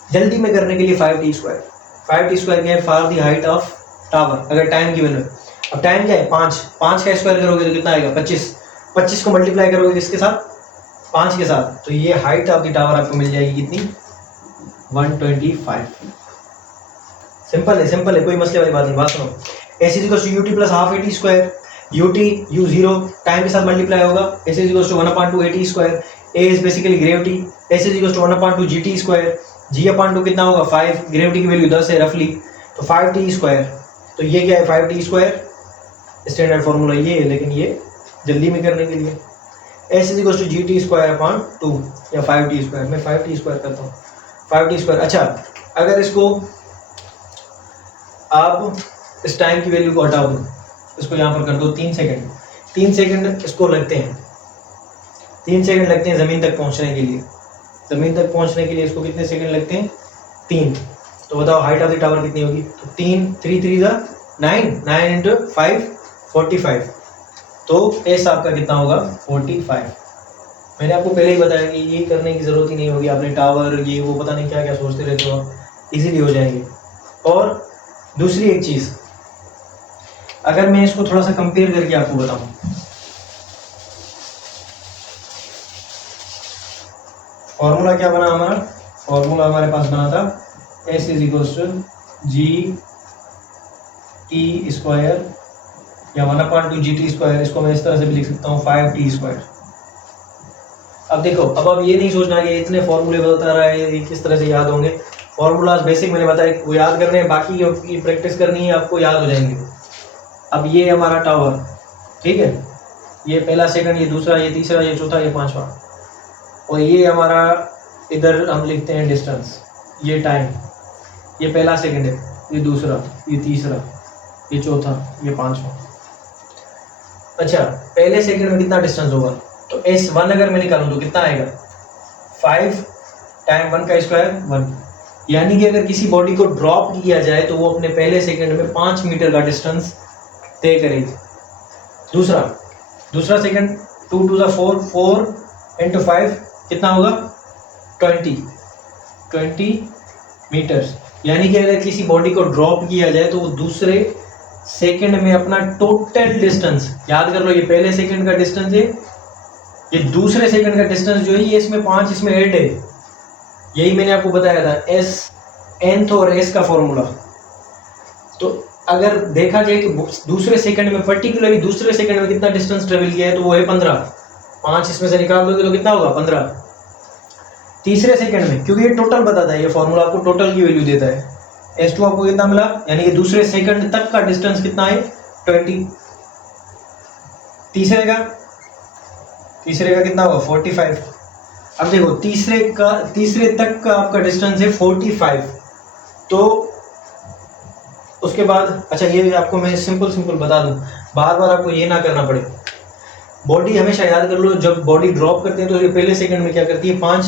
जल्दी में करने के लिए 5t स्क्वायर, 5t स्क्वायर क्या है for the height of tower, अगर टाइम गिवन है। अब टाइम क्या है 5 का स्क्वायर करोगे तो कितना आएगा 25 को मल्टीप्लाई करोगे किसके साथ 5 के साथ, तो ये हाइट ऑफ द टावर आपको मिल जाएगी कितनी 125। सिंपल है, कोई मसले वाली बात नहीं। बात सुनो, s is equal to ut plus half a t square, u 0 time के साथ मल्टीप्लाई होगा, s is equal to 1/2 a t square, a is basically gravity, s is equal to 1/2 g t square, g/2 कितना होगा 5, gravity की value 10 है रफली, तो 5t square. तो ये क्या है 5t स्क्वायर, स्टैंडर्ड फार्मूला ये है, लेकिन ये जल्दी में करने के लिए s is equal to g t square upon 2 या 5t स्क्वायर, मैं 5t स्क्वायर करता हूँ 5t स्क्वायर। अच्छा अगर इसको आप इस टाइम की वैल्यू को हटा दो, इसको यहाँ पर कर दो 3 सेकंड, 3 सेकंड इसको लगते हैं, 3 सेकंड लगते हैं ज़मीन तक पहुँचने के लिए, ज़मीन तक पहुँचने के लिए इसको कितने सेकंड लगते हैं 3, तो बताओ हाइट ऑफ द टावर कितनी होगी, तो 3 3 9 इंटू 5 45, तो एस आपका कितना होगा 45। मैंने आपको पहले ही बताया कि ये करने की ज़रूरत ही नहीं होगी, आपने टावर ये वो पता नहीं क्या क्या सोचते रहते हो, आप इजीली हो जाएंगे। और दूसरी एक चीज, अगर मैं इसको थोड़ा सा कंपेयर करके आपको बताऊं, फॉर्मूला क्या बना हमारा, फॉर्मूला हमारे पास बना था S is equal to g t square या 1/2 जी टी स्क्वायर, इसको मैं इस तरह से भी लिख सकता हूँ 5t स्क्वायर। अब देखो, अब आप ये नहीं सोचना कि इतने फॉर्मूले बता रहा है ये किस तरह से याद होंगे। फॉर्मूलाज बेसिक मैंने बताया वो याद करने हैं, बाकी की प्रैक्टिस करनी है, आपको याद हो जाएंगे। अब ये हमारा टावर, ठीक है, ये पहला सेकंड, ये दूसरा, ये तीसरा, ये चौथा, ये पांचवा, और ये हमारा इधर हम लिखते हैं डिस्टेंस, ये टाइम, ये पहला सेकंड है, ये दूसरा, ये तीसरा, ये चौथा, ये पांचवा। अच्छा, पहले सेकंड में कितना डिस्टेंस होगा, तो S1 अगर मैं निकालूं तो कितना आएगा, 5 टाइम 1 का स्क्वायर 1, यानी कि अगर किसी बॉडी को ड्रॉप किया जाए तो वो अपने पहले सेकंड में 5 मीटर का डिस्टेंस तय करेगी। दूसरा सेकंड 2 2 4, 4 × 5 कितना होगा, 20 मीटर्स, यानी कि अगर किसी बॉडी को ड्रॉप किया जाए तो वो दूसरे सेकंड में अपना टोटल डिस्टेंस, याद कर लो, ये पहले सेकंड का डिस्टेंस है, ये दूसरे सेकंड का डिस्टेंस जो है ये इसमें 5, इसमें 8 है, यही मैंने आपको बताया था S nth और S का फॉर्मूला। तो अगर देखा जाए कि दूसरे सेकंड में, पर्टिकुलरली दूसरे सेकंड में कितना डिस्टेंस ट्रेवल किया है, तो वो है 15, 5 इसमें से निकाल दोगे तो कितना होगा 15। तीसरे सेकंड में, क्योंकि ये टोटल बताता है, ये फॉर्मूला आपको टोटल की वैल्यू देता है, S2 आपको कितना मिला, यानी कि दूसरे सेकंड तक का डिस्टेंस कितना है 20। तीसरे का कितना होगा 45। अब देखो तीसरे तक का आपका डिस्टेंस है 45, तो उसके बाद, अच्छा ये आपको मैं सिंपल बता दूं, बार बार आपको ये ना करना पड़े। बॉडी हमेशा याद कर लो, जब बॉडी ड्रॉप करते हैं तो ये पहले सेकंड में क्या करती है, 5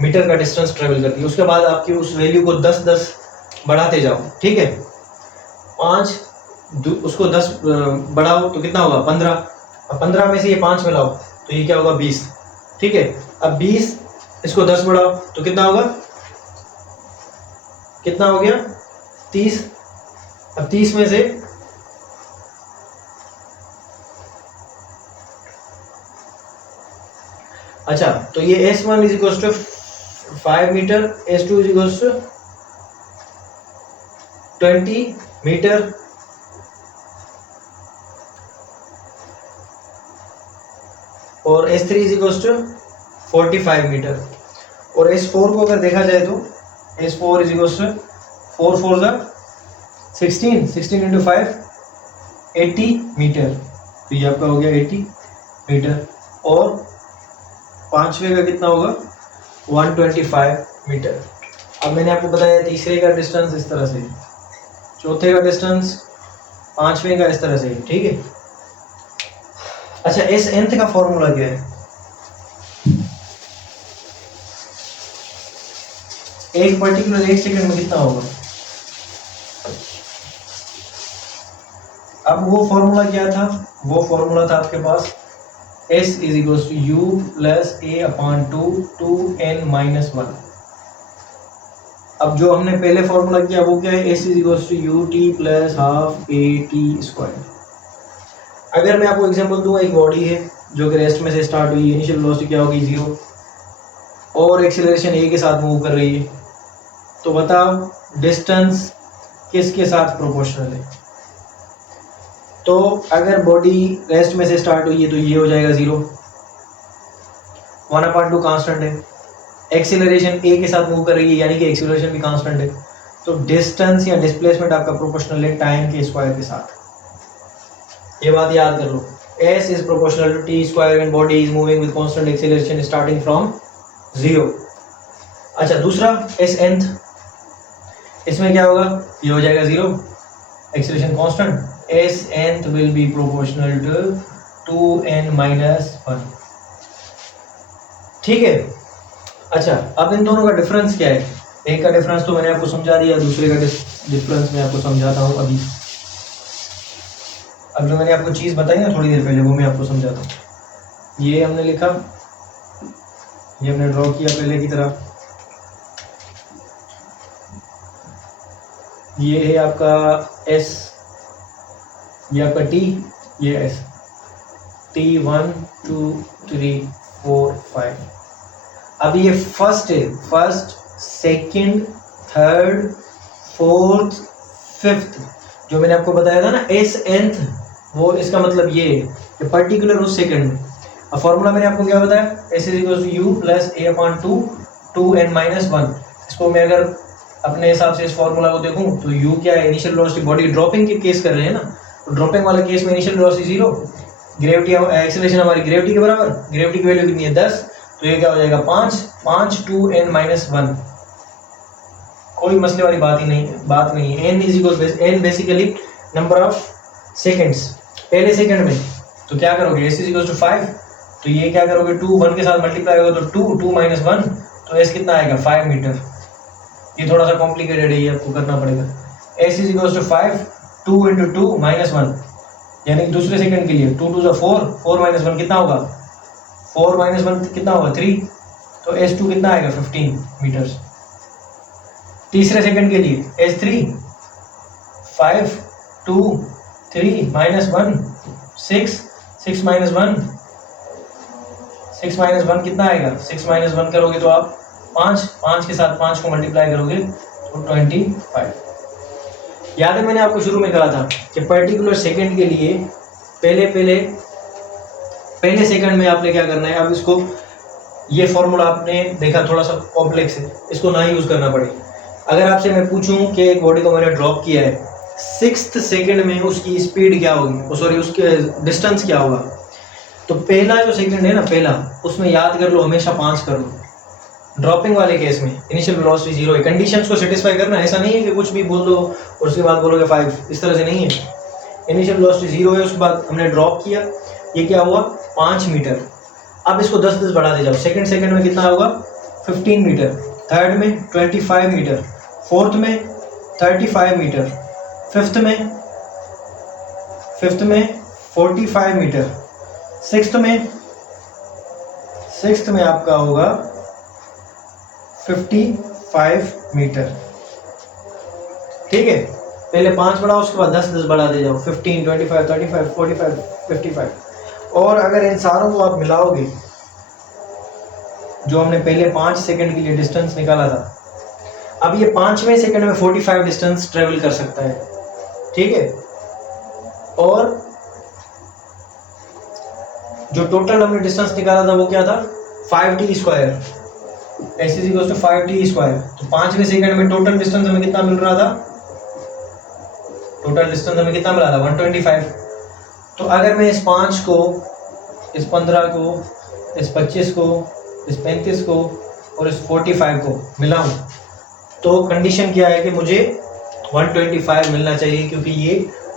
मीटर का डिस्टेंस ट्रेवल करती है, उसके बाद आपकी उस वैल्यू को 10 बढ़ाते जाओ, ठीक है, 5 उसको 10 बढ़ाओ तो कितना होगा 15, अब 15 में से ये 5 मिलाओ तो ये क्या होगा 20, ठीक है, अब 20 इसको 10 बढ़ाओ तो कितना होगा, कितना हो गया 30, अब 30 में से अच्छा, तो ये S1 is equal to 5 meter, S2 is equal to 20 meter, और S3 is equal to 45 metre, और S4 को अगर देखा जाए तो S4 is equal to 4 4 16 × 5 80 metre, तो ये आपका हो गया 80 मीटर, और पांचवे का कितना होगा 125 मीटर। अब मैंने आपको बताया तीसरे का डिस्टेंस इस तरह से, चौथे का डिस्टेंस, पांचवे का इस तरह से, ठीक है। अच्छा, S nth का फॉर्मूला क्या है, एक पर्टिकुलर 1 सेकंड में कितना होगा, अब वो फॉर्मूला क्या था, वो फॉर्मूला था आपके पास S is equal to U plus A/2 2n-1। अब जो हमने पहले फॉर्मूला किया वो क्या है, S is equal to UT plus half AT square. अगर मैं आपको एग्जांपल दूं, एक बॉडी है जो कि रेस्ट में से स्टार्ट हुई, इनिशियल वेलोसिटी क्या होगी 0, और एक्सीलरेशन a के साथ मूव कर रही है, तो बताओ डिस्टेंस किसके साथ प्रोपोर्शनल है। तो अगर बॉडी रेस्ट में से स्टार्ट हुई है तो ये हो जाएगा 0, 1/2 कांस्टेंट है, एक्सीलरेशन a के साथ मूव कर रही है यानी कि एक्सीलरेशन भी कांस्टेंट है, तो डिस्टेंस या डिस्प्लेसमेंट आपका प्रोपोर्शनल है टाइम के स्क्वायर के साथ, ये बात याद कर लो। S is proportional to t square when body is moving with constant acceleration starting from 0। अच्छा, दूसरा S nth, इसमें क्या होगा, ये हो जाएगा 0, acceleration constant, S nth will be proportional to 2n-1, ठीक है। अच्छा, अब इन दोनों का डिफरेंस क्या है, एक का डिफरेंस तो मैंने आपको समझा दिया, दूसरे का डिफरेंस मैं आपको समझाता हूँ अभी। अब जो मैंने आपको चीज़ बताई ना थोड़ी देर पहले, वो मैं आपको समझाता हूँ। ये हमने लिखा, ये हमने ड्रॉ किया पहले की तरह, ये है आपका S, ये आपका T, ये S, T 1 2 3 4 5। अब ये फर्स्ट है, first second third fourth fifth, जो मैंने आपको बताया था ना एस nth, वो इसका मतलब ये है पर्टिकुलर उस सेकंड में। अब फॉर्मूला मैंने आपको क्या बताया, s is equal to u plus a upon two, 2n-1। इसको मैं अगर अपने हिसाब से इस फॉर्मूला को देखूं तो यू क्या है, इनिशियल वेलोसिटी, बॉडी ड्रॉपिंग के केस कर रहे हैं ना, तो ड्रॉपिंग वाले केस में इनिशियल वेलोसिटी 0, ग्रेविटी एक्सेलरेशन हमारी ग्रेविटी के बराबर, ग्रेविटी की वैल्यू कितनी है 10, तो ये क्या हो जाएगा 5 2n-1। कोई मसले वाली बात नहीं है। n is equal n basically number of seconds पहले सेकंड में, तो क्या करोगे s इज इक्वल टू 5, तो ये क्या करोगे 2 1 के साथ मल्टीप्लाई होगा तो 2 1, तो s कितना आएगा 5 मीटर। ये थोड़ा सा कॉम्प्लिकेटेड है, ये आपको करना पड़ेगा। s इज इक्वल टू 5, 2 × 2 -1, यानी कि दूसरे सेकंड के लिए 2 2 4 4 -1 कितना होगा, 4 -1 कितना होगा 3, तो s2 कितना आएगा 15 मीटर्स। तीसरे सेकंड के लिए s3 5 2 3 -1 6 6 -1 कितना आएगा, 6 -1 करोगे तो आप 5 के साथ 5 को मल्टीप्लाई करोगे तो 25। याद है मैंने आपको शुरू में कहा था कि पर्टिकुलर सेकंड के लिए पहले सेकंड में आपने क्या करना है। अब इसको, ये फॉर्मूला आपने देखा थोड़ा सा कॉम्प्लेक्स है, इसको ना यूज करना पड़े। अगर आपसे मैं पूछूं कि एक बॉडी को मैंने ड्रॉप किया है, 6th सेकंड में उसकी स्पीड क्या होगी, सॉरी उसके डिस्टेंस क्या होगा, तो पहला जो सेकंड है ना, पहला उसमें याद कर लो, हमेशा 5 कर लो। ड्रॉपिंग वाले केस में इनिशियल वेलोसिटी 0 है, कंडीशंस को सेटिस्फाई करना, ऐसा नहीं है कि कुछ भी बोल दो और उसके बाद बोलोगे 5, इस तरह से नहीं है। इनिशियल वेलोसिटी 0 है, उसके बाद हमने ड्रॉप किया, ये क्या हुआ 5 मीटर। अब इसको 10 बढ़ा दे जाओ, सेकंड में कितना होगा 15 मीटर, थर्ड में 25 मीटर, फोर्थ में 35 मीटर, फिफ्थ में 45 मीटर, सिक्स्थ में आपका होगा 55 मीटर। ठीक है, पहले 5 बढ़ाओ, उसके बाद 10 बढ़ा दे जाओ, 15 25 35 45 55। और अगर इन सारों को आप मिलाओगे, जो हमने पहले 5 सेकंड के लिए डिस्टेंस निकाला था, अब ये 5वें सेकंड में 45 डिस्टेंस ट्रेवल कर सकता है। ठीक है, और जो टोटल हमने डिस्टेंस निकाला था वो क्या था 5t square, s is equal to 5t square. तो 5वें सेकंड में टोटल डिस्टेंस हमें कितना मिल रहा था, टोटल डिस्टेंस हमें कितना मिला था 125। तो अगर मैं इस 5 को, इस 15 को, इस 25 को, इस 35 को और इस 45 को मिलाऊं, तो कंडीशन क्या है कि मुझे 125 मिलना चाहिए, क्योंकि ये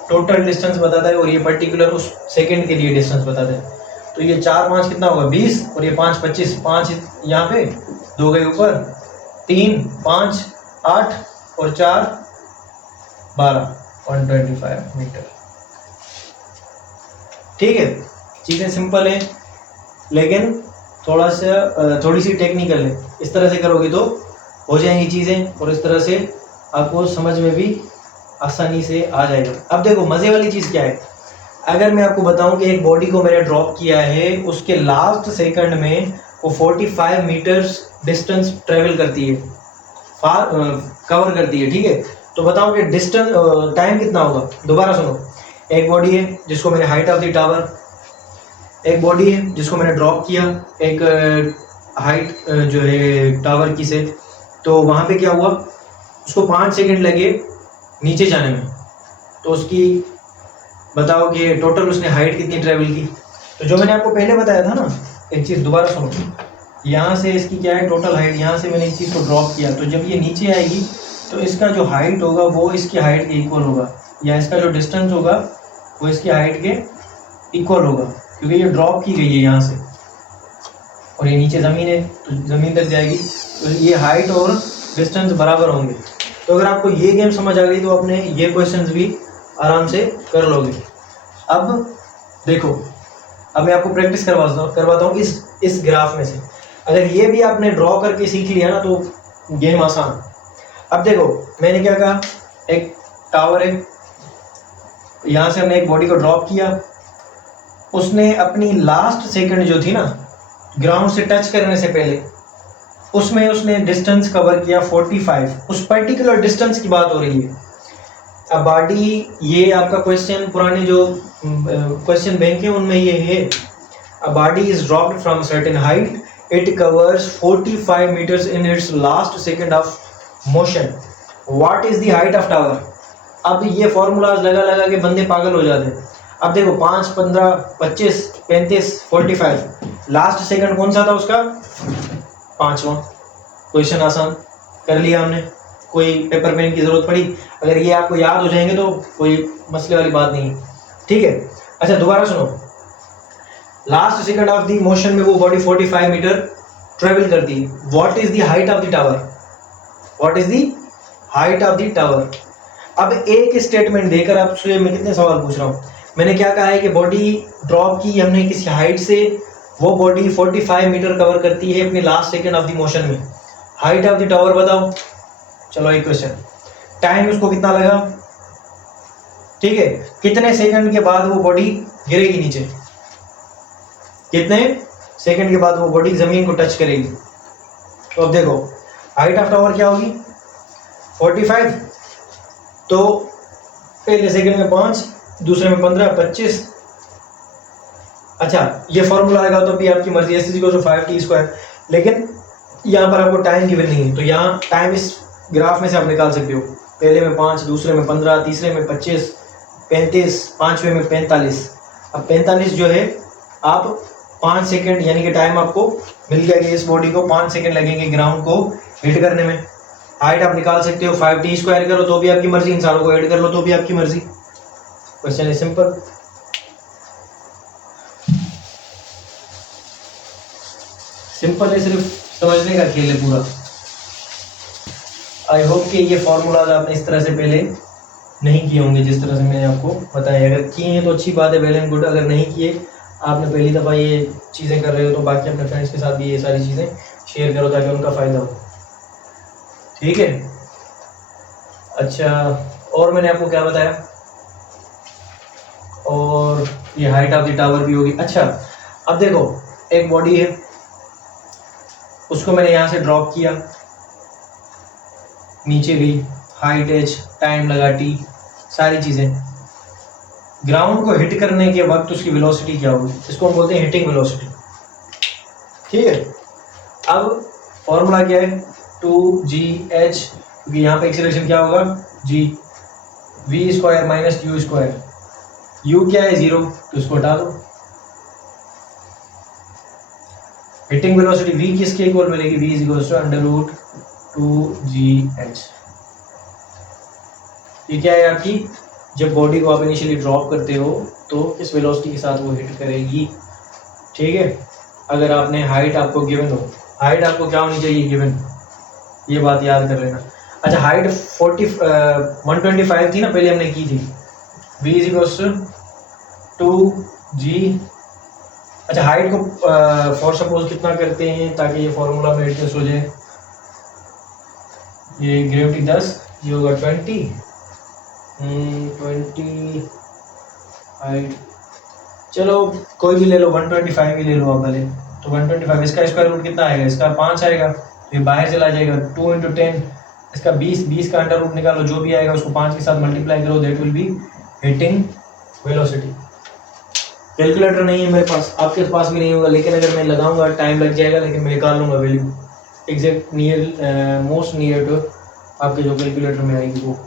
टोटल डिस्टेंस बताता है और ये पर्टिकुलर उस सेकंड के लिए डिस्टेंस बताता है। तो ये 4 5 कितना होगा 20, और ये 5 25, 5 यहाँ पे 2 गए ऊपर, 3 5 8 और 4 12, 125 मीटर। ठीक है, चीज़ें सिंपल है लेकिन थोड़ी सी टेक्निकल है। इस तरह से करोगे तो हो जाएंगी चीज़ें, और इस तरह से आपको समझ में भी आसानी से आ जाएगा। अब देखो मज़े वाली चीज़ क्या है, अगर मैं आपको बताऊं कि एक बॉडी को मैंने ड्रॉप किया है, उसके लास्ट सेकंड में वो 45 मीटर्स डिस्टेंस ट्रेवल करती है, कवर करती है। ठीक है, तो बताओ कि डिस्टेंस टाइम कितना होगा। दोबारा सुनो, एक बॉडी है जिसको मैंने हाइट ऑफ द टावर, एक बॉडी है जिसको मैंने ड्रॉप किया एक हाइट जो है टावर की से, तो वहाँ पे क्या हुआ, उसको 5 सेकंड लगे नीचे जाने में, तो उसकी बताओ कि टोटल उसने हाइट कितनी ट्रेवल की। तो जो मैंने आपको पहले बताया था ना, एक चीज़ दोबारा सुनो, यहाँ से इसकी क्या है टोटल हाइट, यहाँ से मैंने इस चीज़ को ड्रॉप किया, तो जब ये नीचे आएगी तो इसका जो हाइट होगा वो इसकी हाइट के इक्वल होगा, या इसका जो डिस्टेंस होगा वो इसकी हाइट के इक्वल होगा, क्योंकि ये ड्रॉप की गई है यहाँ से और ये नीचे ज़मीन है तो ज़मीन तक जाएगी, तो ये हाइट और डिस्टेंस बराबर होंगे। तो अगर आपको ये गेम समझ आ गई तो अपने ये क्वेश्चंस भी आराम से कर लोगे। अब देखो, अब मैं आपको प्रैक्टिस करवाता हूँ इस ग्राफ में से। अगर ये भी आपने ड्रॉ करके सीख लिया ना तो गेम आसान। अब देखो मैंने क्या कहा, एक टावर है, यहाँ से हमने एक बॉडी को ड्रॉप किया, उसने अपनी लास्ट सेकंड जो थी ना ग्राउंड से टच करने से पहले, उसमें उसने डिस्टेंस कवर किया 45। उस पर्टिकुलर डिस्टेंस की बात हो रही है। अब बॉडी, ये आपका क्वेश्चन पुराने जो क्वेश्चन बैंक है उनमें ये है, a body is dropped from certain height, it covers 45 meters in its last second of motion, what is the height of tower. अब ये फॉर्मूलाज लगा लगा के बंदे पागल हो जाते हैं। अब देखो 5, 15, 25, 35, 45, लास्ट सेकंड कौन सा था उसका? 5वां। क्वेश्चन आसान कर लिया हमने, कोई पेपर पेन की जरूरत पड़ी? अगर ये आपको याद हो जाएंगे तो कोई मसले वाली बात नहीं है, ठीक है। अच्छा दोबारा सुनो, last second of the motion में वो बॉडी 45 मीटर ट्रेवल करती है, what is the height of the tower, what is the height of the tower. अब एक स्टेटमेंट देकर आपसे मैं कितने सवाल पूछ रहा हूँ। मैंने क्या कहा है कि बॉडी ड्रॉप की हमने किसी हाइट से, वो बॉडी 45 मीटर कवर करती है अपने last second of the motion में, हाइट ऑफ द टावर बताओ। चलो एक क्वेश्चन, टाइम उसको कितना लगा, ठीक है, कितने सेकंड के बाद वो बॉडी गिरेगी नीचे, कितने सेकंड के बाद वो बॉडी जमीन को टच करेगी। तो अब देखो हाइट ऑफ टावर क्या होगी 45, तो पहले सेकंड में 5, दूसरे में 15, 25। अच्छा ये फॉर्मूला आएगा तो भी आपकी मर्जी, एस इक्वल टू 5t², लेकिन यहाँ पर आपको टाइम गिवन नहीं है, तो यहाँ टाइम इस ग्राफ में से आप निकाल सकते हो। पहले में 5, दूसरे में 15, तीसरे में 25, 35, पाँचवें में 45। अब 45 जो है आप 5 सेकंड, यानी कि टाइम आपको मिल गया कि इस बॉडी को 5 सेकंड लगेंगे ग्राउंड को हिट करने में। हाइट आप निकाल सकते हो, 5t² करो तो भी आपकी मर्जी, इन सारों को ऐड कर लो तो भी आपकी मर्जी। Question is simple. सिंपल है, सिर्फ समझने का खेल है पूरा। आई होप कि ये फॉर्मूलाज आपने इस तरह से पहले नहीं किए होंगे जिस तरह से मैंने आपको बताया। अगर किए हैं तो अच्छी बात है, वेल एंड गुड। अगर नहीं किए, आपने पहली दफ़ा ये चीज़ें कर रहे हो, तो बाकी अपने फ्रेंड्स के साथ भी ये सारी चीज़ें शेयर करो ताकि उनका फ़ायदा हो, ठीक है। अच्छा और मैंने आपको क्या बताया, और ये हाइट ऑफ द टावर भी होगी। अच्छा अब देखो एक बॉडी है, उसको मैंने यहाँ से ड्रॉप किया, नीचे गई, हाइट h, टाइम लगा t, सारी चीज़ें। ग्राउंड को हिट करने के वक्त उसकी वेलोसिटी क्या होगी, इसको हम बोलते हैं हिटिंग वेलोसिटी, ठीक है। अब फॉर्मूला क्या है 2gh, क्योंकि यहाँ पे एक्सीलरेशन क्या होगा g, v² minus u², u क्या है 0, तो इसको हटा दो। हिटिंग वेलोसिटी v किसके इक्वल मिलेगी, v इज √2gh। ये क्या है आपकी, जब बॉडी को आप इनिशियली ड्रॉप करते हो तो किस वेलोसिटी के साथ वो हिट करेगी, ठीक है। अगर आपने हाइट आपको गिवन हो, हाइट आपको क्या होनी चाहिए गिवन, ये बात याद कर लेना। अच्छा हाइट 125 थी ना, पहले हमने की थी, v इज √2g। अच्छा हाइट को फॉर सपोज कितना करते हैं ताकि ये फॉर्मूला में एडजस्ट हो जाए, ये ग्रेविटी 10, ये होगा 20 हाइट, चलो कोई भी ले लो, 125 ही ले लो आप भले। तो 125, इसका स्क्वायर रूट कितना आएगा, इसका 5 आएगा, तो ये बाहर चला जाएगा, 2 × 10, इसका 20 का अंडर रूट निकालो, जो भी आएगा उसको 5 के साथ मल्टीप्लाई करो, that will be hitting velocity. Calculator नहीं है मेरे पास, आपके पास भी नहीं होगा, लेकिन अगर मैं लगाऊंगा टाइम लग जाएगा, लेकिन मैं निकाल लूँगा value exact near, most near to आपके जो कैलकुलेटर में आएगी वो,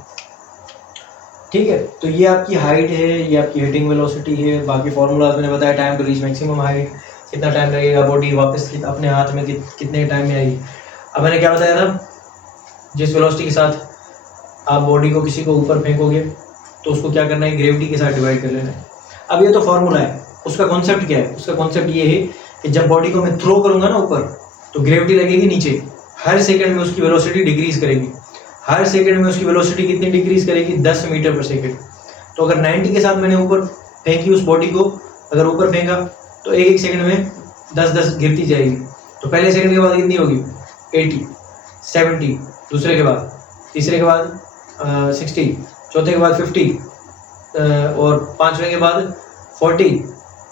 ठीक है। तो ये आपकी हाइट है, ये आपकी हिटिंग वेलोसिटी है। बाकी फॉर्मूलाज मैंने बताया, time to reach maximum height, कितना टाइम लगेगा बॉडी वापस अपने हाथ में कितने टाइम में आएगी। अब मैंने क्या बताया था, जिस वेलोसिटी के साथ आप बॉडी को किसी को ऊपर फेंकोगे तो उसको क्या करना है, ग्रेविटी के साथ डिवाइड कर लेना है। अब ये तो फॉर्मूला है, उसका कॉन्सेप्ट क्या है, उसका कॉन्सेप्ट ये है कि जब बॉडी को मैं थ्रो करूँगा ना ऊपर, तो ग्रेविटी लगेगी नीचे, हर सेकंड में उसकी वेलोसिटी डिक्रीज करेगी, हर सेकंड में उसकी वेलोसिटी कितनी डिक्रीज करेगी, 10 मीटर पर सेकंड। तो अगर 90 के साथ मैंने ऊपर फेंकी उस बॉडी को, अगर ऊपर फेंका तो एक सेकंड में 10 गिरती जाएगी। तो पहले सेकंड के बाद कितनी होगी 80, 70, दूसरे के बाद, तीसरे के बाद 60, चौथे के बाद 50, और पांचवें के बाद 40,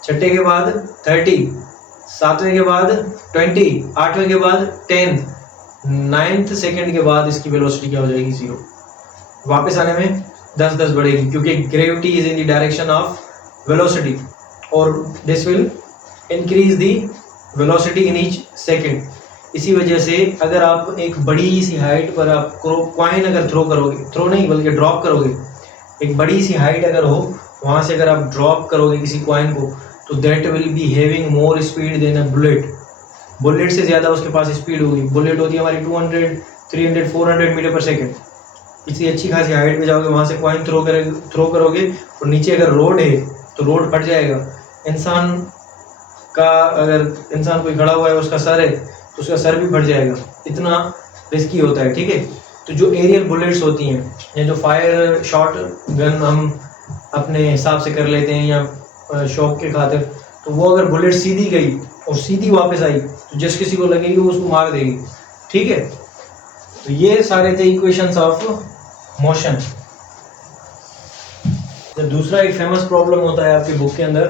छठे के बाद 30, सातवें के बाद 20, आठवें के बाद 10, 9th सेकंड के बाद इसकी वेलोसिटी क्या हो जाएगी 0। वापस आने में 10 बढ़ेगी, क्योंकि gravity is in the direction of velocity, और this will increase the velocity in each second. इसी वजह से अगर आप एक बड़ी सी हाइट पर आप कॉइन अगर थ्रो करोगे, थ्रो नहीं बल्कि ड्रॉप करोगे, एक बड़ी सी हाइट अगर हो, वहाँ से अगर आप ड्रॉप करोगे किसी कॉइन को, तो that will be having more speed than a bullet. Bullet से ज़्यादा उसके पास स्पीड होगी। बुलेट होती है हमारी 200, 300, 400 मीटर पर सेकेंड। इसी अच्छी खासी हाइट पे जाओगे, वहाँ से कॉइन थ्रो करोगे, और नीचे अगर रोड है तो रोड फट जाएगा। इंसान का, अगर इंसान कोई खड़ा हुआ है उसका सर है तो उसका सर भी फट जाएगा, इतना रिस्की होता है। ठीक है, तो जो एरियल बुलेट्स होती हैं या जो फायर शॉट गन हम अपने हिसाब से कर लेते हैं या शौक के खातिर, तो वो अगर बुलेट सीधी गई और सीधी वापस आई तो जिस किसी को लगेगी वो उसको मार देगी। ठीक है, तो ये सारे थे इक्वेशंस ऑफ मोशन। तो दूसरा एक फेमस प्रॉब्लम होता है आपकी बुक के अंदर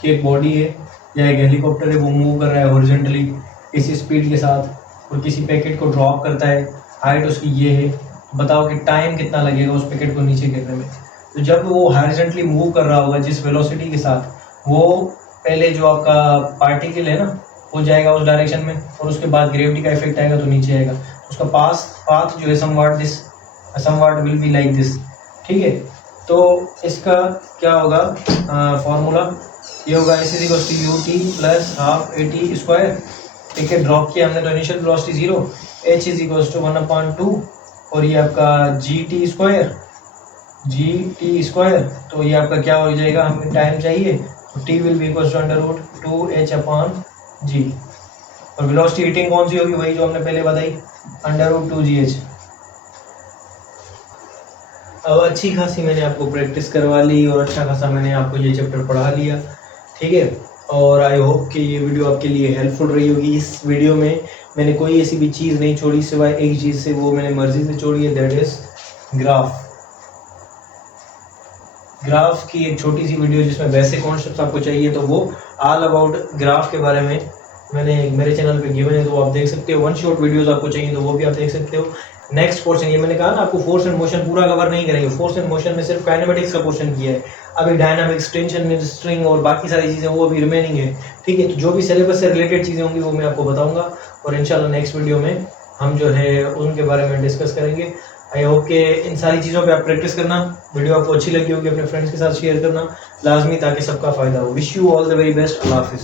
कि एक बॉडी है या एक हेलीकॉप्टर है, वो मूव कर रहा है हॉरिजॉन्टली इसी स्पीड के साथ, और किसी पैकेट को ड्रॉप करता है, हाइट उसकी ये है, बताओ कि टाइम कितना लगेगा उस पैकेट को नीचे गिरने में। तो जब वो हॉरिजॉन्टली मूव कर रहा होगा जिस वेलोसिटी के साथ, वो पहले जो आपका पार्टिकल है ना वो जाएगा उस डायरेक्शन में, और उसके बाद ग्रेविटी का इफेक्ट आएगा तो नीचे आएगा। उसका पाथ जो है समवाट विल बी लाइक दिस। ठीक है, तो इसका क्या होगा फॉर्मूला, ये होगा S=ut + ½ AT²। ठीक है, ड्रॉप किया हमने तो इनिशियल वेलोसिटी 0, h=1/2, और ये आपका gt², तो ये आपका क्या हो जाएगा, हमें टाइम चाहिए तो t विल बी √2h/g, और वेलोसिटी हीटिंग कौन सी होगी, वही जो हमने पहले बताई, √2gh। अब अच्छी खासी मैंने आपको प्रैक्टिस करवा ली और अच्छा खासा मैंने आपको ये चैप्टर पढ़ा लिया। ठीक है, और आई होप कि ये वीडियो आपके लिए हेल्पफुल रही होगी। इस वीडियो में मैंने कोई ऐसी भी चीज़ नहीं छोड़ी सिवाय एक चीज़ से, वो मैंने मर्जी से छोड़ी है, दैट इज़ ग्राफ की एक छोटी सी वीडियो जिसमें बेसिक कॉन्सेप्ट आपको चाहिए, तो वो ऑल अबाउट ग्राफ के बारे में मैंने मेरे चैनल पे गिवन है, तो वो आप देख सकते हो। 1 शॉट वीडियोस आपको चाहिए तो वो भी आप देख सकते हो। नेक्स्ट पोर्शन, ये मैंने कहा ना आपको फोर्स एंड मोशन पूरा कवर नहीं करेंगे, फोर्स एंड मोशन में सिर्फ काइनेमेटिक्स का पोर्शन किया है। अभी डायनामिक्स, टेंशन, स्ट्रिंग और बाकी सारी चीज़ें वो अभी रिमेनिंग है। ठीक है, तो जो भी सिलेबस से रिलेटेड चीज़ें होंगी वो मैं आपको बताऊँगा, और इंशाल्लाह नेक्स्ट वीडियो में हम जो है उनके बारे में डिस्कस करेंगे। आई होप कि इन सारी चीज़ों पे आप प्रैक्टिस करना। वीडियो आपको अच्छी लगी होगी, अपने फ्रेंड्स के साथ शेयर करना लाजमी, ताकि सबका फ़ायदा हो। Wish you all the very best. अल्लाह हाफिज़।